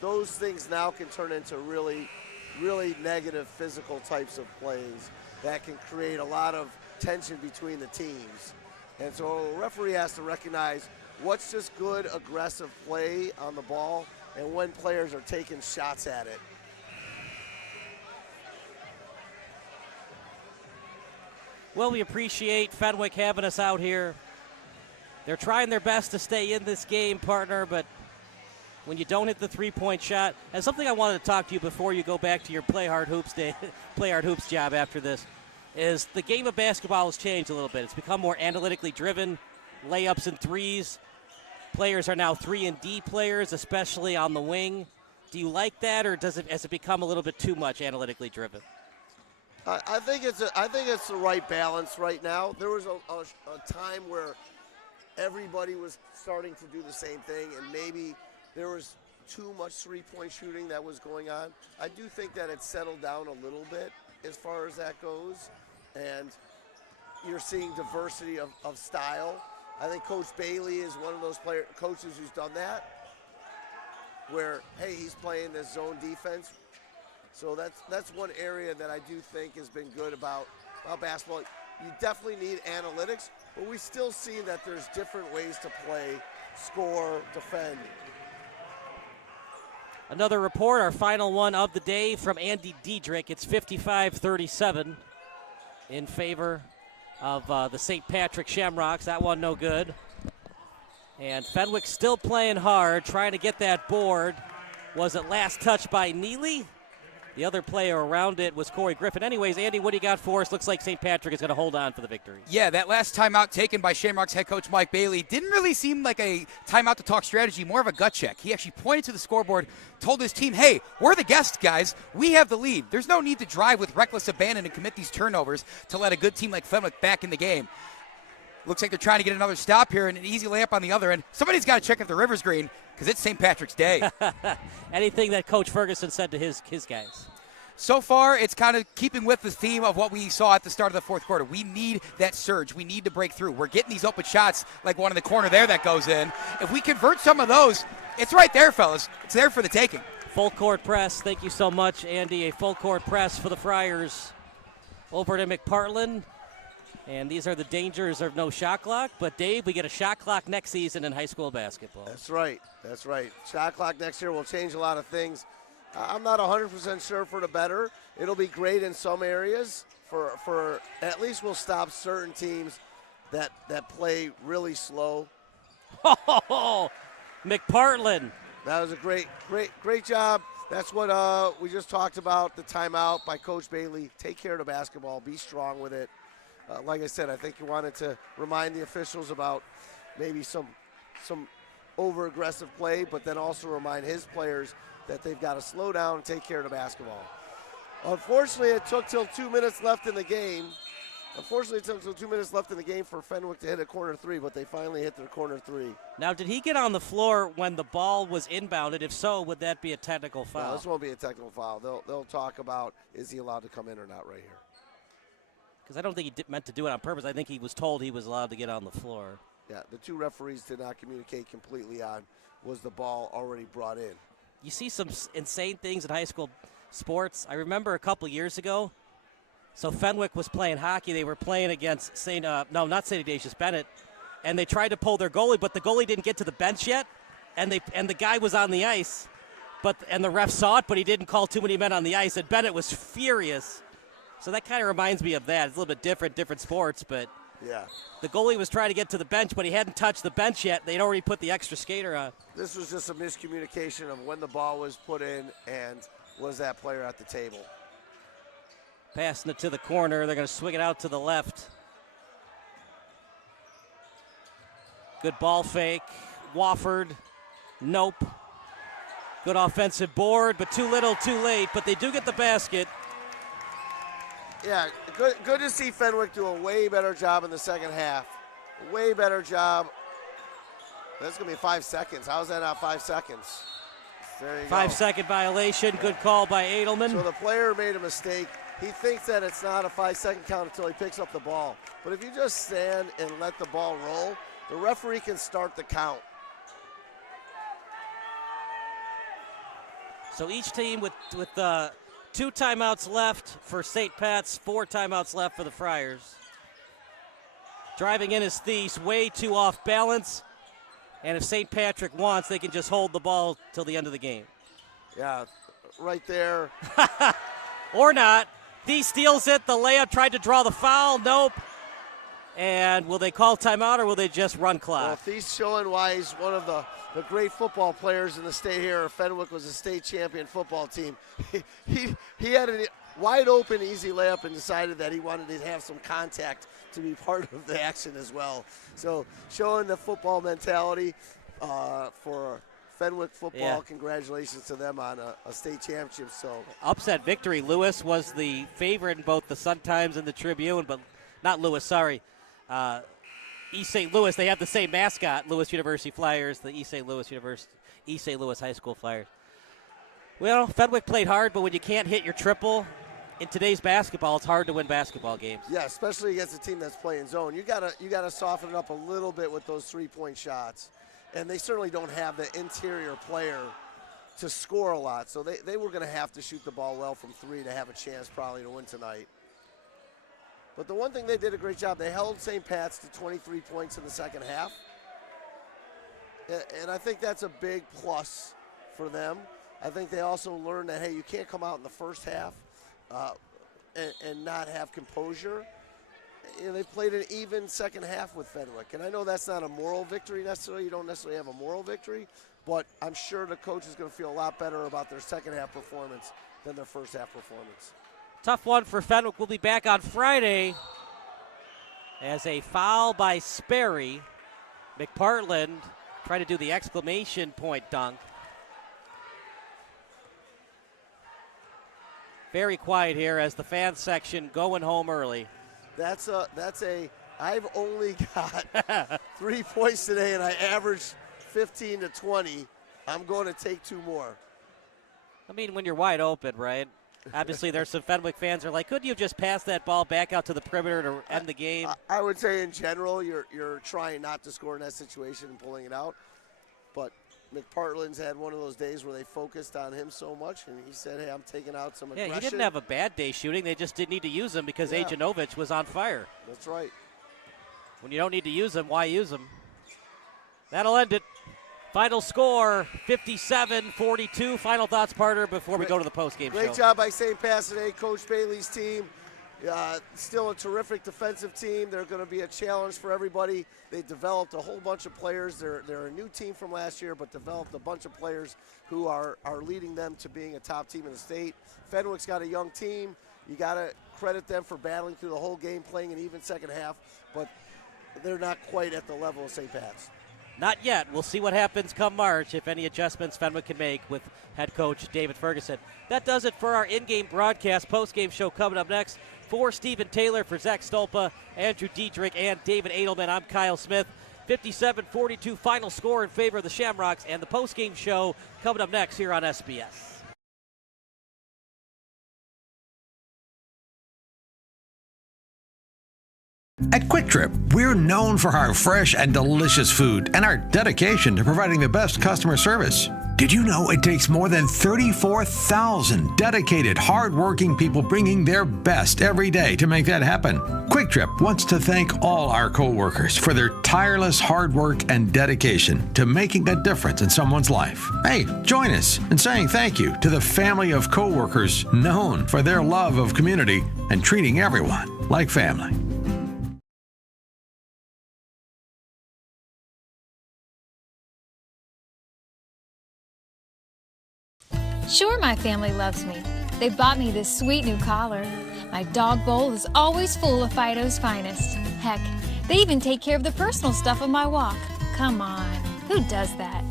those things now can turn into really, really negative physical types of plays that can create a lot of tension between the teams. And so a referee has to recognize what's just good, aggressive play on the ball and when players are taking shots at it. Well, we appreciate Fenwick having us out here. They're trying their best to stay in this game, partner, but when you don't hit the three-point shot, and something I wanted to talk to you before you go back to your Play Hard Hoops job after this, is the game of basketball has changed a little bit. It's become more analytically driven, layups and threes. Players are now 3-and-D players, especially on the wing. Do you like that, or has it become a little bit too much analytically driven? I think it's the right balance right now. There was a time where everybody was starting to do the same thing, and maybe there was too much three-point shooting that was going on. I do think that it's settled down a little bit as far as that goes, and you're seeing diversity of style. I think Coach Bailey is one of those coaches who's done that, where, hey, he's playing this zone defense. So that's one area that I do think has been good about basketball. You definitely need analytics, but we still see that there's different ways to play, score, defend. Another report, our final one of the day from Andy Diedrich. It's 55-37 in favor of the St. Patrick Shamrocks. That one no good. And Fenwick still playing hard, trying to get that board. Was it last touched by Neely? The other player around it was Corey Griffin. Anyways, Andy, what do you got for us? Looks like St. Patrick is going to hold on for the victory. Yeah, that last timeout taken by Shamrock's head coach Mike Bailey didn't really seem like a timeout to talk strategy, more of a gut check. He actually pointed to the scoreboard, told his team, hey, we're the guests, guys. We have the lead. There's no need to drive with reckless abandon and commit these turnovers to let a good team like Fenwick back in the game. Looks like they're trying to get another stop here and an easy layup on the other end. Somebody's got to check if the river's green because it's St. Patrick's Day. Anything that Coach Ferguson said to his guys? So far, it's kind of keeping with the theme of what we saw at the start of the fourth quarter. We need that surge. We need to break through. We're getting these open shots like one in the corner there that goes in. If we convert some of those, it's right there, fellas. It's there for the taking. Full court press. Thank you so much, Andy. A full court press for the Friars over to McPartland. And these are the dangers of no shot clock. But, Dave, we get a shot clock next season in high school basketball. That's right. That's right. Shot clock next year will change a lot of things. I'm not 100% sure for the better. It'll be great in some areas. For at least we'll stop certain teams that play really slow. Oh, McPartland. That was a great job. That's what we just talked about, the timeout by Coach Bailey. Take care of the basketball. Be strong with it. Like I said, I think you wanted to remind the officials about maybe some over-aggressive play, but then also remind his players that they've got to slow down and take care of the basketball. Unfortunately, it took till 2 minutes left in the game. For Fenwick to hit a corner three, but they finally hit their corner three. Now, did he get on the floor when the ball was inbounded? If so, would that be a technical foul? No, this won't be a technical foul. They'll talk about, is he allowed to come in or not right here. Because I don't think he meant to do it on purpose. I think he was told he was allowed to get on the floor. Yeah, the two referees did not communicate completely on, was the ball already brought in. You see some insane things in high school sports. I remember a couple years ago, so Fenwick was playing hockey. They were playing against not St. Ignatius Bennett, and they tried to pull their goalie, but the goalie didn't get to the bench yet, and the guy was on the ice, and the ref saw it, but he didn't call too many men on the ice, and Bennett was furious. So that kind of reminds me of that. It's a little bit different sports, but yeah, the goalie was trying to get to the bench, but he hadn't touched the bench yet. They'd already put the extra skater on. This was just a miscommunication of when the ball was put in and was that player at the table. Passing it to the corner. They're going to swing it out to the left. Good ball fake. Wofford. Nope. Good offensive board, but too little, too late. But they do get the basket. Yeah, good to see Fenwick do a way better job in the second half. Way better job. That's going to be 5 seconds. How's that not 5 seconds? There you go. 5-second violation. Yeah. Good call by Edelman. So the player made a mistake. He thinks that it's not a 5-second count until he picks up the ball. But if you just stand and let the ball roll, the referee can start the count. So each team with 2 timeouts left for St. Pat's, 4 timeouts left for the Friars. Driving in is Thies, way too off balance. And if St. Patrick wants, they can just hold the ball till the end of the game. Yeah, right there. Or not. Thies steals it. The layup tried to draw the foul. Nope. And will they call timeout or will they just run clock? Well, Thies showing why he's one of the great football players in the state here. Fenwick was a state champion football team. He had a wide open, easy layup and decided that he wanted to have some contact to be part of the action as well. So showing the football mentality for Fenwick football. Yeah. Congratulations to them on a state championship. So upset victory. Lewis was the favorite in both the Sun-Times and the Tribune, but not Lewis, sorry. East St. Louis, they have the same mascot, Lewis University Flyers, the East St. Louis High School Flyers. Well, Fenwick played hard, but when you can't hit your triple in today's basketball, it's hard to win basketball games. Yeah, especially against a team that's playing zone. You gotta soften it up a little bit with those 3-point shots. And they certainly don't have the interior player to score a lot. So they were going to have to shoot the ball well from 3 to have a chance probably to win tonight. But the one thing they did a great job, they held St. Pat's to 23 points in the second half. And I think that's a big plus for them. I think they also learned that, hey, you can't come out in the first half and not have composure. You know, they played an even second half with Fenwick. And I know that's not a moral victory necessarily. You don't necessarily have a moral victory. But I'm sure the coach is going to feel a lot better about their second half performance than their first half performance. Tough one for Fenwick. We'll be back on Friday as a foul by Sperry. McPartland trying to do the exclamation point dunk. Very quiet here as the fan section going home early. I've only got 3 points today and I averaged 15 to 20. I'm going to take 2 more. I mean, when you're wide open, right? Obviously, there's some Fenwick fans who are like, couldn't you just pass that ball back out to the perimeter to end the game? I would say in general, you're trying not to score in that situation and pulling it out. But McPartland's had one of those days where they focused on him so much, and he said, hey, I'm taking out some aggression. Yeah, he didn't have a bad day shooting. They just didn't need to use him because Ajanovich was on fire. That's right. When you don't need to use him, why use him? That'll end it. Final score, 57-42. Final thoughts, Parter, before we go to the postgame show. Great job by St. Pat's today, Coach Bailey's team. Still a terrific defensive team. They're going to be a challenge for everybody. They developed a whole bunch of players. They're a new team from last year, but developed a bunch of players who are leading them to being a top team in the state. Fenwick's got a young team. You got to credit them for battling through the whole game, playing an even second half, but they're not quite at the level of St. Pat's. Not yet. We'll see what happens come March, if any adjustments Fenwick can make with head coach David Ferguson. That does it for our in-game broadcast. Post-game show coming up next. For Stephen Taylor, for Zach Stolpa, Andrew Diedrich, and David Edelman, I'm Kyle Smith. 57-42 final score in favor of the Shamrocks, and the post-game show coming up next here on SBS. At Quick Trip, we're known for our fresh and delicious food and our dedication to providing the best customer service. Did you know it takes more than 34,000 dedicated, hard-working people bringing their best every day to make that happen? Quick Trip wants to thank all our co-workers for their tireless hard work and dedication to making a difference in someone's life. Hey, join us in saying thank you to the family of co-workers known for their love of community and treating everyone like family. Sure, my family loves me. They bought me this sweet new collar. My dog bowl is always full of Fido's finest. Heck, they even take care of the personal stuff of my walk. Come on, who does that?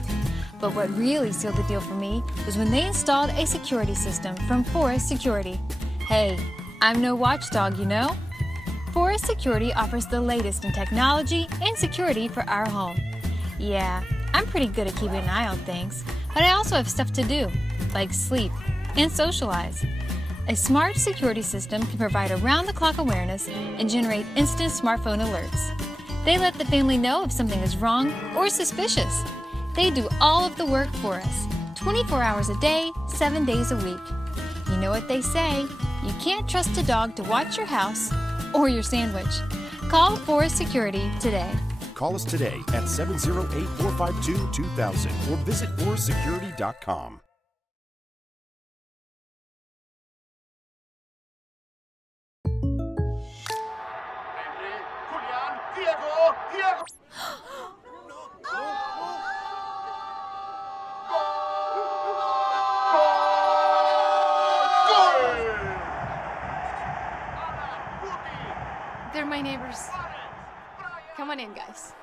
But what really sealed the deal for me was when they installed a security system from Forest Security. Hey, I'm no watchdog, you know? Forest Security offers the latest in technology and security for our home. Yeah, I'm pretty good at keeping an eye on things, but I also have stuff to do, like sleep and socialize. A smart security system can provide around-the-clock awareness and generate instant smartphone alerts. They let the family know if something is wrong or suspicious. They do all of the work for us, 24 hours a day, 7 days a week. You know what they say, you can't trust a dog to watch your house or your sandwich. Call Forest Security today. Call us today at 708-452-2000 or visit forestsecurity.com. They're my neighbors. Come on in, guys.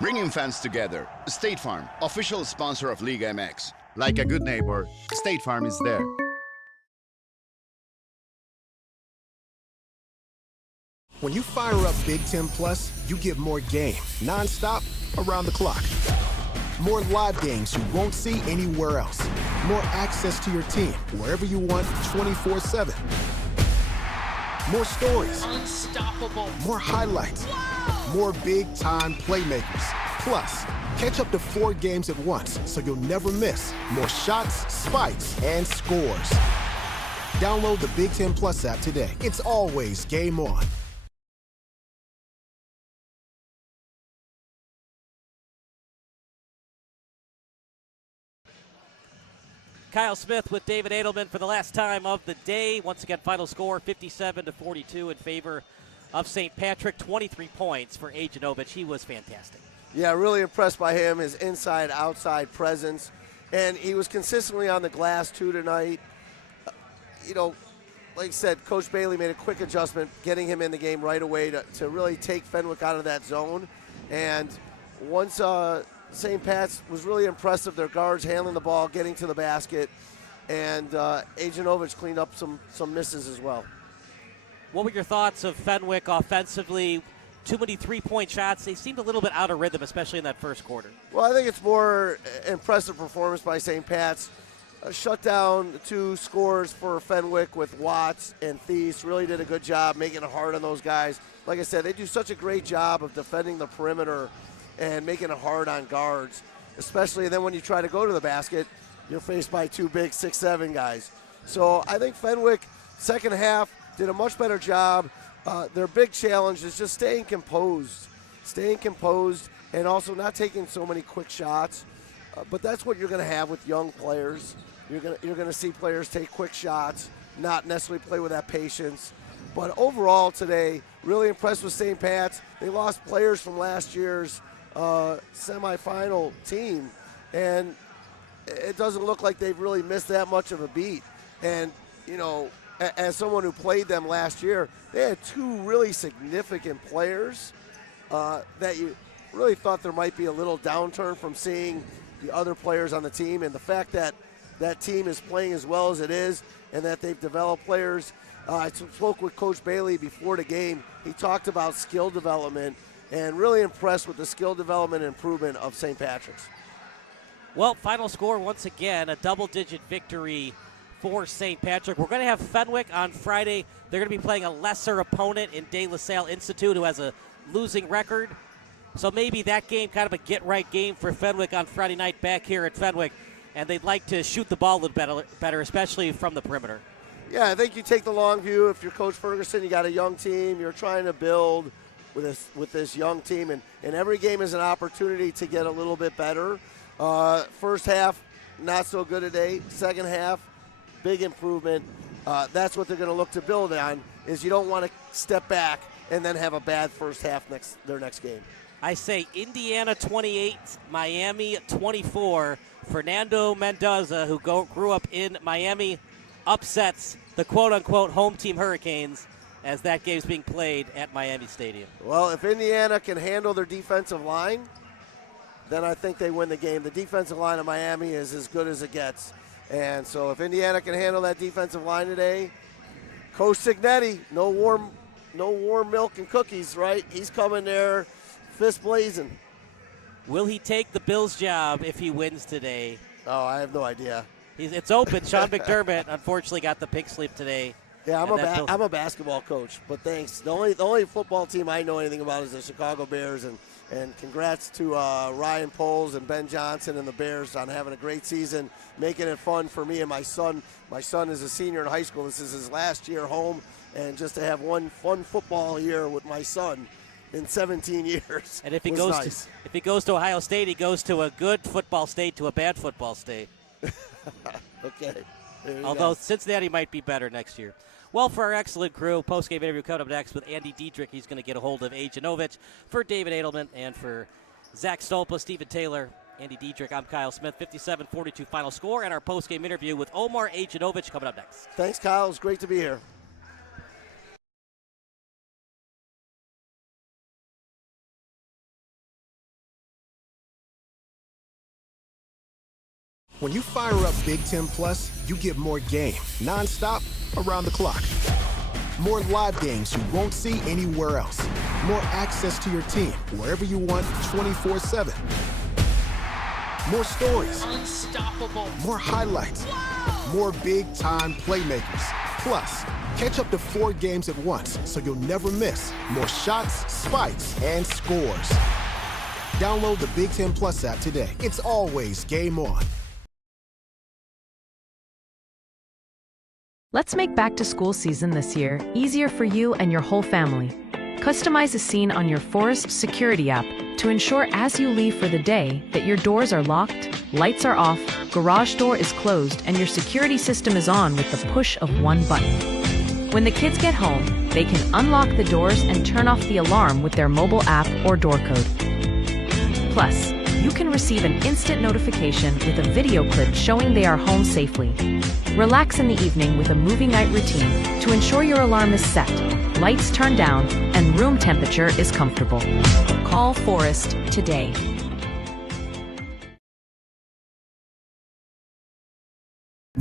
Bringing fans together. State Farm, official sponsor of Liga MX. Like a good neighbor, State Farm is there. When you fire up Big Ten Plus, you get more game, nonstop, around the clock. More live games you won't see anywhere else. More access to your team, wherever you want, 24/7. More stories. Unstoppable. More highlights. More big-time playmakers. Plus, catch up to 4 games at once, so you'll never miss more shots, spikes, and scores. Download the Big Ten Plus app today. It's always game on. Kyle Smith with David Edelman for the last time of the day. Once again, final score 57-42 in favor of St. Patrick. 23 points for Ajanovic. He was fantastic. Yeah, really impressed by him, his inside-outside presence. And he was consistently on the glass, too, tonight. You know, like I said, Coach Bailey made a quick adjustment, getting him in the game right away to really take Fenwick out of that zone. And once St. Pat's was really impressive. Their guards handling the ball, getting to the basket, and Ajanovic cleaned up some misses as well. What were your thoughts of Fenwick offensively? Too many three-point shots. They seemed a little bit out of rhythm, especially in that first quarter. Well, I think it's more impressive performance by St. Pat's. Shut down 2 scores for Fenwick with Watts and Thies. Really did a good job making it hard on those guys. Like I said, they do such a great job of defending the perimeter and making it hard on guards, especially then when you try to go to the basket, you're faced by 2 big 6'7" guys. So I think Fenwick, second half, did a much better job. Their big challenge is just staying composed, and also not taking so many quick shots. But that's what you're going to have with young players. You're going to see players take quick shots, not necessarily play with that patience. But overall today, really impressed with St. Pat's. They lost players from last year's semifinal team, and it doesn't look like they've really missed that much of a beat. And, you know, as someone who played them last year, they had 2 really significant players that you really thought there might be a little downturn from seeing the other players on the team, and the fact that that team is playing as well as it is and that they've developed players. I spoke with Coach Bailey before the game. He talked about skill development and really impressed with the skill development and improvement of St. Patrick's. Well, final score once again, a double-digit victory for St. Patrick. We're going to have Fenwick on Friday. They're going to be playing a lesser opponent in De La Salle Institute, who has a losing record. So maybe that game, kind of a get-right game for Fenwick on Friday night back here at Fenwick, and they'd like to shoot the ball a little better, especially from the perimeter. Yeah, I think you take the long view. If you're Coach Ferguson, you got a young team. You're trying to build with this young team, and every game is an opportunity to get a little bit better. First half, not so good today. Second half, big improvement. That's what they're going to look to build on, is you don't want to step back and then have a bad first half their next game. I say Indiana 28, Miami 24. Fernando Mendoza, who grew up in Miami, upsets the quote-unquote home team Hurricanes as that game's being played at Miami Stadium. Well, if Indiana can handle their defensive line, then I think they win the game. The defensive line of Miami is as good as it gets. And so if Indiana can handle that defensive line today, Coach Signetti, no warm milk and cookies, right? He's coming there fist blazing. Will he take the Bills' job if he wins today? Oh, I have no idea. It's open. Sean McDermott unfortunately got the pig sleep today. Yeah, I'm a basketball coach, but thanks. The only football team I know anything about is the Chicago Bears, and congrats to Ryan Poles and Ben Johnson and the Bears on having a great season, making it fun for me and my son. My son is a senior in high school. This is his last year home, and just to have one fun football year with my son in 17 years. And if he goes to Ohio State, he goes to a good football state to a bad football state. Okay. Although Cincinnati might be better next year. Well, for our excellent crew, post-game interview coming up next with Andy Diedrich. He's going to get a hold of Ajanovich. For David Edelman and for Zach Stolpa, Stephen Taylor, Andy Diedrich, I'm Kyle Smith. 57-42 final score, and our post-game interview with Omar Ajanovich coming up next. Thanks, Kyle. It's great to be here. When you fire up Big Ten Plus, you get more game, nonstop, around the clock. More live games you won't see anywhere else. More access to your team, wherever you want, 24/7. More stories. Unstoppable. More highlights. More big-time playmakers. Plus, catch up to 4 games at once, so you'll never miss more shots, spikes, and scores. Download the Big Ten Plus app today. It's always game on. Let's make back-to-school season this year easier for you and your whole family. Customize a scene on your Forest Security app to ensure as you leave for the day that your doors are locked, lights are off, garage door is closed, and your security system is on with the push of one button. When the kids get home, they can unlock the doors and turn off the alarm with their mobile app or door code. Plus, you can receive an instant notification with a video clip showing they are home safely. Relax in the evening with a movie night routine to ensure your alarm is set, lights turned down, and room temperature is comfortable. Call Forest today.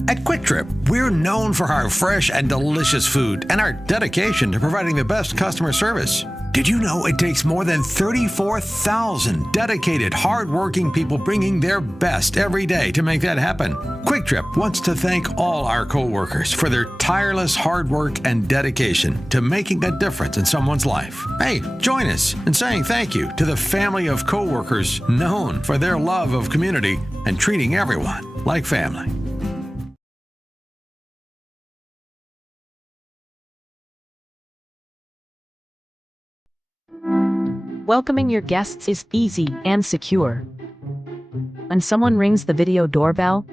At Quick Trip, we're known for our fresh and delicious food and our dedication to providing the best customer service. Did you know it takes more than 34,000 dedicated, hard-working people bringing their best every day to make that happen? Quick Trip wants to thank all our co-workers for their tireless hard work and dedication to making a difference in someone's life. Hey, join us in saying thank you to the family of co-workers known for their love of community and treating everyone like family. Welcoming your guests is easy and secure. When someone rings the video doorbell,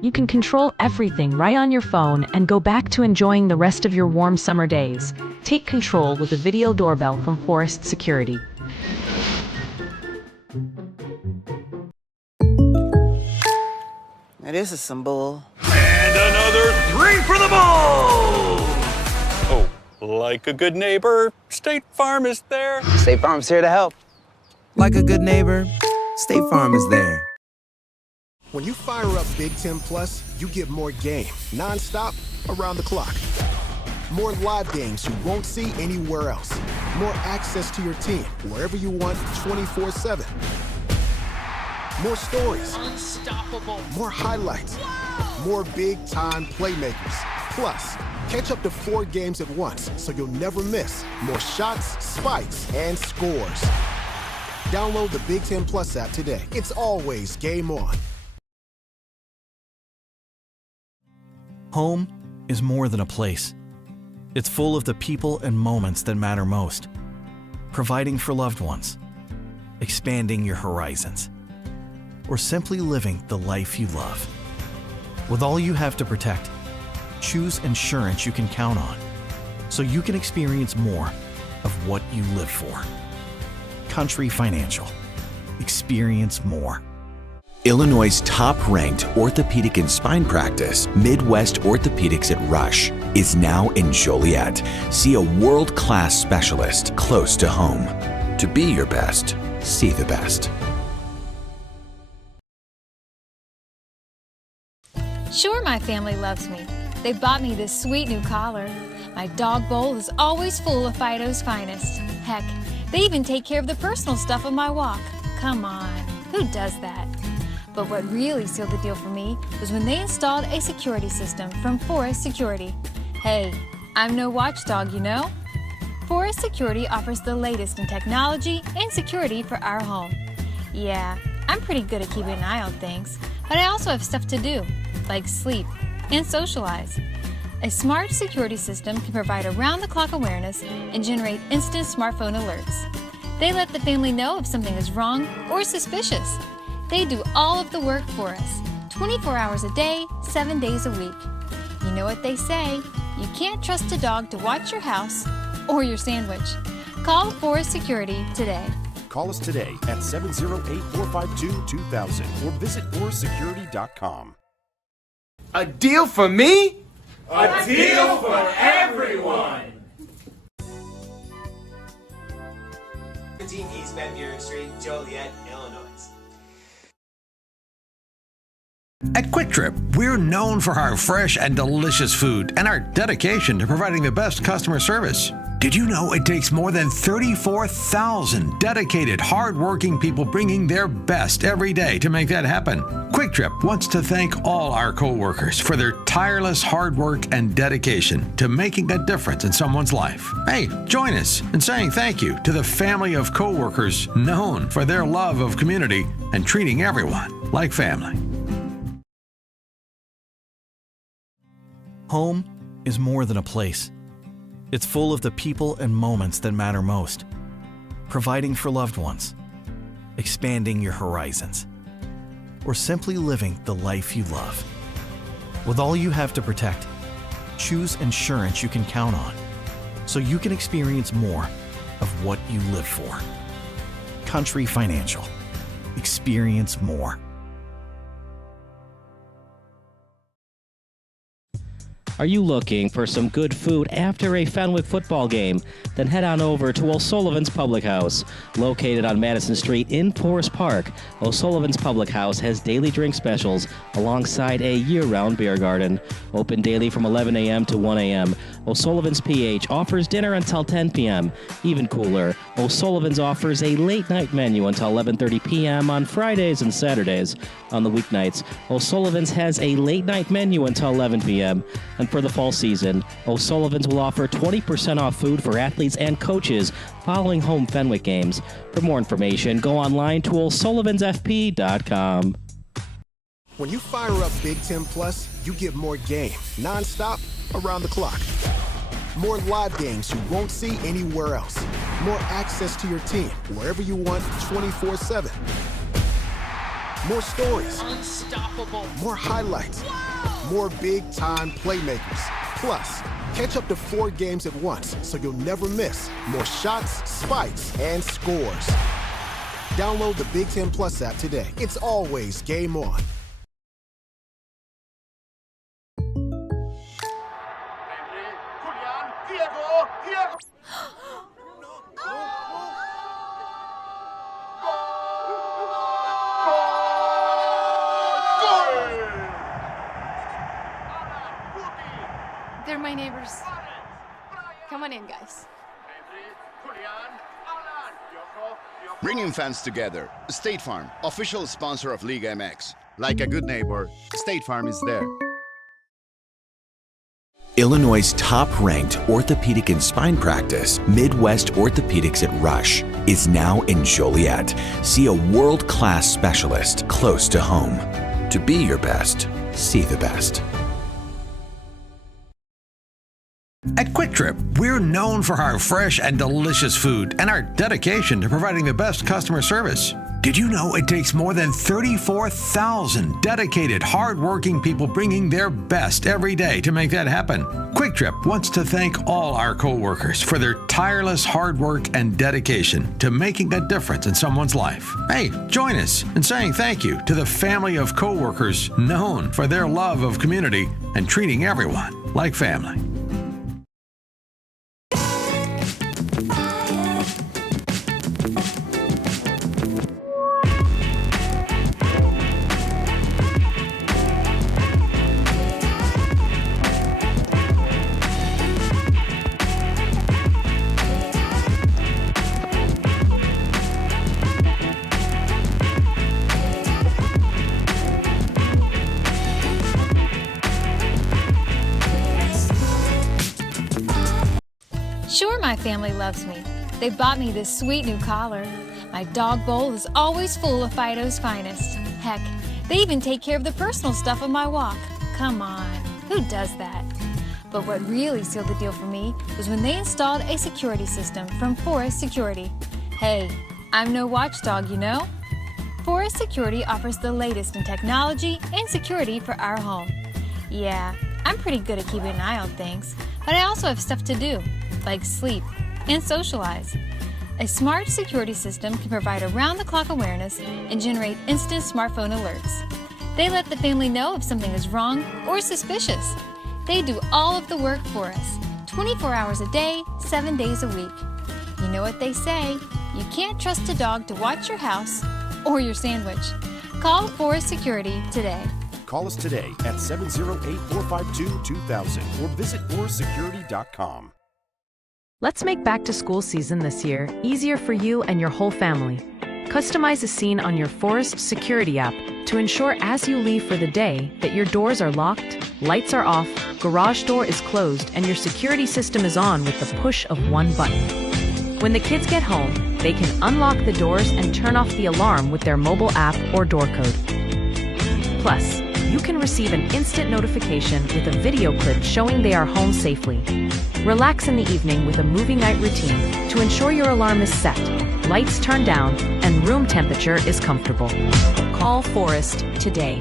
you can control everything right on your phone and go back to enjoying the rest of your warm summer days. Take control with the video doorbell from Forest Security. Now this is some bull. And another 3 for the ball! Oh, like a good neighbor, State Farm is there. State Farm's here to help. Like a good neighbor, State Farm is there. When you fire up Big Ten Plus, you get more game, nonstop, around the clock. More live games you won't see anywhere else. More access to your team, wherever you want, 24/7. More stories. Unstoppable. More highlights. More big-time playmakers. Plus, catch up to 4 games at once so you'll never miss more shots, spikes, and scores. Download the Big Ten Plus app today. It's always game on. Home is more than a place. It's full of the people and moments that matter most. Providing for loved ones, expanding your horizons, or simply living the life you love. With all you have to protect, choose insurance you can count on so you can experience more of what you live for. Country Financial. Experience more. Illinois' top-ranked orthopedic and spine practice, Midwest Orthopedics at Rush, is now in Joliet. See a world-class specialist close to home. To be your best, see the best. Sure, my family loves me. They bought me this sweet new collar. My dog bowl is always full of Fido's finest. Heck, they even take care of the personal stuff on my walk. Come on, who does that? But what really sealed the deal for me was when they installed a security system from Forest Security. Hey, I'm no watchdog, you know? Forest Security offers the latest in technology and security for our home. Yeah, I'm pretty good at keeping an eye on things, but I also have stuff to do, like sleep and socialize. A smart security system can provide around-the-clock awareness and generate instant smartphone alerts. They let the family know if something is wrong or suspicious. They do all of the work for us, 24 hours a day, 7 days a week. You know what they say, you can't trust a dog to watch your house or your sandwich. Call Forest Security today. Call us today at 708-452-2000 or visit forestsecurity.com. A deal for me? A deal for everyone! 17 East Van Buren Street, Joliet, Illinois. At Quick Trip, we're known for our fresh and delicious food and our dedication to providing the best customer service. Did you know it takes more than 34,000 dedicated, hard-working people bringing their best every day to make that happen? Quick Trip wants to thank all our co-workers for their tireless hard work and dedication to making a difference in someone's life. Hey, join us in saying thank you to the family of co-workers known for their love of community and treating everyone like family. Home is more than a place. It's full of the people and moments that matter most. Providing for loved ones, expanding your horizons, or simply living the life you love. With all you have to protect, choose insurance you can count on so you can experience more of what you live for. Country Financial. Experience more. Are you looking for some good food after a Fenwick football game? Then head on over to O'Sullivan's Public House. Located on Madison Street in Forest Park, O'Sullivan's Public House has daily drink specials alongside a year-round beer garden. Open daily from 11 a.m. to 1 a.m. O'Sullivan's PH offers dinner until 10 p.m. Even cooler, O'Sullivan's offers a late-night menu until 11:30 p.m. on Fridays and Saturdays. On the weeknights, O'Sullivan's has a late-night menu until 11 p.m. And for the fall season, O'Sullivan's will offer 20% off food for athletes and coaches following home Fenwick games. For more information, go online to o'sullivansfp.com. When you fire up Big Ten Plus, you get more game, nonstop, around the clock. More live games you won't see anywhere else. More access to your team, wherever you want, 24/7. More stories. Unstoppable. More highlights. More big-time playmakers. Plus, catch up to 4 games at once so you'll never miss more shots, spikes, and scores. Download the Big Ten Plus app today. It's always game on. They're my neighbors. Come on in, guys. Bringing fans together. State Farm, official sponsor of Liga MX. Like a good neighbor, State Farm is there. Illinois' top-ranked orthopedic and spine practice, Midwest Orthopedics at Rush, is now in Joliet. See a world-class specialist close to home. To be your best, see the best. At Quick Trip, we're known for our fresh and delicious food and our dedication to providing the best customer service. Did you know it takes more than 34,000 dedicated, hard-working people bringing their best every day to make that happen? Quick Trip wants to thank all our co-workers for their tireless hard work and dedication to making a difference in someone's life. Hey, join us in saying thank you to the family of co-workers known for their love of community and treating everyone like family. Sure, my family loves me. They bought me this sweet new collar. My dog bowl is always full of Fido's finest. Heck, they even take care of the personal stuff of my walk. Come on, who does that? But what really sealed the deal for me was when they installed a security system from Forest Security. Hey, I'm no watchdog, you know? Forest Security offers the latest in technology and security for our home. Yeah, I'm pretty good at keeping an eye on things, but I also have stuff to do, like sleep and socialize. A smart security system can provide around-the-clock awareness and generate instant smartphone alerts. They let the family know if something is wrong or suspicious. They do all of the work for us, 24 hours a day, 7 days a week. You know what they say, you can't trust a dog to watch your house or your sandwich. Call Forest Security today. Call us today at 708-452-2000 or visit forestsecurity.com. Let's make back to school season this year easier for you and your whole family. Customize a scene on your Forest Security app to ensure as you leave for the day that your doors are locked, lights are off, garage door is closed, and your security system is on with the push of one button. When the kids get home, they can unlock the doors and turn off the alarm with their mobile app or door code. Plus, you can receive an instant notification with a video clip showing they are home safely. Relax in the evening with a movie night routine to ensure your alarm is set, lights turned down, and room temperature is comfortable. Call Forest today.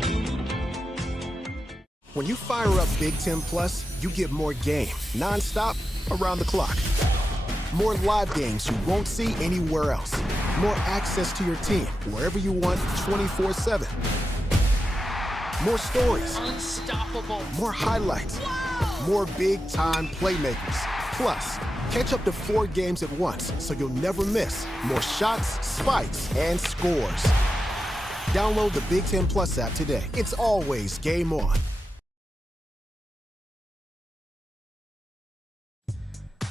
When you fire up Big Ten Plus, you get more game, non-stop, around the clock. More live games you won't see anywhere else. More access to your team, wherever you want, 24/7. More stories. Unstoppable. More highlights. More big-time playmakers. Plus, catch up to 4 games at once so you'll never miss more shots, spikes, and scores. Download the Big Ten Plus app today. It's always game on.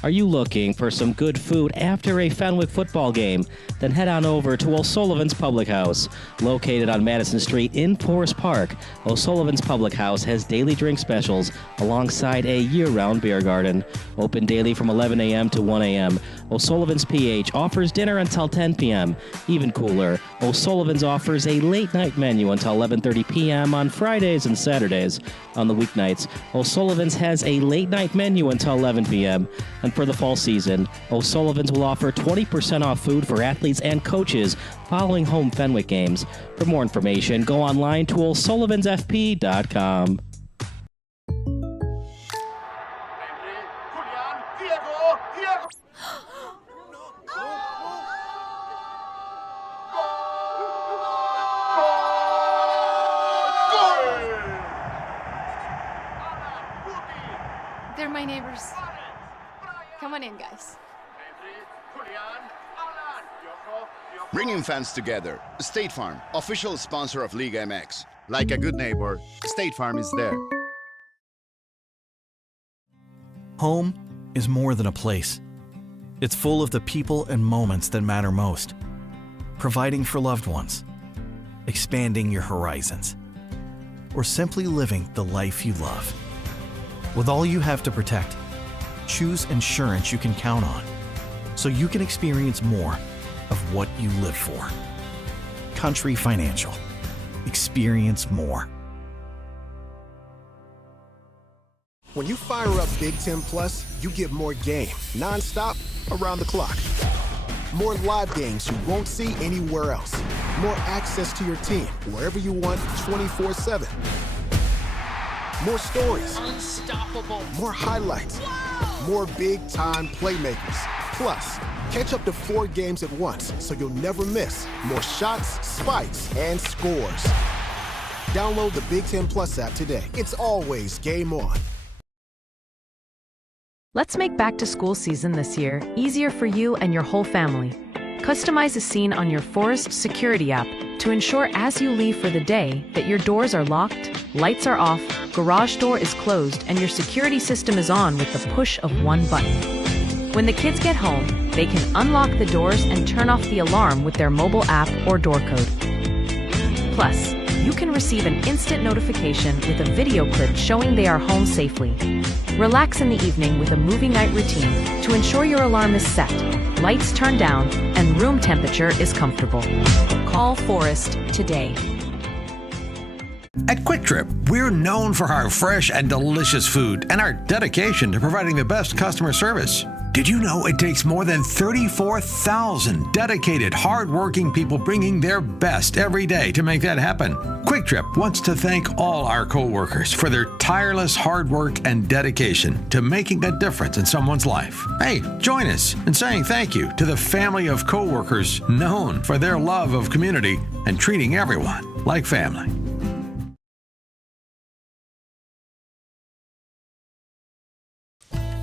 Are you looking for some good food after a Fenwick football game? Then head on over to O'Sullivan's Public House. Located on Madison Street in Forest Park, O'Sullivan's Public House has daily drink specials alongside a year-round beer garden. Open daily from 11 a.m. to 1 a.m. O'Sullivan's PH offers dinner until 10 p.m. Even cooler, O'Sullivan's offers a late-night menu until 11:30 p.m. on Fridays and Saturdays. On the weeknights, O'Sullivan's has a late-night menu until 11 p.m. And for the fall season, O'Sullivan's will offer 20% off food for athletes and coaches following home Fenwick games. For more information, go online to o'sullivansfp.com. They're my neighbors. Come on in, guys. Bringing fans together. State Farm, official sponsor of Liga MX. Like a good neighbor, State Farm is there. Home is more than a place. It's full of the people and moments that matter most. Providing for loved ones, expanding your horizons, or simply living the life you love. With all you have to protect, choose insurance you can count on, so you can experience more of what you live for. Country Financial. Experience more. When you fire up Big Ten Plus, you get more game, non-stop, around the clock. More live games you won't see anywhere else. More access to your team, wherever you want, 24/7. More stories. Unstoppable. More highlights. More big-time playmakers. Plus, catch up to 4 games at once, so you'll never miss more shots, spikes, and scores. Download the Big Ten Plus app today. It's always game on. Let's make back to school season this year easier for you and your whole family. Customize a scene on your Forest Security app to ensure as you leave for the day that your doors are locked, lights are off, garage door is closed, and your security system is on with the push of one button. When the kids get home, they can unlock the doors and turn off the alarm with their mobile app or door code. Plus, you can receive an instant notification with a video clip showing they are home safely. Relax in the evening with a movie night routine to ensure your alarm is set, lights turned down, and room temperature is comfortable. Call Forest today. At Quick Trip, we're known for our fresh and delicious food and our dedication to providing the best customer service. Did you know it takes more than 34,000 dedicated, hard-working people bringing their best every day to make that happen? Quick Trip wants to thank all our co-workers for their tireless hard work and dedication to making a difference in someone's life. Hey, join us in saying thank you to the family of co-workers known for their love of community and treating everyone like family.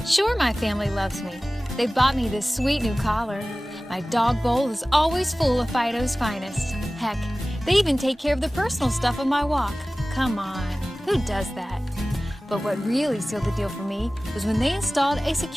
Sure, my family loves me. They bought me this sweet new collar. My dog bowl is always full of Fido's finest. Heck, they even take care of the personal stuff of my walk. Come on, who does that? But what really sealed the deal for me was when they installed a security